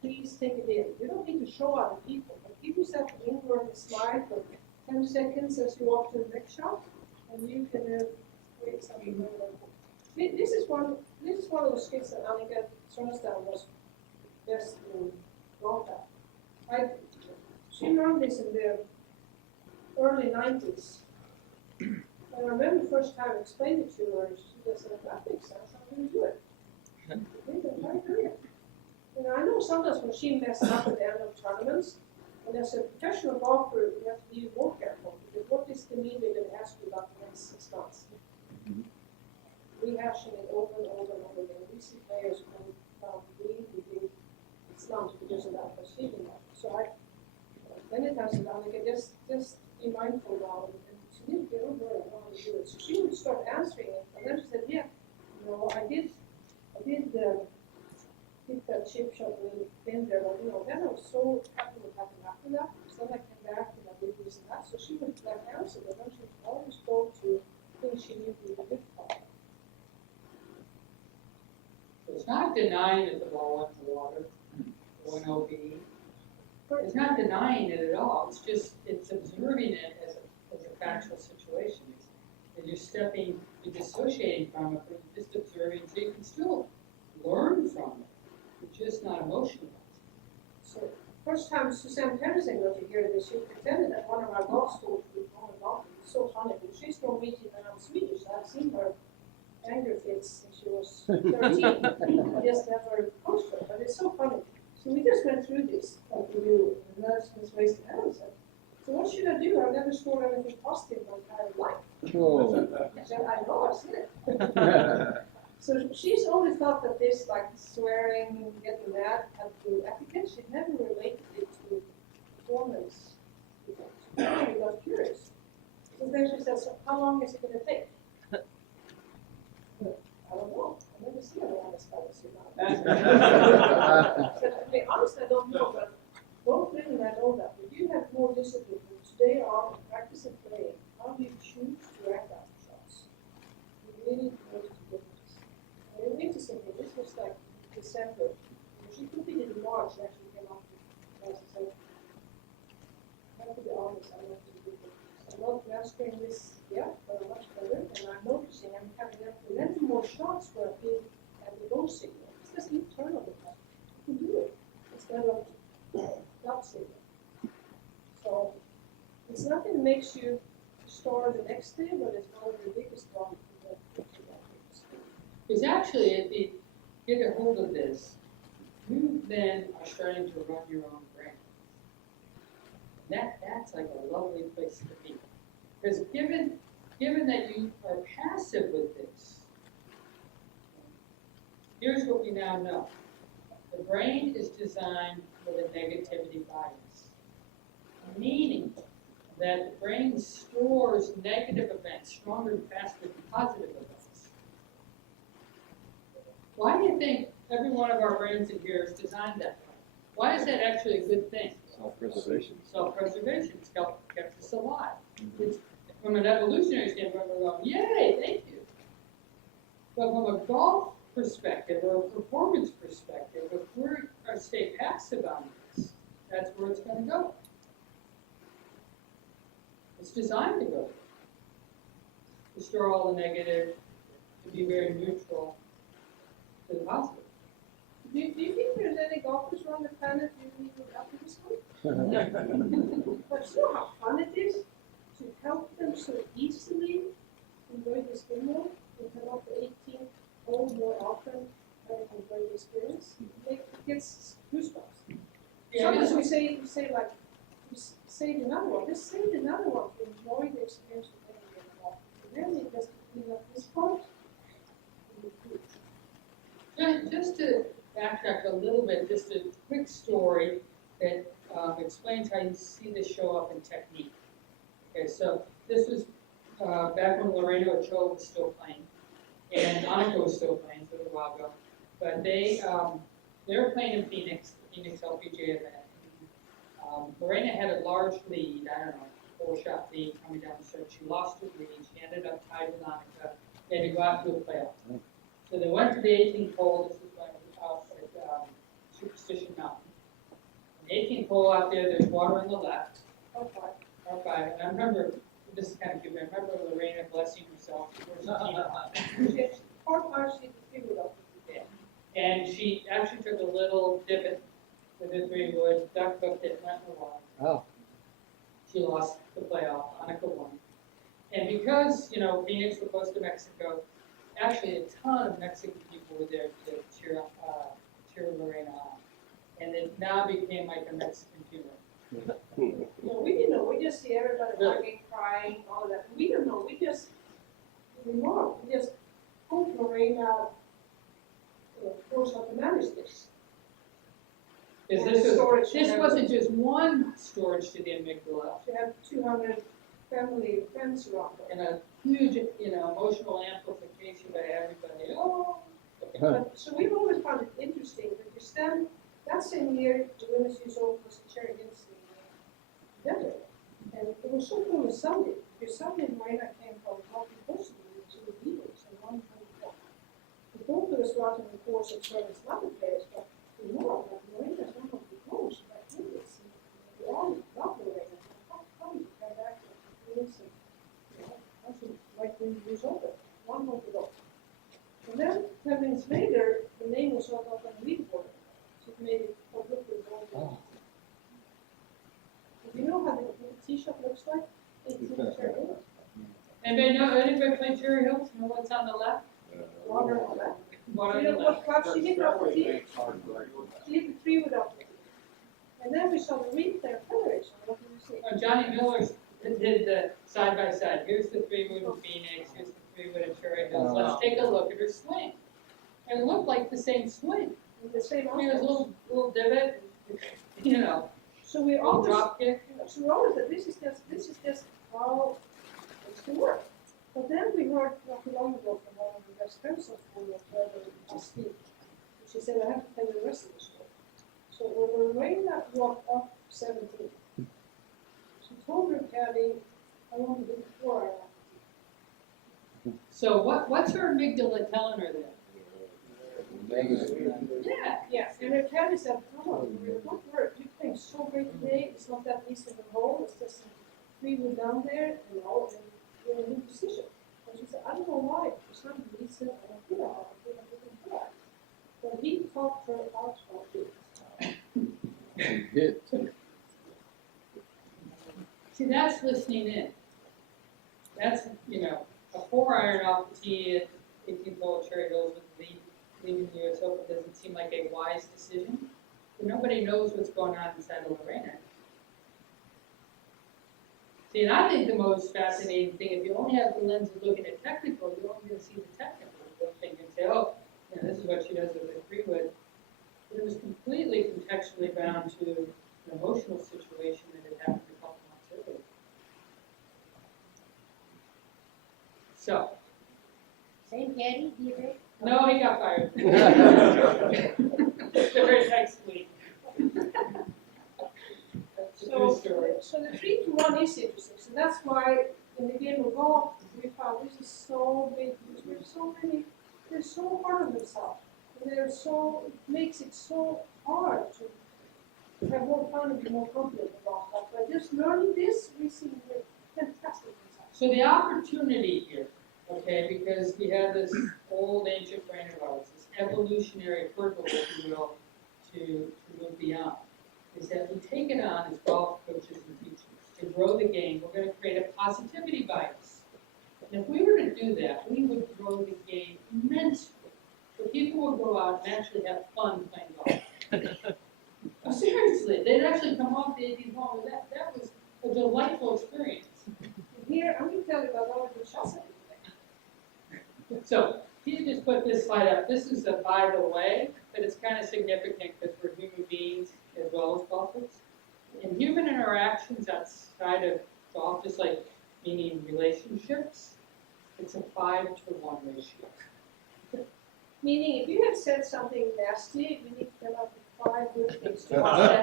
please take it in. You don't need to show other people, but give yourself an inward slide for 10 seconds as you walk to the next shot, and you can create something very, very cool. This is one of those skills that Annika Sonnestad was best in golf at. She learned this in the early 90s. And I remember the first time I explained it to her, she just said, that makes sense, I'm going to do it. I agree. And I know sometimes when she messes up at the end of tournaments, and as a professional golfer, you have to be more careful, because what is the media going to ask you about the next 6 months? Rehashing it over and over and over again. We see players go down really big slumps because of that, perceiving that. So many times I like, just be mindful now, and she didn't get over it, I want to do it. So she would start answering it, and then she said, yeah, I did so happy what happened after that, so then I came back and I did this and that, so she would like answer, but then she would always go to things she knew would be good for her. So it's not denying that the ball went in the water, or an OB. It's not denying it at all, it's just, it's observing it as a factual situation. And you're dissociating from it, but you're just observing, so you can still learn from it. You're just not emotional. So, first time Suzanne Pedersen got to hear this, she pretended at one of our golf schools with one of golf. It's so funny, because she's Norwegian and I'm Swedish, so I've seen her anger fits since she was 13. Just never coached her, but it's so funny. So we just went through this, like we do, and the nurse was raised the hand and said, so what should I do? I've never scored anything positive in my entire life. Oh. I said, I know, I've seen it. So she's always thought that this, like swearing, getting mad, had to do etiquette. She never related it to performance. So finally we got curious. So then she says, so how long is it going to take? I don't know. I've never seen anyone as bad as you now. So to be honest, I don't know, but both Lynn and I know that. If you have more discipline from today on, practice and playing, how do you choose to act out the shots? You really know to do this. And it was interesting, this was like December. She competed in March, and actually came out to us and said, I have to be honest, I'm not too good. I'm not mastering this yet, but I'm much better, and I'm noticing I'm having up to 11 more shots where I feel at the go signal. It's just internal effect. You can do it instead of gut signal. So it's nothing that makes you star the next day, but it's one of the biggest ones. Because actually, if you get a hold of this, you then are starting to run your own brain. That's like a lovely place to be. Because given that you are passive with this, here's what we now know. The brain is designed with a negativity bias, meaning that the brain stores negative events stronger and faster than positive events. Why do you think every one of our brains in here is designed that way? Why is that actually a good thing? Self-preservation. Self-preservation. It's kept us alive. It's, from an evolutionary standpoint, we're going, yay, thank you. But from a golf perspective or a performance perspective, if we're going to stay passive on this, that's where it's going to go. It's designed to go there. To store all the negative, to be very neutral to the positive. Do you think there's any golfers around the planet who need to help with this one? But you know how fun it is to help them so easily enjoy this game more and come up to 18 hole more often and enjoy the experience? It gets goosebumps. Sometimes we say like, save another one. Just save another one to enjoy the experience of playing the golf. And then it just clean up this part. Just to backtrack a little bit, just a quick story that explains how you see this show up in technique. Okay, so this was back when Lorena Ochoa was still playing, and Annika was still playing, so it was a while ago. But they were playing in Phoenix, the Phoenix LPGA event. Lorena had a large lead, I don't know, 4-shot lead coming down the stretch. She lost her lead. She ended up tied with Annika. They had to go out to a playoff. So they went to the 18th hole. This was at Superstition Mountain. On the 18th hole out there, there's water on the left. Par 5. And I remember, this is kind of cute, I remember Lorena blessing herself before she teed off. Par 5, she figured out. Yeah. And she actually took a little divot with her 3-wood, duck hooked it, went in the water. Oh. She lost the playoff. Annika won. And because, Phoenix was close to Mexico, actually a ton of Mexican people were there to cheer Lorena on. And it now became like a Mexican humor. No, we didn't know. We just see everybody hugging, crying, all of that. We don't know. We just hope Lorena knows how to manage this. Because this wasn't just one storage to the amygdala. She had 200 family and friends around her. And a huge, emotional amplification by everybody. Oh! But, so we've always found it interesting that you stand That same year, the women's youth open was a charity against the Denver. And it was so cool on Sunday, because Sunday Marina came from Healthy Person to the Eagles and 124. The goalkeepers were out on the course of service other players, but the more that Marina is one of the coaches, like Eagles, and they all love Marina. How come you come back to the Eagles and, that's like when you was over, 1 month ago. And then 10 minutes later, the name was not up on the leaderboard. So it made it public with all the. You know how the T-shirt looks like? It's Cherry Hills. Anybody play Cherry Hills? You know what's on the left? Water on that. Water You on know the what left. club she hit off the tee? She hit the 3 wood off the tee. And then we saw the replay of Federation. What did you see? Johnny Miller did the side by side. Here's the 3-wood in Phoenix, here's the 3-wood at Cherry Hills. Let's take a look at her swing. And it looked like the same swing. In the same Here's a outfits. little divot, you know, So we little always, drop kick. so we always said this is just how it's to work. But then we heard not too long ago from one of the best friends of Steve. She said, I have to tell you the rest of the story. So when Marina walked up 17, she told her caddy, I want to do 4 hours. So what's her amygdala telling her then? Yeah, and her caddy said, come on, Marina, don't worry, you're playing so great today, it's not that easy to hole, it's just 3 wood down there, and you're in a good position. And she said, I don't know why, for some reason, I don't feel how I feel like. But he talked her out of it. See, that's listening in. That's, a 4-iron off the tee at 18th hole at Cherry Hills with the leading the US Open doesn't seem like a wise decision. But nobody knows what's going on inside of Lorena. See, and I think the most fascinating thing, if you only have the lens of looking at technical, you're only going to see the technical. You'll think and say, oh, this is what she does with the 3-wood. But it was completely contextually bound to an emotional situation that had happened a couple months earlier. So. Same caddy, do you think? No, he got fired. The very next week. That's a true story. So the 3-1 is interesting. So that's why in the game of golf, we found this is so big because they're so hard on themselves. And it makes it so hard to have more fun and be more confident about golf. But just learning this, we see fantastic results. So the opportunity here, okay, because we have this old ancient brain of ours, this evolutionary hurdle, if you will, to move beyond, is that we take it on as golf coaches and teachers to grow the game. We're going to create a positivity bias. And if we were to do that, we would grow the game immensely. So people would go out and actually have fun playing golf. Seriously, they'd actually come off the 18th hole. That was a delightful experience. Here, I'm going to tell you about all of the shots I did. So, you just put this slide up. This is a by the way, but it's kind of significant because we're human beings as well as golfers. And human interactions outside of golf, just like meaning relationships, it's a 5-to-1 ratio. Meaning, if you have said something nasty, you need to tell out the 5 good things to offset.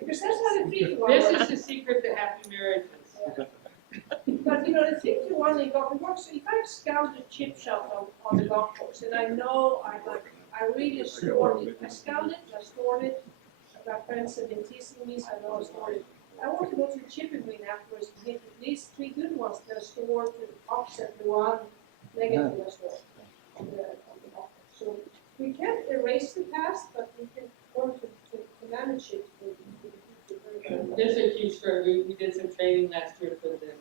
Because that's how the 3-to-1 This works. is the secret to happy marriages. Yeah. But the 3-to-1 in golf, it works. So if I scout a chip shot on the golf course, and I know I really stored it. I scouted it, I stored it. My friends have been teasing me, so I know I stored it. I want to go to the chipping green afterwards to hit at least 3 good ones that are stored to offset the 1 negative I stored on the golf course. So we can't erase the past, but we can work to manage it. There's a huge story. We did some training last year for the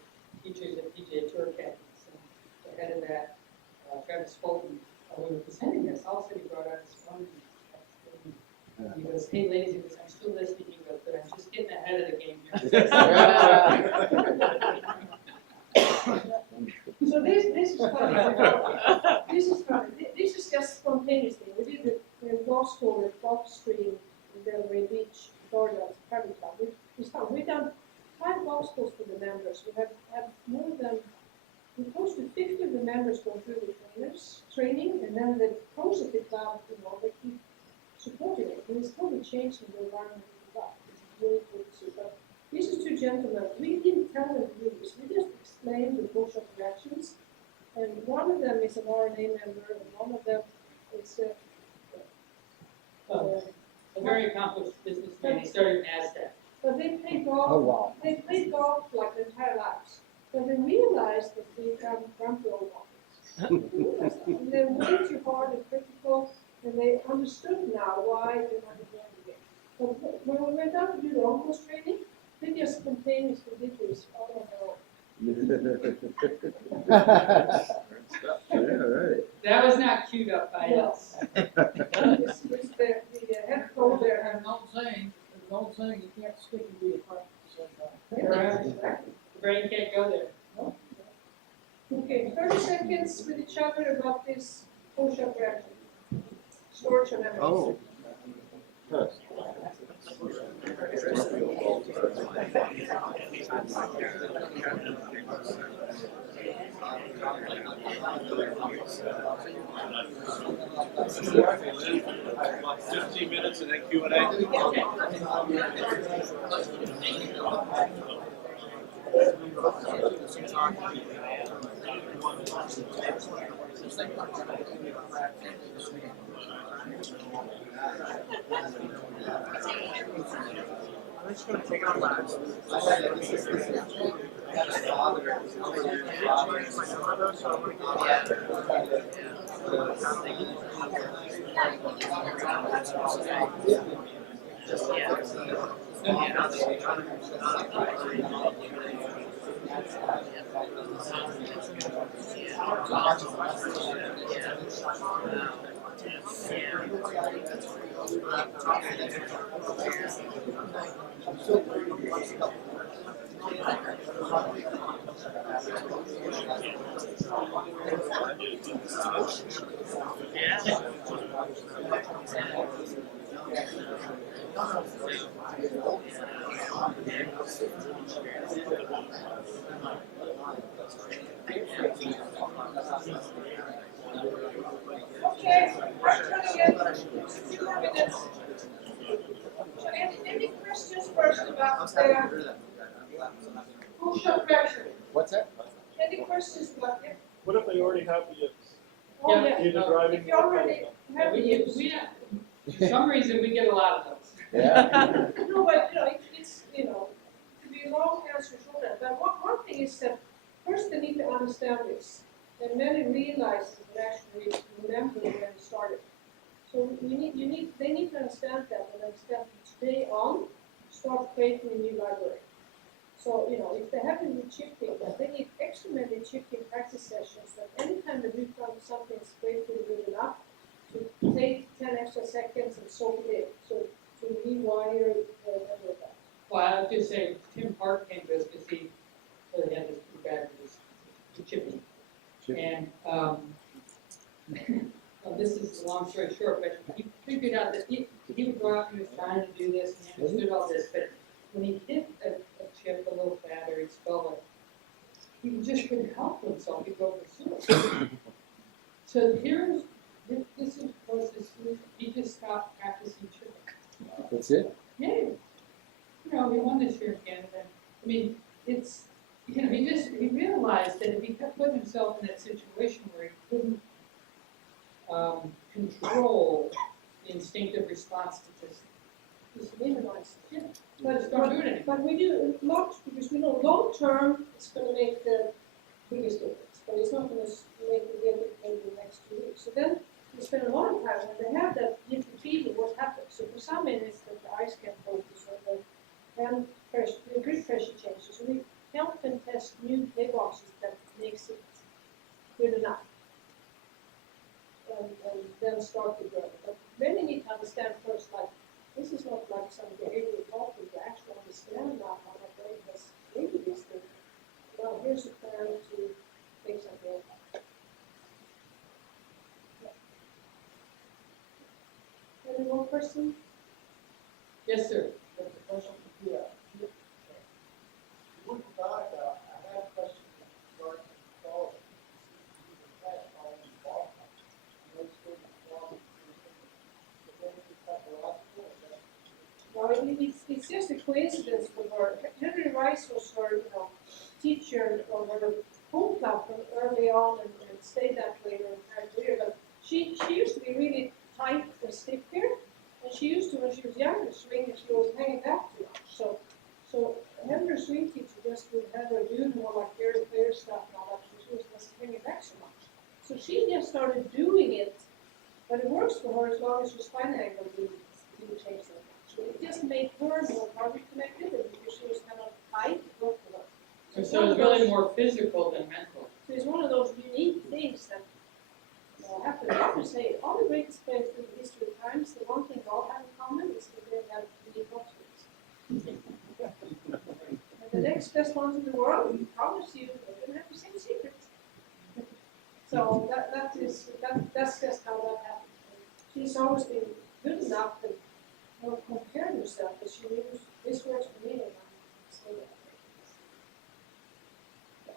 teachers at PGA Tour Academies. And the head of that, Travis Fulton, we were presenting this. Also, he brought out his phone. And he goes, hey ladies, he goes, I'm still listening. He goes, but I'm just getting ahead of the game here. So this is funny. This is funny. This is just spontaneous thing. We did the golf school at Golf Stream in Delray Beach, Florida, private club. We've done 5 golf schools for the members. We have more than, close to 50 of the members go through the trainers training, and then the pros of the club, they keep supporting it, and it's totally changing the environment we got. It's really cool to see. But these are two gentlemen, we didn't tell them to do this, we just explained the bullshit reactions. And one of them is an RNA member, and one of them is A very accomplished businessman, he started NASDAQ. but they played golf. Oh, wow. They played golf like their entire lives. But they realized that they become grumpy old monkeys. And they're way too hard and critical, and they understood now why they're not doing the game. But when we went out to do the on-course training, they just spontaneously did this all on their own. Yeah, right. That was not queued up by No. us. It's the head coach there. There's an old saying, you can't stick and be a friend at the same time. Exactly. The brain can't go there. Okay, 30 seconds with each other about this push-up reaction. Storage and memory. Oh. About 15 minutes and then Q&A. I'm just going to take it on live. Okay, we're trying to get 2 more minutes. So any questions first about the push-up reaction? What's that? Any questions about it? What if they already have the yips? Oh, yeah. Either driving If you or already have the yips. For some reason, we get a lot of those. Yeah. No, but it's to be long answer short answer. But one thing is that first they need to understand this, and then they realize that they actually remember when they started. So they need to understand that and understand from today on, start creating a new library. So if they haven't been shifting, that they need extra many shifting practice sessions. That anytime they do something gratefully good enough, to take 10 extra seconds and soak it in. So to rewire and that. Well, I was just saying, Tim Park came to us because he really had this pretty bad with his chipping. And well, this is a long story short, but he figured out that he would go out and he was trying to do this and he understood all this, but when he hit a chip a little bad or he'd skull it, he just couldn't help himself, he'd go pursue it. So this is was his solution. He just stopped practicing chipping. That's it? Yeah. He won this year in Canada. I mean, it's, he realized that if he kept putting himself in that situation where he couldn't control the instinctive response to just minimize the chip. But don't do it anymore. But we do because we know long term it's going to make the biggest difference, but it's not going to make the difference in the next 2 weeks. So then we spend a lot of time when they have that yippee fever, what happens? So for some minutes the eyes can focus on the hand pressure, the grid pressure changes. So we help them test new play boxes that makes it good enough. And then start the journey. But then you need to understand first, like, this is not like some behavioral talk, you actually understand now how my brain has created this thing. Well, here's a plan to make something like that. Any more questions? Yes, sir. That's a question for you. Looking back, I had a question regarding quality. You can test all these ball types. You know, it's good for quality. But then if you cut coincidence with her. Henry Rice was her, teacher or her home club from early on and stayed that way her entire career. But she used to be really tight and stiff here, and she used to, when she was younger, swing and she was hanging back too much. So having her swing teacher just would have her do more like very clear stuff and all that. She was just hanging back so much. So she just started doing it, but it works for her as long as her spine angle didn't change that much. So it just made her more body connected, and because she was kind of tight, it worked for her. So it's really more physical than mental. So it's one of those unique things that happened. I have to say, all the greatest players through the history of times, the one thing they all have in common is that they have unique offsprings. And the next best ones in the world, we promise you, they're going to have the same secret. So that's just how that happened. She's always been good enough to not compare herself, but she knew this works for me, and I'm stay that way.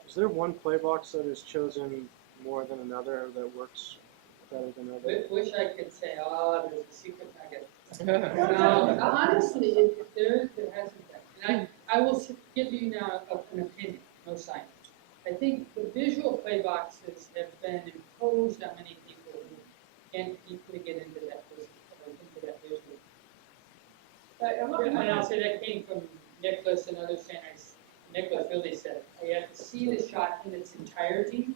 Is there one play box that is chosen more than another that works better than others? Wish I could say, oh, there's a secret nugget. No, honestly, there hasn't been. And I will give you now an opinion, no science. I think the visual play boxes have been imposed on many people who can't deeply get into that visual. And I'll say that came from Nicholas and others saying, Nicholas really said, you have to see the shot in its entirety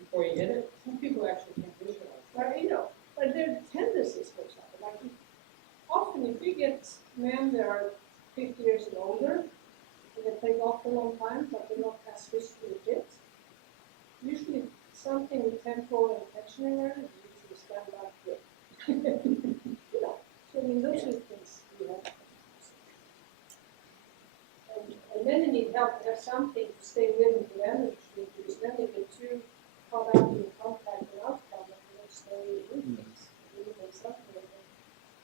before you hit it. Some people actually can't visualize. But but there are tendencies, for example. Like often, if you get men that are 50 years and older, and they play golf for a long time, but they're not as physically fit, usually something with tempo and tension around it usually stand back good. So I mean, those are things we have. And then you need help to have something to stay with and prevent it, because then they get too caught up in contact and outcome that they don't stay with things. You need something that they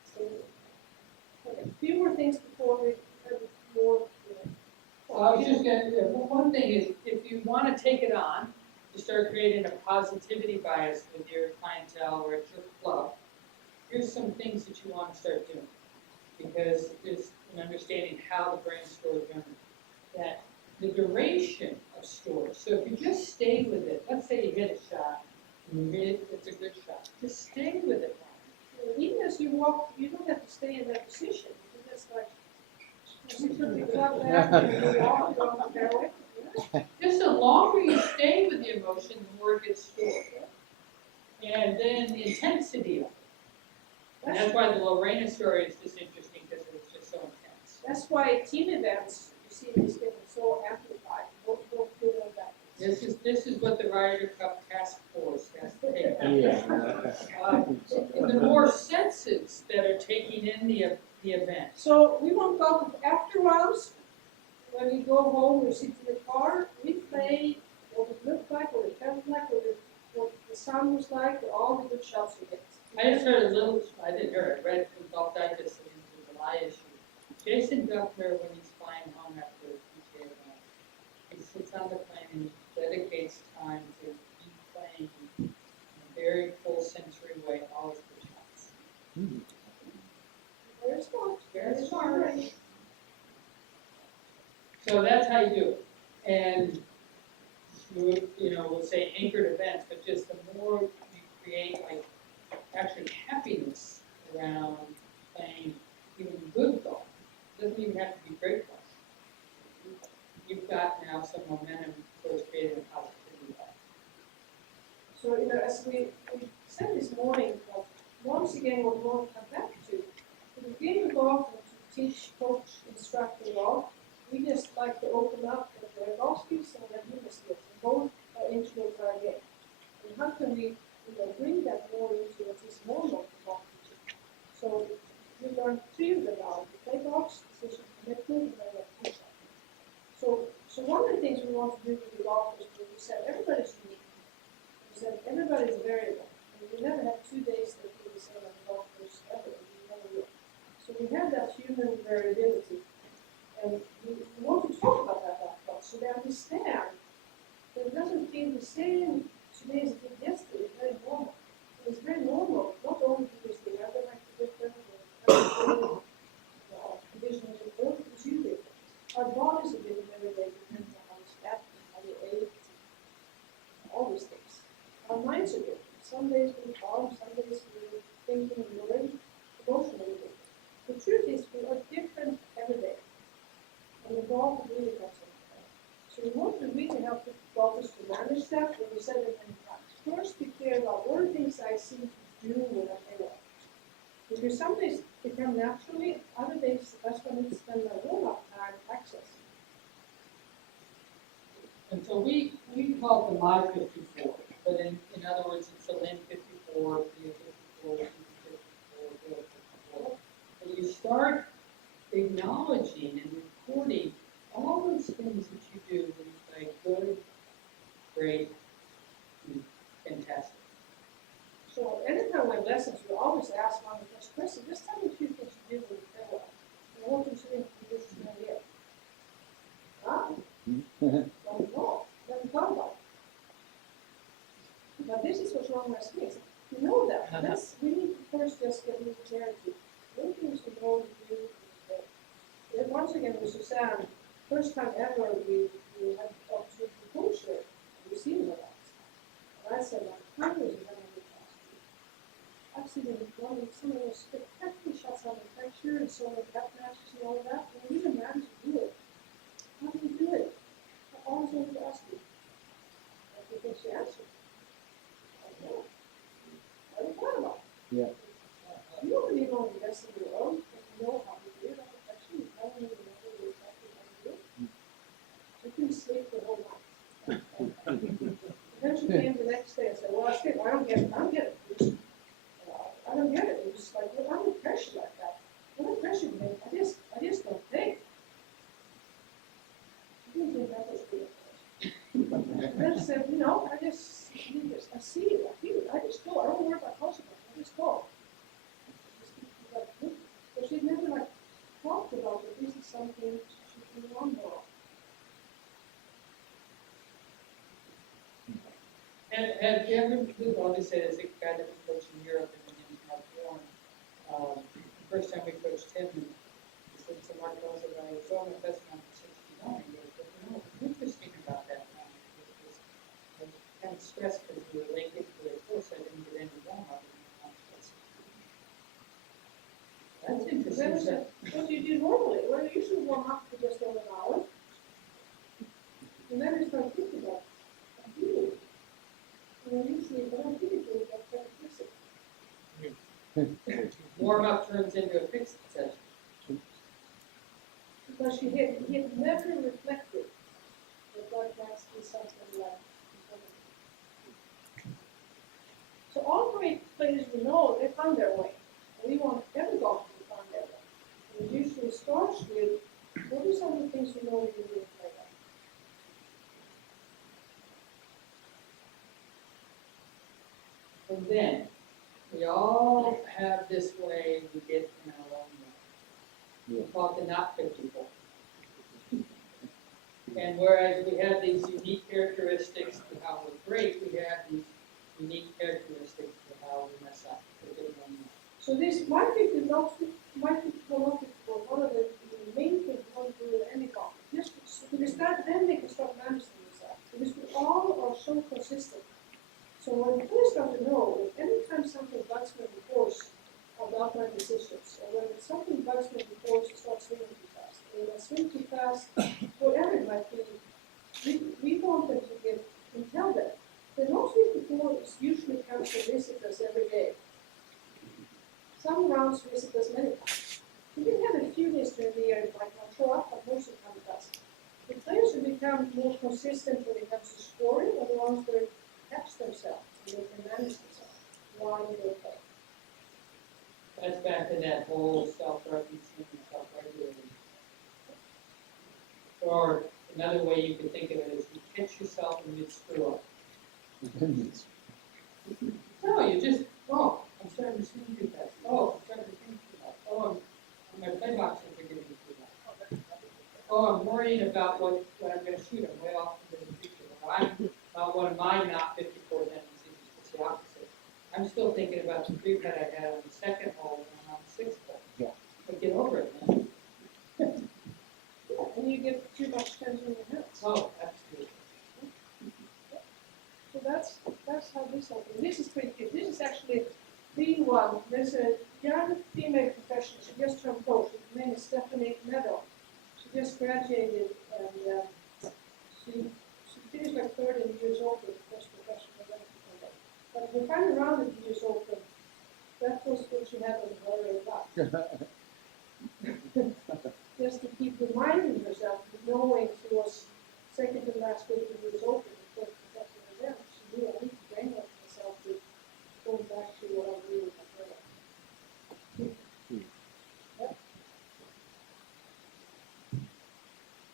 stay with. Okay, a few more things before we have more. I was just going to, one thing is, if you want to take it on, to start creating a positivity bias with your clientele or at your club, here's some things that you want to start doing. Because there's an understanding how the brain stores memory. That the duration of stores, so if you just stay with it, let's say you hit a shot, and you hit it, it's a good shot, just stay with it. Even as you walk, you don't have to stay in that position. You can just like, you go back and you walk along the fairway. Just the longer you stay with the emotion, the more it gets stored. And then the intensity of it. And that's why the Lorena story is just interesting, because it's just so intense. That's why team events, you see these getting so amplified, both good and bad. This is what the Ryder Cup task force has to take. Yeah. The more senses that are taking in the event. So we won't talk after rounds. When we go home, we sit in the car, we play what it looked like, what it felt like, what the sound was like, all the good shots we get. I just heard a little, I didn't hear it, I read it from Golf Digest, and it was a July issue. Jason Duffner, when he's flying home after a PGA event, he sits on the plane and he dedicates time to keep playing in a very full sensory way, all his good shots. Very smart. Very smart. So that's how you do it. And we'll say anchored events, but just the more you create like actually happiness around playing even good golf. It doesn't even have to be great golf. You've got now some momentum towards creating a positivity golf. So, as we said this morning, once again, what we want to come back to, the game of golf and to teach, coach, instruct in golf, we just like to open up the golf skills and the human skills, and both are integral to our game. And how can we bring that more into what is normal for golf teaching? So we learned three of them now: the play box, decision commitment, and then the push-up. So one of the things we want to do with the golfers is we said everybody's unique. We said everybody's variable. And we never have 2 days that be the same as golfers ever. We never will. So we have that human variability. And we want to talk about that upfront so they understand that it doesn't feel the same today as it did yesterday. It's very normal. It's very normal, not only because the weather might be different or conditions are different, because you we want to really help the golfers to manage that, but we said it many times. First, be clear about what are the things I seem to do when I play golf. Because some days they come naturally, other days that's when I spend my whole lot of time accessing. And so we call it the My 54, but in other words, it's the Lynn 54, Pia 54, Pia 54, Bill 54. And you start acknowledging and recording all those things that you do when you play good, great, and fantastic. So anytime we have lessons, we always ask one of the first questions, just tell me a few things you did when you play well. And I want them to think this is my idea. Huh? Don't know. Never thought about it. But this is what's wrong with my space. You know that. We need to first just get a little clarity. One thing to know to do is that once again with Suzanne, first time ever we had the opportunity to coach her. We've seen her that. And I said, how was it having a good class? I've seen it one of some of those spectacular shots on the picture and so many cut matches and all that. And we didn't manage to do it. How do you do it? I always want to ask you. I think she answered. I don't know. I don't thought about it. Yeah. You don't really know the best in your own, and you know how to do it. Actually, you don't even know exactly how to do it. You can sleep the whole night. And then she came the next day and said, well, I don't get it. I don't get it. I don't get it. It was like, well, I'm under pressure like that. What pressure do you make? I just don't think. She didn't think that was good. And then she said, I see it, I feel it, I just go. I don't worry about consequences, I just go. But she never talked about it. This is something she can learn more. Have you ever, obviously as a guy that was coaching in Europe and then in California, the first time we coached him, he said to Mark Wells about Arizona, that's not 69. He goes, but what's interesting about that now is I was kind of stressed because we were late into the course, I didn't get any warm up. That's interesting. What do you do normally? Well, you usually warm up for just over an hour. And then you start thinking about it. I do. And then usually, I don't think it goes up to fix it. Warm up turns into a fixed session. Because he had never reflected that God wants to be something like. So all great players we know, they found their way. And we want every golfer to find their way. And it usually starts with, what are some of the things you know you do in play well? And then, we all have this way we get in our own way. We call it the not 54. And whereas we have these unique characteristics of how we're great, we have these unique characteristics of how we mess up. So this might be one of the main things we want to do with any golf. Because then they can start managing themselves. Because we all are so consistent. So what we first have to know is anytime something bugs me before about my decisions, or when something bugs me before it starts swinging too fast, or when I swing too fast, whatever it might be, we want them to get and tell them. The most before is usually comes to visit us every day. Some rounds visit us many times. We can have a few days during the year it might not show up, but most of the time it does. The players who become more consistent when it comes to scoring are the ones that catch themselves and they can manage themselves while they play. That's back to that whole self-referencing and self-regulating. Or another way you could think of it is you catch yourself and you screw up. No, you just, I'm starting to swing too fast. I'm starting to think too much. My play boxes are getting too much. I'm worrying about what I'm going to shoot. I'm way off into the future. One of my not 54 tendencies is the opposite. I'm still thinking about the three putt I had on the second hole and on the sixth hole. Yeah. But get over it, man. Yeah, and you get too much tension in your hands. Absolutely. So that's how this happens. This is pretty cute. This is actually V1. There's a young female professional. She just turned pro. Her name is Stephanie Meadow. She just graduated and she third in the US Open, first professional event. But the final round of the US Open, that was what you had on the very top. Just to keep reminding yourself, knowing she was second to last week in the US Open, the first professional event, she knew I need to brainwash myself to go back to what I'm doing before.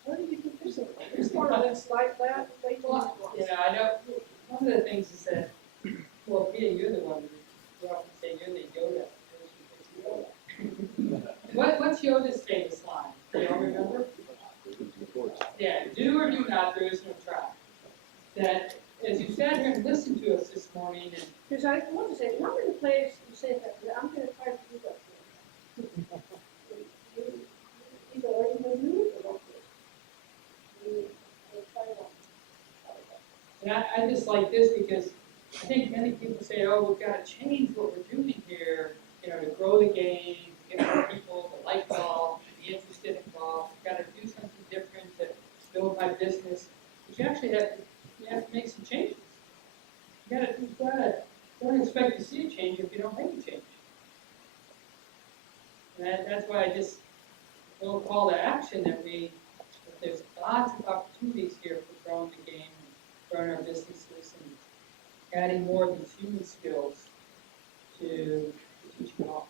What did you do this one? This one, let's like that, wait till Well, it you know, I know, one of the things is that, well, Pia, you're the one, you often say you're the Yoda. What's Yoda's famous line? Do y'all remember? Yeah, do or do not, there is no try. That, as you sat here and listened to us this morning, and Because I want to say, how many players you say that, I'm going to try to do that for you. Either or even you or not. You try one. And I just like this because I think many people say, oh, we've got to change what we're doing here, you know, to grow the game, to get more people to like golf, to be interested in golf. We've got to do something different to build my business. But you actually have to make some changes. You've got to, don't expect to see a change if you don't make a change. And that's why I just will call to action that there's lots of opportunities here for growing the game, and growing our businesses, and adding more of these human skills to teaching golf.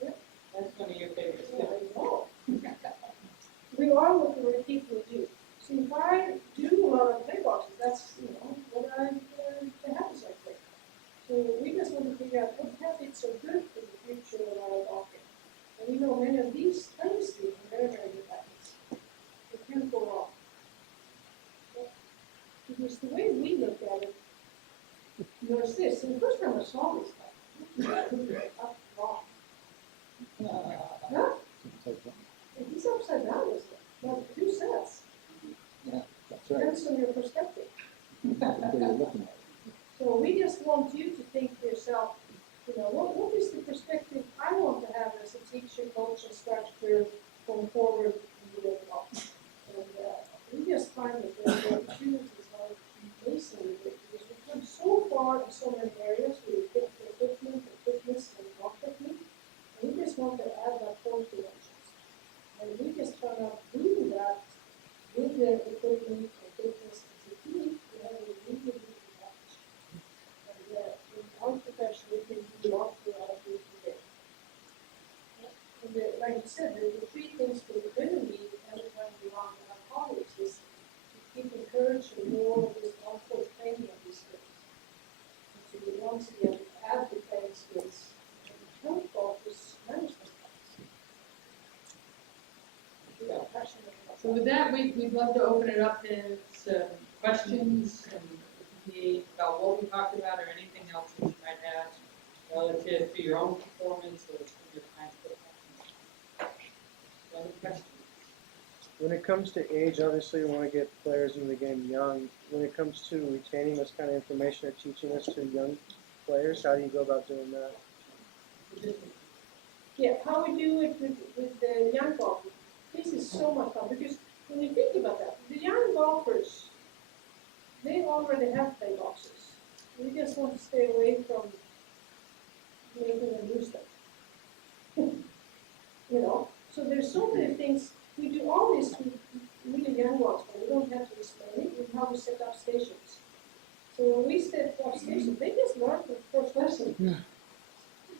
That's one of your favorites. Yeah, I know. We are looking at people do. See, if I do a lot of play boxes, that's, what the habits I play. So we just want to figure out what habits are good for the future of our golfing. And we know many of these tennis teams are very, very good habits. They can't go wrong. Because the way we look at it, there's this. And the first time I saw this guy, up wrong. Huh? He's upside down, isn't it? Well, 2 sets. That's right. Depends on your perspective. That's the way you're looking at it. So we just want you to think to yourself, what is the perspective I want to have as a teacher, coach, instructor going forward in the golf? And we just find that the opportunities are amazing because we've come so far in so many areas with equipment, fitness, and golf technique. And we just want to add that 4 dimensions. And we just try to do that with the equipment and fitness and technique. We have a really good package. And in our profession, we can do a lot throughout the day. And like you said, the 3 things we really need every time we want to have colleagues is to keep encouraging more of this output training of these skills. And to once again add the playing skills and help golfers manage those skills. We are passionate about So with that, we'd love to open it up to some questions and about what we talked about or anything else that you might have relative to your own performance or to your client's performance. Other questions? When it comes to age, obviously we want to get players in the game young. When it comes to retaining this kind of information or teaching this to young players, how do you go about doing that? Yeah, how we do it with the young golfers. This is so much fun because when you think about that, the young golfers, they already have play boxes. We just want to stay away from making them use them. So there's so many things. We do all this with really young ones, but we don't have to explain it. We how we set up stations. So when we set up stations, they just learn from the first lesson. Yeah.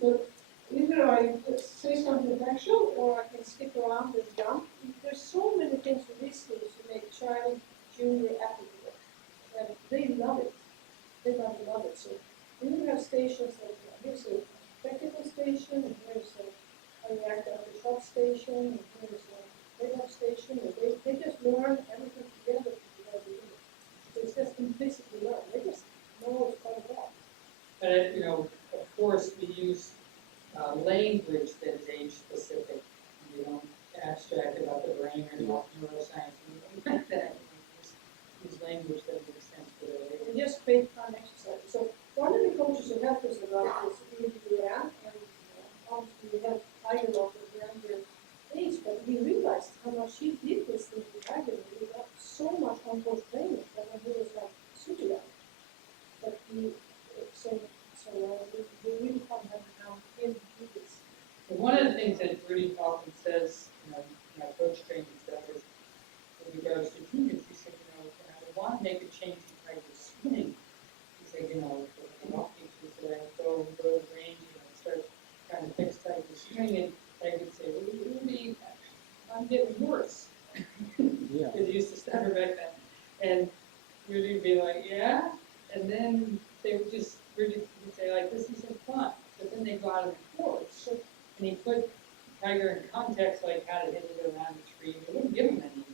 But either I say something factual or I can stick around and jump. There's so many things with these skills to make child, junior applicable. And they love it. They love it. So we will have stations like here's a technical station, and here's a react after shot station, and here's a pickup station, and they just learn everything together. So it's just implicitly learned. They just know it's part of that. But of course, we use language that is age specific. We don't abstract about the brain or neuroscience or anything like that. We use language that makes sense for their age. We just create fun exercises. So one of the coaches who helped us a lot is Rudy Duran, and obviously we have higher levels of younger age, but we realized how much she did this thing regularly, we got so much on-course training that when he was like super young. But we really can't have him do this. But one of the things that Rudy often says, in our coach training stuff is, with regards to juniors, he said, when I want to make a change in how you swing, he said, for the golf teachers that I go to the range, start trying to fix how you swing, and I could say, well, Rudy, I'm getting worse. Yeah. Because he used to stutter back then. And Rudy would be like, yeah? And then they would just, Rudy would say, like, this isn't fun. But then they go out on the course, and he put Tiger in context, like how to hit it around the tree. He wouldn't give him any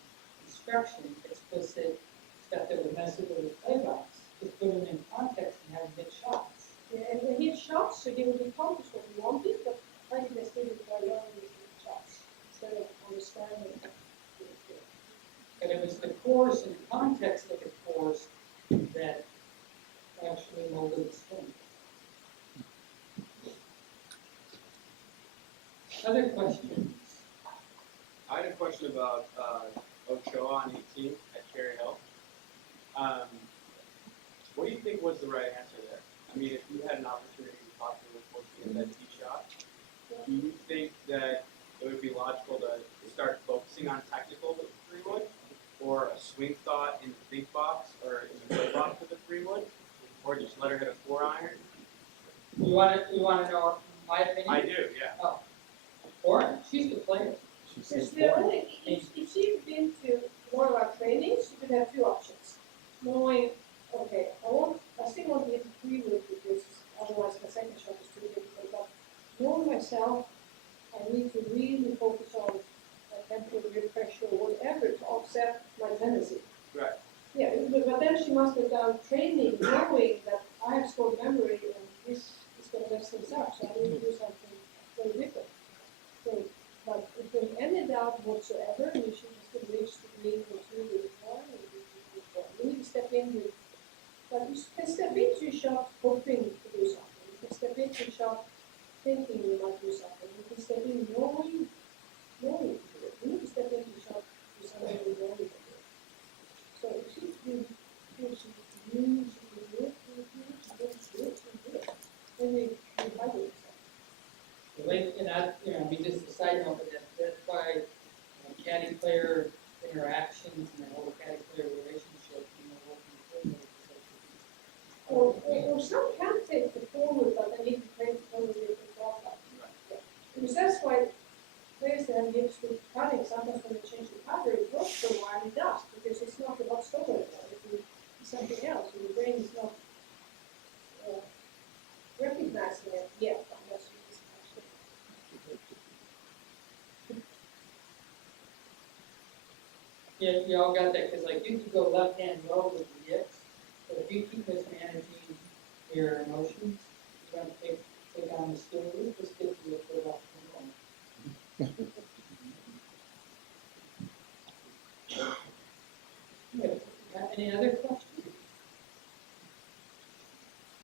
instruction, explicit stuff that would mess with the play box. Just put him in context and have him hit shots. Yeah, and when he hit shots, so he would accomplish what he wanted, but I think they still did by learning to hit shots instead of understanding. And it was the course and the context of the course that actually molded the swing. Other questions? I had a question about Ochoa on 18 at Cherry Hill. What do you think was the right answer there? I mean, if you had an opportunity to talk to him before he hit that tee shot, do you think that it would be logical to start focusing on technical with the 3-wood, or a swing thought in the think box or in the play box with the 3-wood, or just let her hit a 4-iron? You want to know my opinion? I do, yeah. Oh, or she's the player. She Because says the four. only, if she'd been to one of our trainings, she could have two options. Knowing, okay, I still want to hit the 3-wood because otherwise my second shot is too difficult. But knowing myself, I need to really focus on tempo, rear pressure, or whatever to offset my tendency. Right. Yeah, but then she must have done training knowing that I have short memory and this is going to mess things up, so I need to do something very different. So, but if there's any doubt whatsoever, you should just reach the green or two with the one, you need to step in with, but you can step into your shot hoping to do something. You can step into your shot thinking you might do something. You can step in knowing to do it. You need to step into your shot to do something you know you can do. So if she's been, she knew she could do it, then we have it. The way, we just decided on that. That's why caddy player interactions and the whole caddy player relationship, working Or some can take the forward, but they need to play the forward with the ball. Because that's why players that have used to cutting, sometimes when they change the cutter, it works for a while, it does, because it's not about stopping it, it's something else, and the brain is not recognizing it yet, unless you just Yeah, you all got that, because like you can go left hand low with the hips, but if you keep mismanaging your emotions, you're going to take on the skill group, this gives you a good opportunity. Got any other questions?